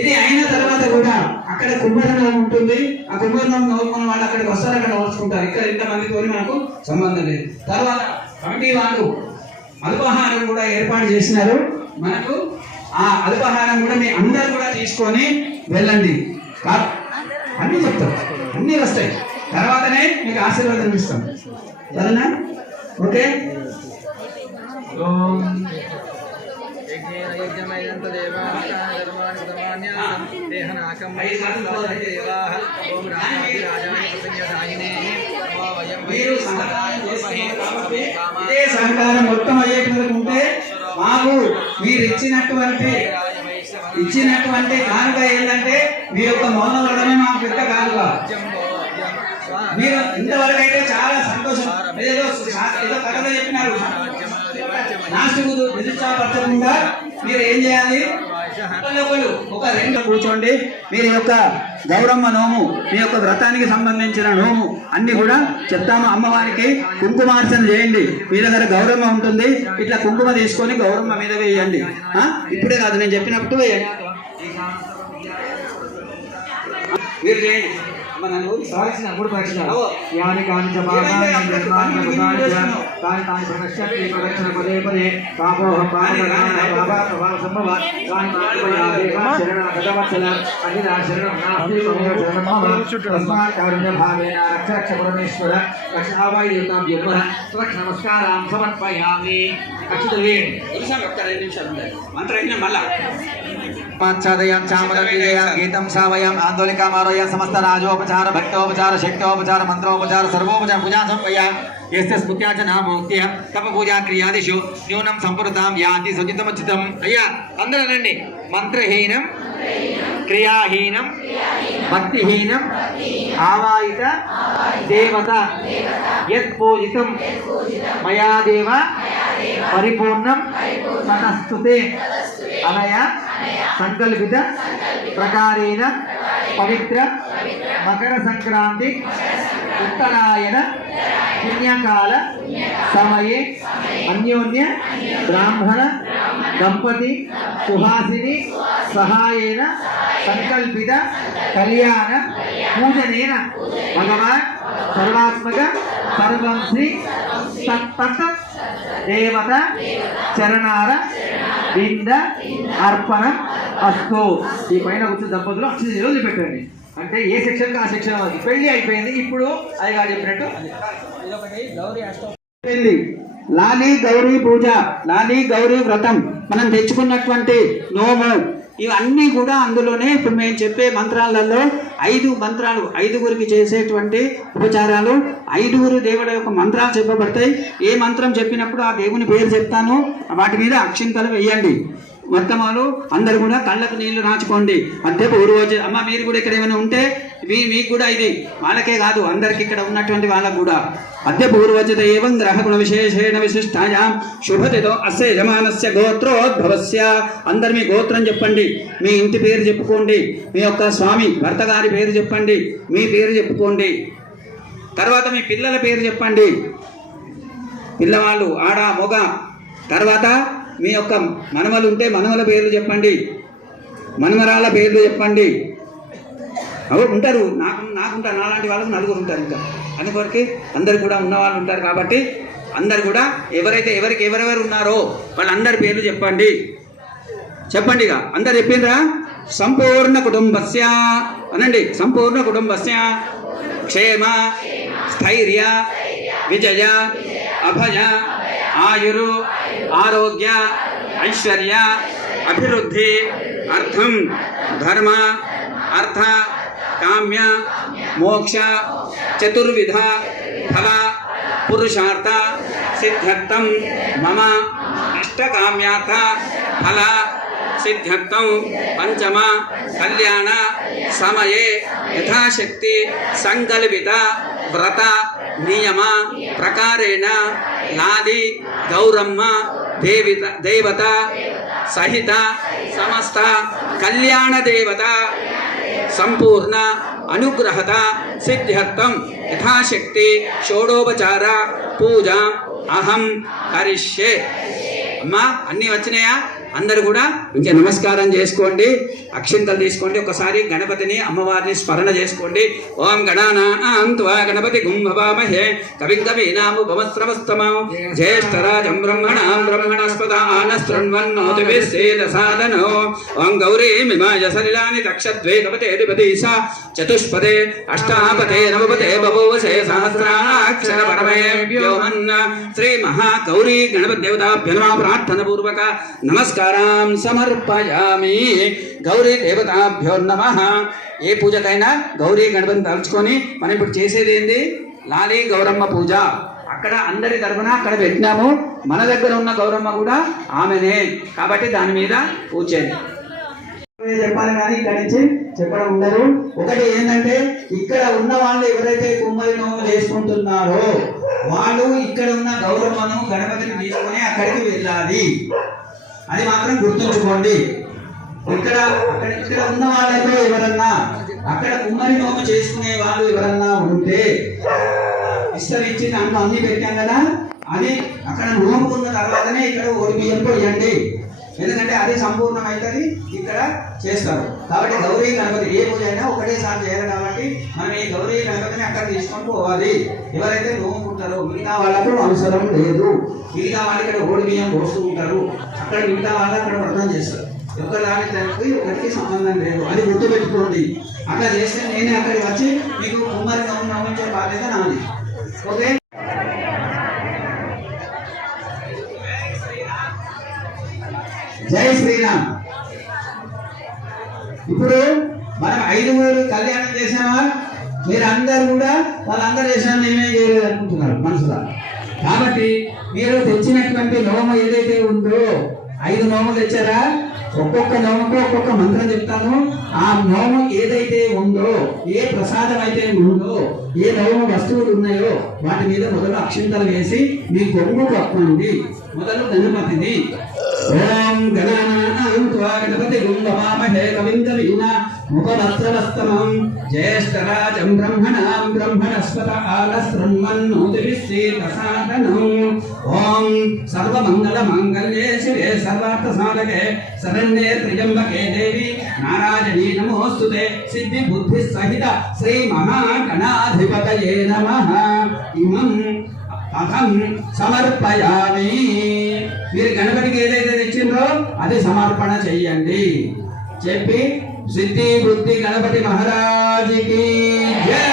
ఇది అయిన తర్వాత కూడా అక్కడ కుంభరణం ఉంటుంది. ఆ కుంభరణం నోరుకున్న వాళ్ళు అక్కడికి వస్తారు, అక్కడ నోచుకుంటారు. ఇక్కడ ఇంతమందితో మనకు సంబంధం లేదు. తర్వాత కమిటీ వాళ్ళు అల్పాహారం కూడా ఏర్పాటు చేసినారు మనకు. ఆ అల్పాహారం కూడా మీ అందరు కూడా తీసుకొని వెళ్ళండి. అన్ని చెప్తాం, అన్ని వస్తాయి. తర్వాతనే మీకు ఆశీర్వాదం ఇస్తాం. సరేనా? ఓకే. మీరు ఇదే సహకారం మొత్తం అయ్యేటంటే మాకు మీరు ఇచ్చినటువంటి కానుక ఏంటంటే మీ యొక్క మౌనం ఉండడమే మాకు పెద్ద కానుక. మీరు ఇంతవరకు అయితే చాలా సంతోషం. ఏదో కథలో చెప్పినారు, నాస్తికు నిరుత్సాహపరచకుండా మీరు ఏం చేయాలి? ఒక 2 కూర్చోండి. మీరు యొక్క గౌరమ్మ నోము, మీ యొక్క వ్రతానికి సంబంధించిన నోము అన్ని కూడా చెప్తాము. అమ్మవారికి కుంకుమార్చన చేయండి. మీ దగ్గర గౌరమ్మ ఉంటుంది, ఇట్లా కుంకుమ తీసుకొని గౌరమ్మ మీద వేయండి. ఇప్పుడే కాదు, నేను చెప్పినప్పుడు వేయండి. మీరు చేయండి. యాని కాని ప్రదక్షిణ పదే పదే పాపోహం రక్షరక్షపరమేశ్వర నమస్కారం సమర్పయామి. మళ్ళా గీతం సావయం ఆందోళికామారోయ సమస్త రాజోపచార భక్తోపచార శక్తోపచార మంత్రోపచార సర్వోపచార పూజా సంపయ ఎస్తే స్మృత్యాచ నామోక్త్య తప పూజా క్రియాదిషు న్యూనం సంపృతాం యాంతి సచితమచితం. అయ్యా అందరూ రండి. మంత్రహీనం క్రియాహీనం భక్తిహీనం ఆవాయిత దేవత యత్ పూజితం మయా దేవ పరిపూర్ణం తతస్తుతే అనయా సంకల్పిత ప్రకారేణ పవిత్ర మకర సంక్రాంతి ఉత్తరాయణ పుణ్యకాల సమయే అన్యోన్య బ్రాహ్మణ దంపతి సుహాసిని సహాయేన సంకల్పిత కళ్యాణ పూజనేన భగవాన్ సర్వాత్మక సర్వం శ్రీ తత్ దేవత చరణార బింద అర్పణం అస్తు. ఈ పైన కూర్చున్న దంపతులు అక్షర రోజు పెట్టండి. అంటే ఏ సెక్షన్ ఆ సెక్షన్ వాళ్ళకి పెళ్లి అయిపోయింది. ఇప్పుడు అయ్యగా చెప్పినట్టు లాలి గౌరీ పూజ, లాలి గౌరీ వ్రతం, మనం తెచ్చుకున్నటువంటి నోము, ఇవన్నీ కూడా అందులోనే ఇప్పుడు మేము చెప్పే మంత్రాలలో 5 మంత్రాలు, 5గురికి చేసేటువంటి ఉపచారాలు, 5గురు దేవుడు యొక్క మంత్రాలు చెప్పబడతాయి. ఏ మంత్రం చెప్పినప్పుడు ఆ దేవుని పేరు చెప్తాను, వాటి మీద అక్షింతలు వేయండి. మొత్తమాలు అందరు కూడా కళ్ళకు నీళ్లు రాచుకోండి. మధ్య పూర్వజ అమ్మ మీరు కూడా ఇక్కడ ఏమైనా ఉంటే మీకు కూడా ఇది వాళ్ళకే కాదు అందరికి ఇక్కడ ఉన్నటువంటి వాళ్ళకు కూడా అద్య పూర్వజత ఏవం గ్రహగుణ విశేషేణ విశిష్టాయాం శుభతితో అస్య యజమానస్య గోత్రోద్భవస్య. అందరు మీ గోత్రం చెప్పండి, మీ ఇంటి పేరు చెప్పుకోండి, మీ యొక్క స్వామి భర్త గారి పేరు చెప్పండి, మీ పేరు చెప్పుకోండి. తర్వాత మీ పిల్లల పేరు చెప్పండి, పిల్లవాళ్ళు ఆడ మొగ. తర్వాత మీ యొక్క మనవలు ఉంటే మనవల పేర్లు చెప్పండి, మనమరాళ్ళ పేర్లు చెప్పండి. అవి ఉంటారు, నాకుంటారు, నాలాంటి వాళ్ళకు 4 ఉంటారు. ఇంకా అందుకొరికి అందరు కూడా ఉన్నవాళ్ళు ఉంటారు కాబట్టి అందరు కూడా ఎవరెవరు ఉన్నారో వాళ్ళందరి పేర్లు చెప్పండి. ఇక అందరు చెప్పిండ్రా? సంపూర్ణ కుటుంబస్య అనండి. సంపూర్ణ కుటుంబస్య క్షేమ స్థైర్య విజయ అభయ ఆయురు ఆరోగ్య ఐశ్వర్య అభివృద్ధి అర్థం ధర్మ అర్థ కామ్య మోక్ష చతుర్విధ ఫల పురుషార్థ సిద్ధ్యర్థం మమ అష్టకామ్యార్థ ఫల సిద్ధ్యర్థం పంచమ కళ్యాణ సమయే యథాశక్తి సంకల్పిత వ్రత నియమ ప్రకారేణ లాలి గౌరమ్మ దేవత సహిత సమస్త కళ్యాణ దేవత సంపూర్ణ అనుగ్రహత సిద్ధ్యర్థం యథాశక్తి షోడోపచార పూజ అహం కరిష్యే. అమ్మా అన్నీ వచ్చినాయా? అందరు కూడా ఇంకా నమస్కారం చేసుకోండి, అక్షింతలు తీసుకోండి. ఒకసారి గణపతిని అమ్మవారిని స్మరణ చేసుకోండి. ఓం గణానాం త్వా గణపతి గుంభవామహే కవిం కవీనాముపమస్రవస్తమం జ్యేష్ఠరాజం బ్రహ్మణాం బ్రహ్మణస్పదాన శృణ్వన్నోతిభిः సేదసాదనో ఓం గౌరీమిమాయ సలిలాని తక్షద్వేదపతేధిపతి సా చతుష్పదే అష్టాపదే నవపదే బభూవసే సహస్రాక్షర పరమేభ్యోమన్న శ్రీ మహాగౌరీ గణపతి దేవతాభ్యో నమః ప్రార్థన పూర్వక నమస్కారం సమర్పయామి. గౌరీ దేవతాభ్యో నమః. ఏ పూజకైనా గౌరీ గణపతిని తలుచుకొని మనం ఇప్పుడు చేసేది ఏంది? లాలి గౌరమ్మ పూజ. అక్కడ అందరి తరఫున అక్కడ పెట్టినాము. మన దగ్గర ఉన్న గౌరమ్మ కూడా ఆమెనే కాబట్టి దాని మీద పూజ చేయండి. చెప్పాలి కానీ ఇక్కడి నుంచి చెప్పడం ఉండదు. ఒకటి ఏంటంటే ఇక్కడ ఉన్న వాళ్ళు ఎవరైతే కుమ్మరి నోము చేసుకుంటున్నారో వాళ్ళు ఇక్కడ ఉన్న గౌరమ్మను గణపతిని తీసుకొని అక్కడికి వెళ్ళాలి. అది మాత్రం గుర్తుంచుకోండి. ఇక్కడ ఉన్న వాళ్ళతో ఎవరన్నా అక్కడ కుమ్మరి నోము చేసుకునే వాళ్ళు ఎవరన్నా ఉంటే విస్తరించి అన్ని పెట్టాం కదా, అది అక్కడ నోముకున్న తర్వాతనే ఇక్కడ ఓడి బియ్యంతో ఇవ్వండి. ఎందుకంటే అది సంపూర్ణమైతుంది, ఇక్కడ చేస్తారు. కాబట్టి గౌరీ గణపతి ఏ పూజ అయినా ఒకటేసారి చేయాలి. కాబట్టి మనం ఈ గౌరీ గణపతిని అక్కడ తీసుకొని పోవాలి. ఎవరైతే నోముకుంటారో మిగతా వాళ్ళకు అవసరం లేదు. మిగతా వాళ్ళు ఇక్కడ ఓడి బియ్యం పోస్తూ ఉంటారు, అక్కడ మిగతా వాళ్ళు అక్కడ వ్రతం చేస్తారు. ఒకదానికి ఒకటికి సంబంధం లేదు, అది గుర్తుపెట్టుకోండి. అట్లా చేస్తే నేనే అక్కడికి వచ్చి మీకు కుమ్మరి నోమించే బాధ్యత నాది. ఓకే. జై శ్రీరామ్. ఇప్పుడు మనం 5 కళ్యాణం చేసామా? మీరు అందరు కూడా వాళ్ళందరూ చేసామని నేనేం చేయలేదు అనుకుంటున్నారు మనసులో. కాబట్టి మీరు తెచ్చినటువంటి నోము ఏదైతే ఉందో 5 నోములు తెచ్చారా? ఒక్కొక్క నోముకు ఒక్కొక్క మంత్రం చెప్తాను. ఆ నోము ఏదైతే ఉందో, ఏ ప్రసాదం అయితే ఉందో, ఏ నోము వస్తువులు ఉన్నాయో వాటి మీద మొదలు అక్షింతలు వేసి మీ గొంగు కప్పండి. మొదలు గణపతిని. ఓం గణానాం త్వా గణపతి గుంభవామహే కవిం కవీనాముపమస్రవస్తమం జ్యేష్ఠరాజం బ్రహ్మణాం బ్రహ్మణస్పదాన శృణ్వన్నోతిభిः సేదసాదనం. ఓం సర్వమంగళ మాంగళ్యే శివే సర్వార్థ సాధకే శరణ్యే త్ర్యంబకే దేవి నారాయణీ నమోస్తుతే. సిద్ధి బుద్ధి సహిత శ్రీ మహాగణాధిపతయే నమః. ఇమం అహం సమర్పయామి. మీరు గణపతికి ఏదైతే తెచ్చిందో అది సమర్పణ చెయ్యండి. చెప్పి సిద్ధి బుద్ధి గణపతి మహారాజుకి జై.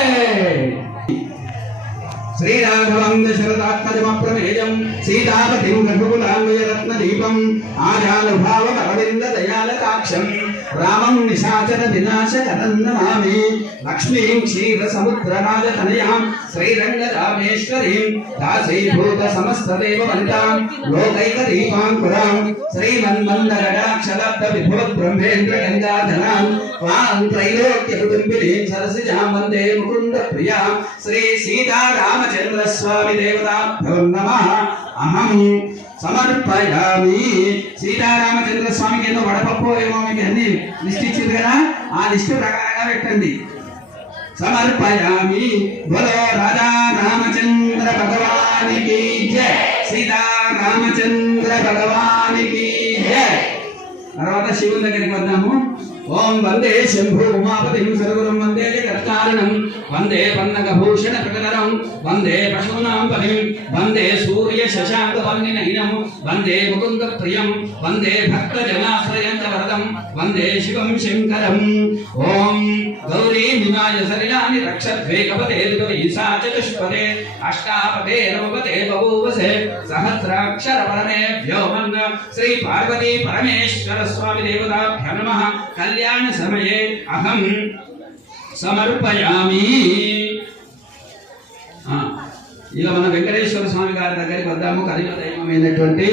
శ్రీరాఘవం దశరథాత్మజమప్రమేయం సీతాపతిం రఘుకులాంబుజరత్న దీపం ఆజానుభావ అరవింద దయాలకాక్షం రామం నిశాచర వినాశకరం నమామి. లక్ష్మీం క్షీర సముద్ర రాజతనయాం శ్రీరంగరామేశ్వరీం దాసీభూత సమస్త దేవవంతాం లోకైక దీపాంకురాం శ్రీమన్మందరడాక్షలబ్ధ విభవ బ్రహ్మేంద్ర గంగాధరాం వాం త్రైలోక్య కుటుంబినీం సరసిజాం వందే ముకుంద ప్రియాం శ్రీ సీతారామచంద్ర స్వామి దేవతాభ్యో నమః. అహం సమర్పయామి. సీతారామచంద్ర స్వామికి ఏదో వడపప్పు ఏమో మీకు అన్ని లిస్ట్ ఇచ్చింది కదా, ఆ లిస్టు ప్రకారంగా పెట్టండి. సమర్పయామి. బోలో రాజా రామచంద్ర భగవానికి జై. సీతారామచంద్ర భగవానికి జై. తర్వాత శివుని దగ్గరికి వద్దాము. ఓం వందే శంభు ఉమాపతిం సర్వగురుం వందే జగత్కారణం వందే పన్నగభూషణ ప్రకటనం వందే పశూనాం పతిం వందే సూర్య శశాంక వర్ణినైనం వందే ముకుంద ప్రియం వందే భక్త జనాశ్రయం చ వరదం వందే శివం శంకరం. ఓం గౌరీ నిమాయ సలిలాని రక్షద్వే కపతే దుర్గవీసా చతుష్పదే అష్టాపదే నవపదే బభూవసే సహస్రాక్షర పరమేభ్యో మన్న శ్రీ పార్వతీ పరమేశ్వర స్వామి దేవతాభ్యో నమః. కళ్యాణ సమయే అహం సమర్పయామి. ఇక మన వెంకటేశ్వర స్వామి గారి దగ్గరికి వద్దాము. కలియుగ దైవమైనటువంటి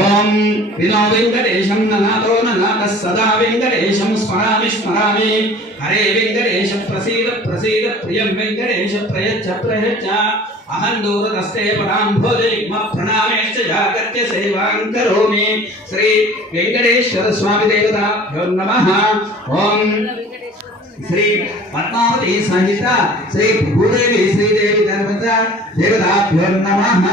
ఓం వినో వెంకటేశం ననాదో ననాద సదా వెంకటేశం స్మరామి స్మరామి. హరే వెంకటేశ ప్రసీద ప్రసీద ప్రియం వెంకటేశ ప్రయచ్చ ప్రయచ్చ. అహం దూరదస్తే పరాంభోజయుగ్మ ప్రణామేశ్చ జాగత్య సేవాం కరోమి. శ్రీ వెంకటేశ్వర స్వామి దేవతాభ్యో నమః. ఓం శ్రీ పద్మావతి సహిత శ్రీ భూదేవి శ్రీదేవి ధర్మత దేవతాభ్యో నమః.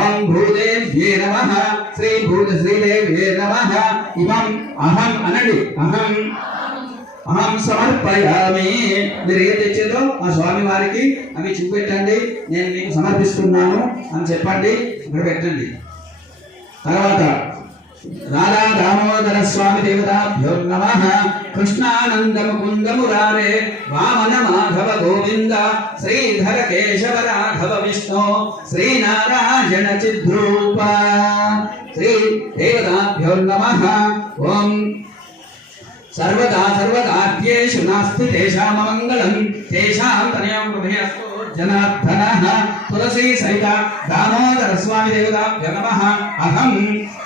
ఓం భూదేవ్యే నమః. శ్రీ భూత శ్రీదేవ్యే నమః. ఇమం అహం అనండి. అహం సమర్పయామి. మీరు ఏం తెచ్చేదో ఆ స్వామి వారికి అవి చూపెట్టండి. నేను మీకు సమర్పిస్తున్నాను అని చెప్పండి. ఇక్కడ పెట్టండి. తర్వాత రాధా దామోదర స్వామి దేవతాభ్యో నమః. కృష్ణానంద ముకుంద మురారే వామన మాధవ గోవింద శ్రీధర కేశవ రాఘవ విష్ణు శ్రీనారాయణ చిద్రూప. శ్రీ దేవతాభ్యో నమః. ఓం సర్వదా సర్వదార్యేషు నాస్తి తేషాం మంగళం తేషాం తనయం హృదయస్థో జనార్దనః. తులసీ సహిత దామోదర స్వామి దేవతాభ్యో నమః. అహం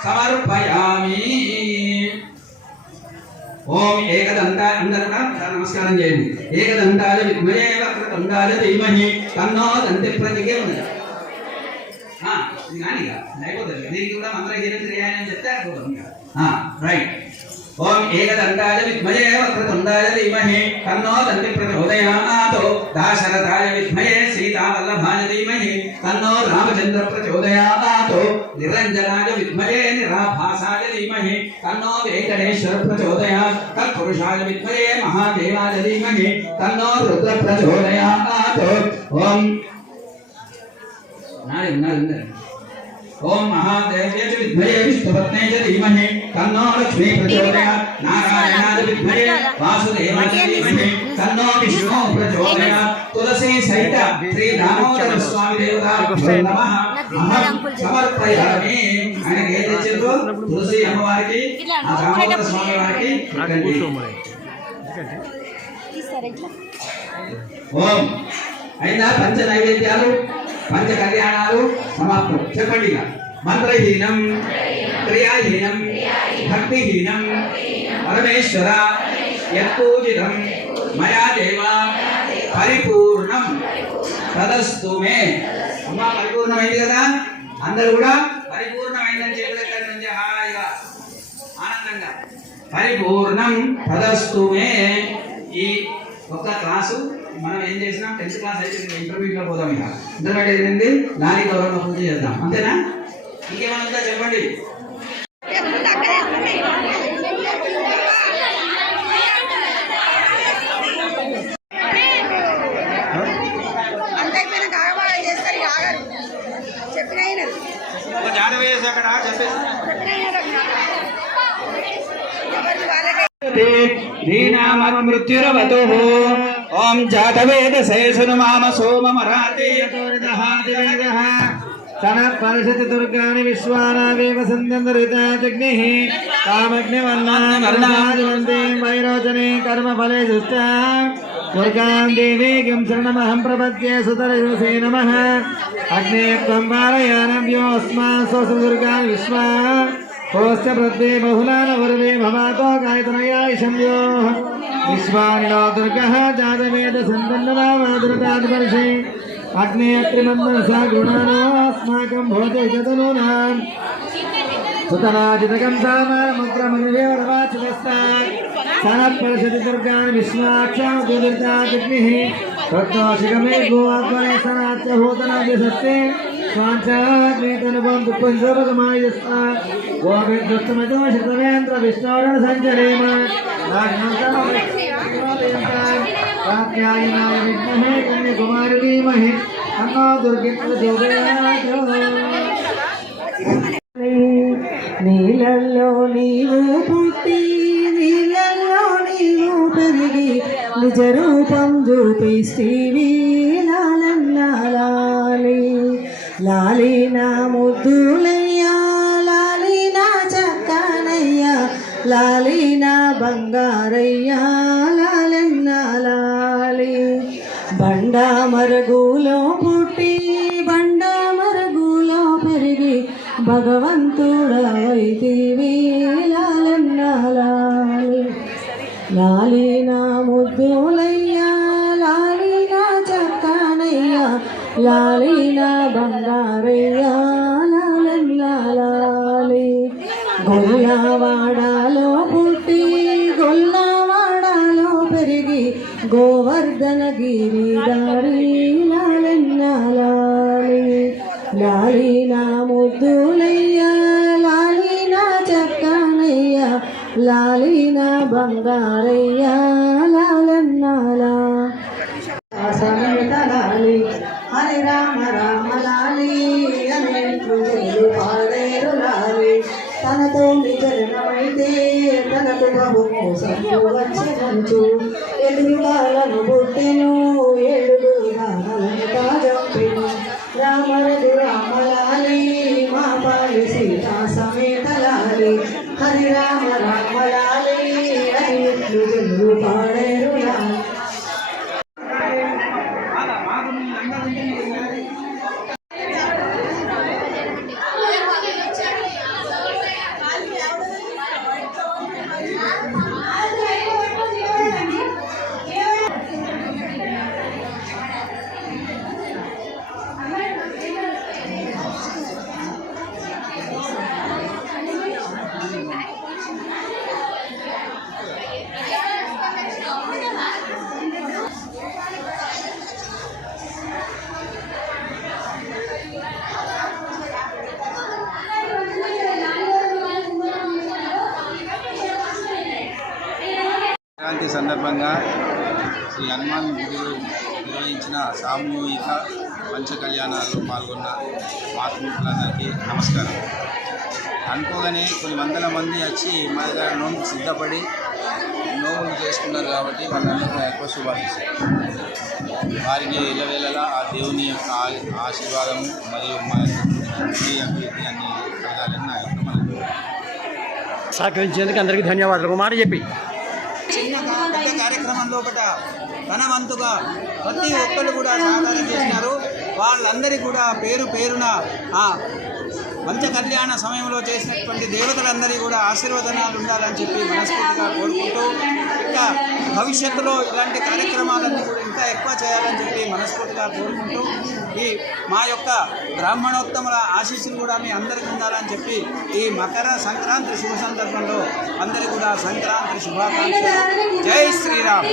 సమర్పయామి. ఓం ఏకదంత అందరూ నమస్కారం చేయండి. ఏకదంతాయ విద్మహే వక్రతుండాయ ధీమహి తన్నో దంతి ప్రతికే ఉంది. అయిపోతుంది. దీనికి కూడా మంత్రం చేయాలని చెప్తే రైట్. ఓం ఏకదంతాయ విద్మహే వక్రతుండాయ ధీమహి తన్నో దంతి ప్రచోదయాత్. దాశరథాయ విద్మహే సీతావల్లభాయ ధీమహి తన్నో రామచంద్ర ప్రచోదయాత్. నిరంజనాయ విద్మహే నిరాభాసాయ ధీమహి తన్నో వెంకటేశ్వర ప్రచోదయాత్. తత్పురుషాయ విద్మహే మహాదేవాయ ధీమహి తన్నో రుద్ర ప్రచోదయాత్. ఓం ఓం మహాదేవ్యే చ విద్మహే విష్ణుపత్నే చ ధీమహి తన్నో లక్ష్మీ ప్రచోదయాత్. నారాయణాయ విద్మహే వాసుదేవాయ ధీమహి తన్నో విష్ణు ప్రచోదయాత్. తులసీ సహిత శ్రీ దామోదర స్వామి దేవతాభ్యో నమః. అహం సమర్పయామి. ఆయనకి ఏం తెచ్చారు? తులసి అమ్మవారికి ఆ దామోదర స్వామి వారికి ఇవ్వండి. ఓం అయినా పంచ నైవేద్యాలు పంచ కళ్యాణాలు సమాప్తం. చెప్పండి. మంత్రహీనం క్రియాహీనం భక్తిహీనం పరమేశ్వర యత్పూజితం మయా దేవ పరిపూర్ణం తదస్తు మే. అమ్మ పరిపూర్ణమైంది కదా. అందరూ కూడా పరిపూర్ణమైందని చెప్పేది నుంచి హాయిగా ఆనందంగా పరిపూర్ణం తదస్తు మే. ఈ ఒక్క క్లాసు మనం ఏం చేసినాం? 10th క్లాస్ అయితే ఇంటర్మీడియట్లో పోదాం. ఇక ఇంటర్మీడియట్ ఏంటి? దాని గౌరవ పూజ చేద్దాం. అంతేనా? ఇంకేమన్నా చెప్పండి. అక్కడ మృత్యురవతు. ఓం జాతవేదసే సునుమామ సోమమరాతే తన పరిషతి దుర్గాని విశ్వానావేవ సందందరితాగ్నిః కామగ్నివర్ణాది వైరోచనే కర్మఫలే సుష్ట దుర్గాం దేవీం శరణమహం ప్రపద్యే సుతరయూసే నమః. అగ్నే త్వం వారయానవ్యోస్మాన్ స్వసుదుర్గా విశ్వా కోస్య ప్రత్యే బహుళాన వర్వే భవాతో గాయత్రయాయిషంయో విశ్వానిలో దుర్గః జాతవేద సందన్నరామాదురతాదిపర్షే అగ్నే త్రిమందసా గుణానాస్మాకం భవతే జతనూనాం సుతరాజితకం సామానముగ్రమనువేవరవాచివస్తాత్ సనత్పరిషతి దుర్గాన్ విశ్వాక్షాం జ్యోతిర్తాగ్నిః తత్వాశికమే గోవాత్మనే సనాత్యభూతనాద్యసత్తే स्वांचाग्नेतनुपं पुष्पञ्चोपगमायुस्ता गोभिर्दुष्टमतो शतवेन्द्र विष्णोरण सञ्चरेम कात्यायनाय विद्महे कन्याकुमारी धीमहि तन्नो दुर्गे प्रचोदयात् నీళ్ళల్లో నీవు పుట్టి నీళ్ళల్లో నీవు పెరిగి నిజ రూపం చూపిస్తీవి లాలీ లాలి నా ముద్దులయ్యా లాలి నా చక్కనయ్యా లాలి నా బంగారయ్యా లాలి బండా మరుగులో పుట్టి బండా మరుగులో పెరిగి భగవంతుడవైతివి లాలి లాలి నా ముద్దులయ్యా లాలి నా చక్కనయ్యా లాలి నా బంగారయ్యా లాలి గొల్లవాడలో పుట్టి గొల్లవాడలో పెరిగి గోవర్ధన గిరిదారి లాలి నా ముద్దులయ్యా లాలి నా చక్కనయ్యా లాలి నా బంగారయ్యా సమేతలాలి హరి రామ రామ లాలి అనేట్లు పాడేరు లాలి తనతో నిజమైతే తనకు బహు మోసము వచ్చినంచు ఎదురుగాలను పుట్టెను ఏడుగురాలను తాజంపెను రామరదు రామలాలి మా పాలి సీతా సమేతలాలి హరి రామ రామలాలి అనేట్లు జనులు పాడేరు లాలి సంక్రాంతి సందర్భంగా శ్రీ హనుమాన్ గుడి నిర్వహించిన సామూహిక పంచ కళ్యాణాల్లో పాల్గొన్న మాతృలందరికీ నమస్కారం. అనుకోగానే కొన్ని వందల మంది వచ్చి మా దగ్గర నోముకు సిద్ధపడి నోములు చేసుకున్నారు కాబట్టి వాళ్ళందరూ ఎక్కువ శుభాశిస్తారు. వారికి ఇళ్ళవేళలా ఆ దేవుని యొక్క ఆశీర్వాదము మరియు మా అభివృద్ధి అన్ని కలగాలని నా యొక్క మనకు సహకరించేందుకు అందరికీ ధన్యవాదాలు. ఒక మాట చెప్పి చిన్న పెద్ద కార్యక్రమంలో తన వంతుగా ప్రతి ఒక్కరు కూడా సహకారం చేసినారు. వాళ్ళందరికీ కూడా పేరు పేరున ఆ పంచ కళ్యాణ సమయంలో చేసినటువంటి దేవతలందరికీ కూడా ఆశీర్వదనాలు ఉండాలని చెప్పి మనస్ఫూర్తిగా కోరుకుంటూ ఇంకా భవిష్యత్తులో ఇలాంటి కార్యక్రమాలన్నీ కూడా ఇంకా ఎక్కువ చేయాలని చెప్పి మనస్ఫూర్తిగా కోరుకుంటూ ఈ మా యొక్క బ్రాహ్మణోత్తముల ఆశీస్సులు కూడా మీ అందరికీ ఉండాలని చెప్పి ఈ మకర సంక్రాంతి శుభ సందర్భంలో అందరికీ కూడా సంక్రాంతి శుభాకాంక్షలు. జై శ్రీరామ్.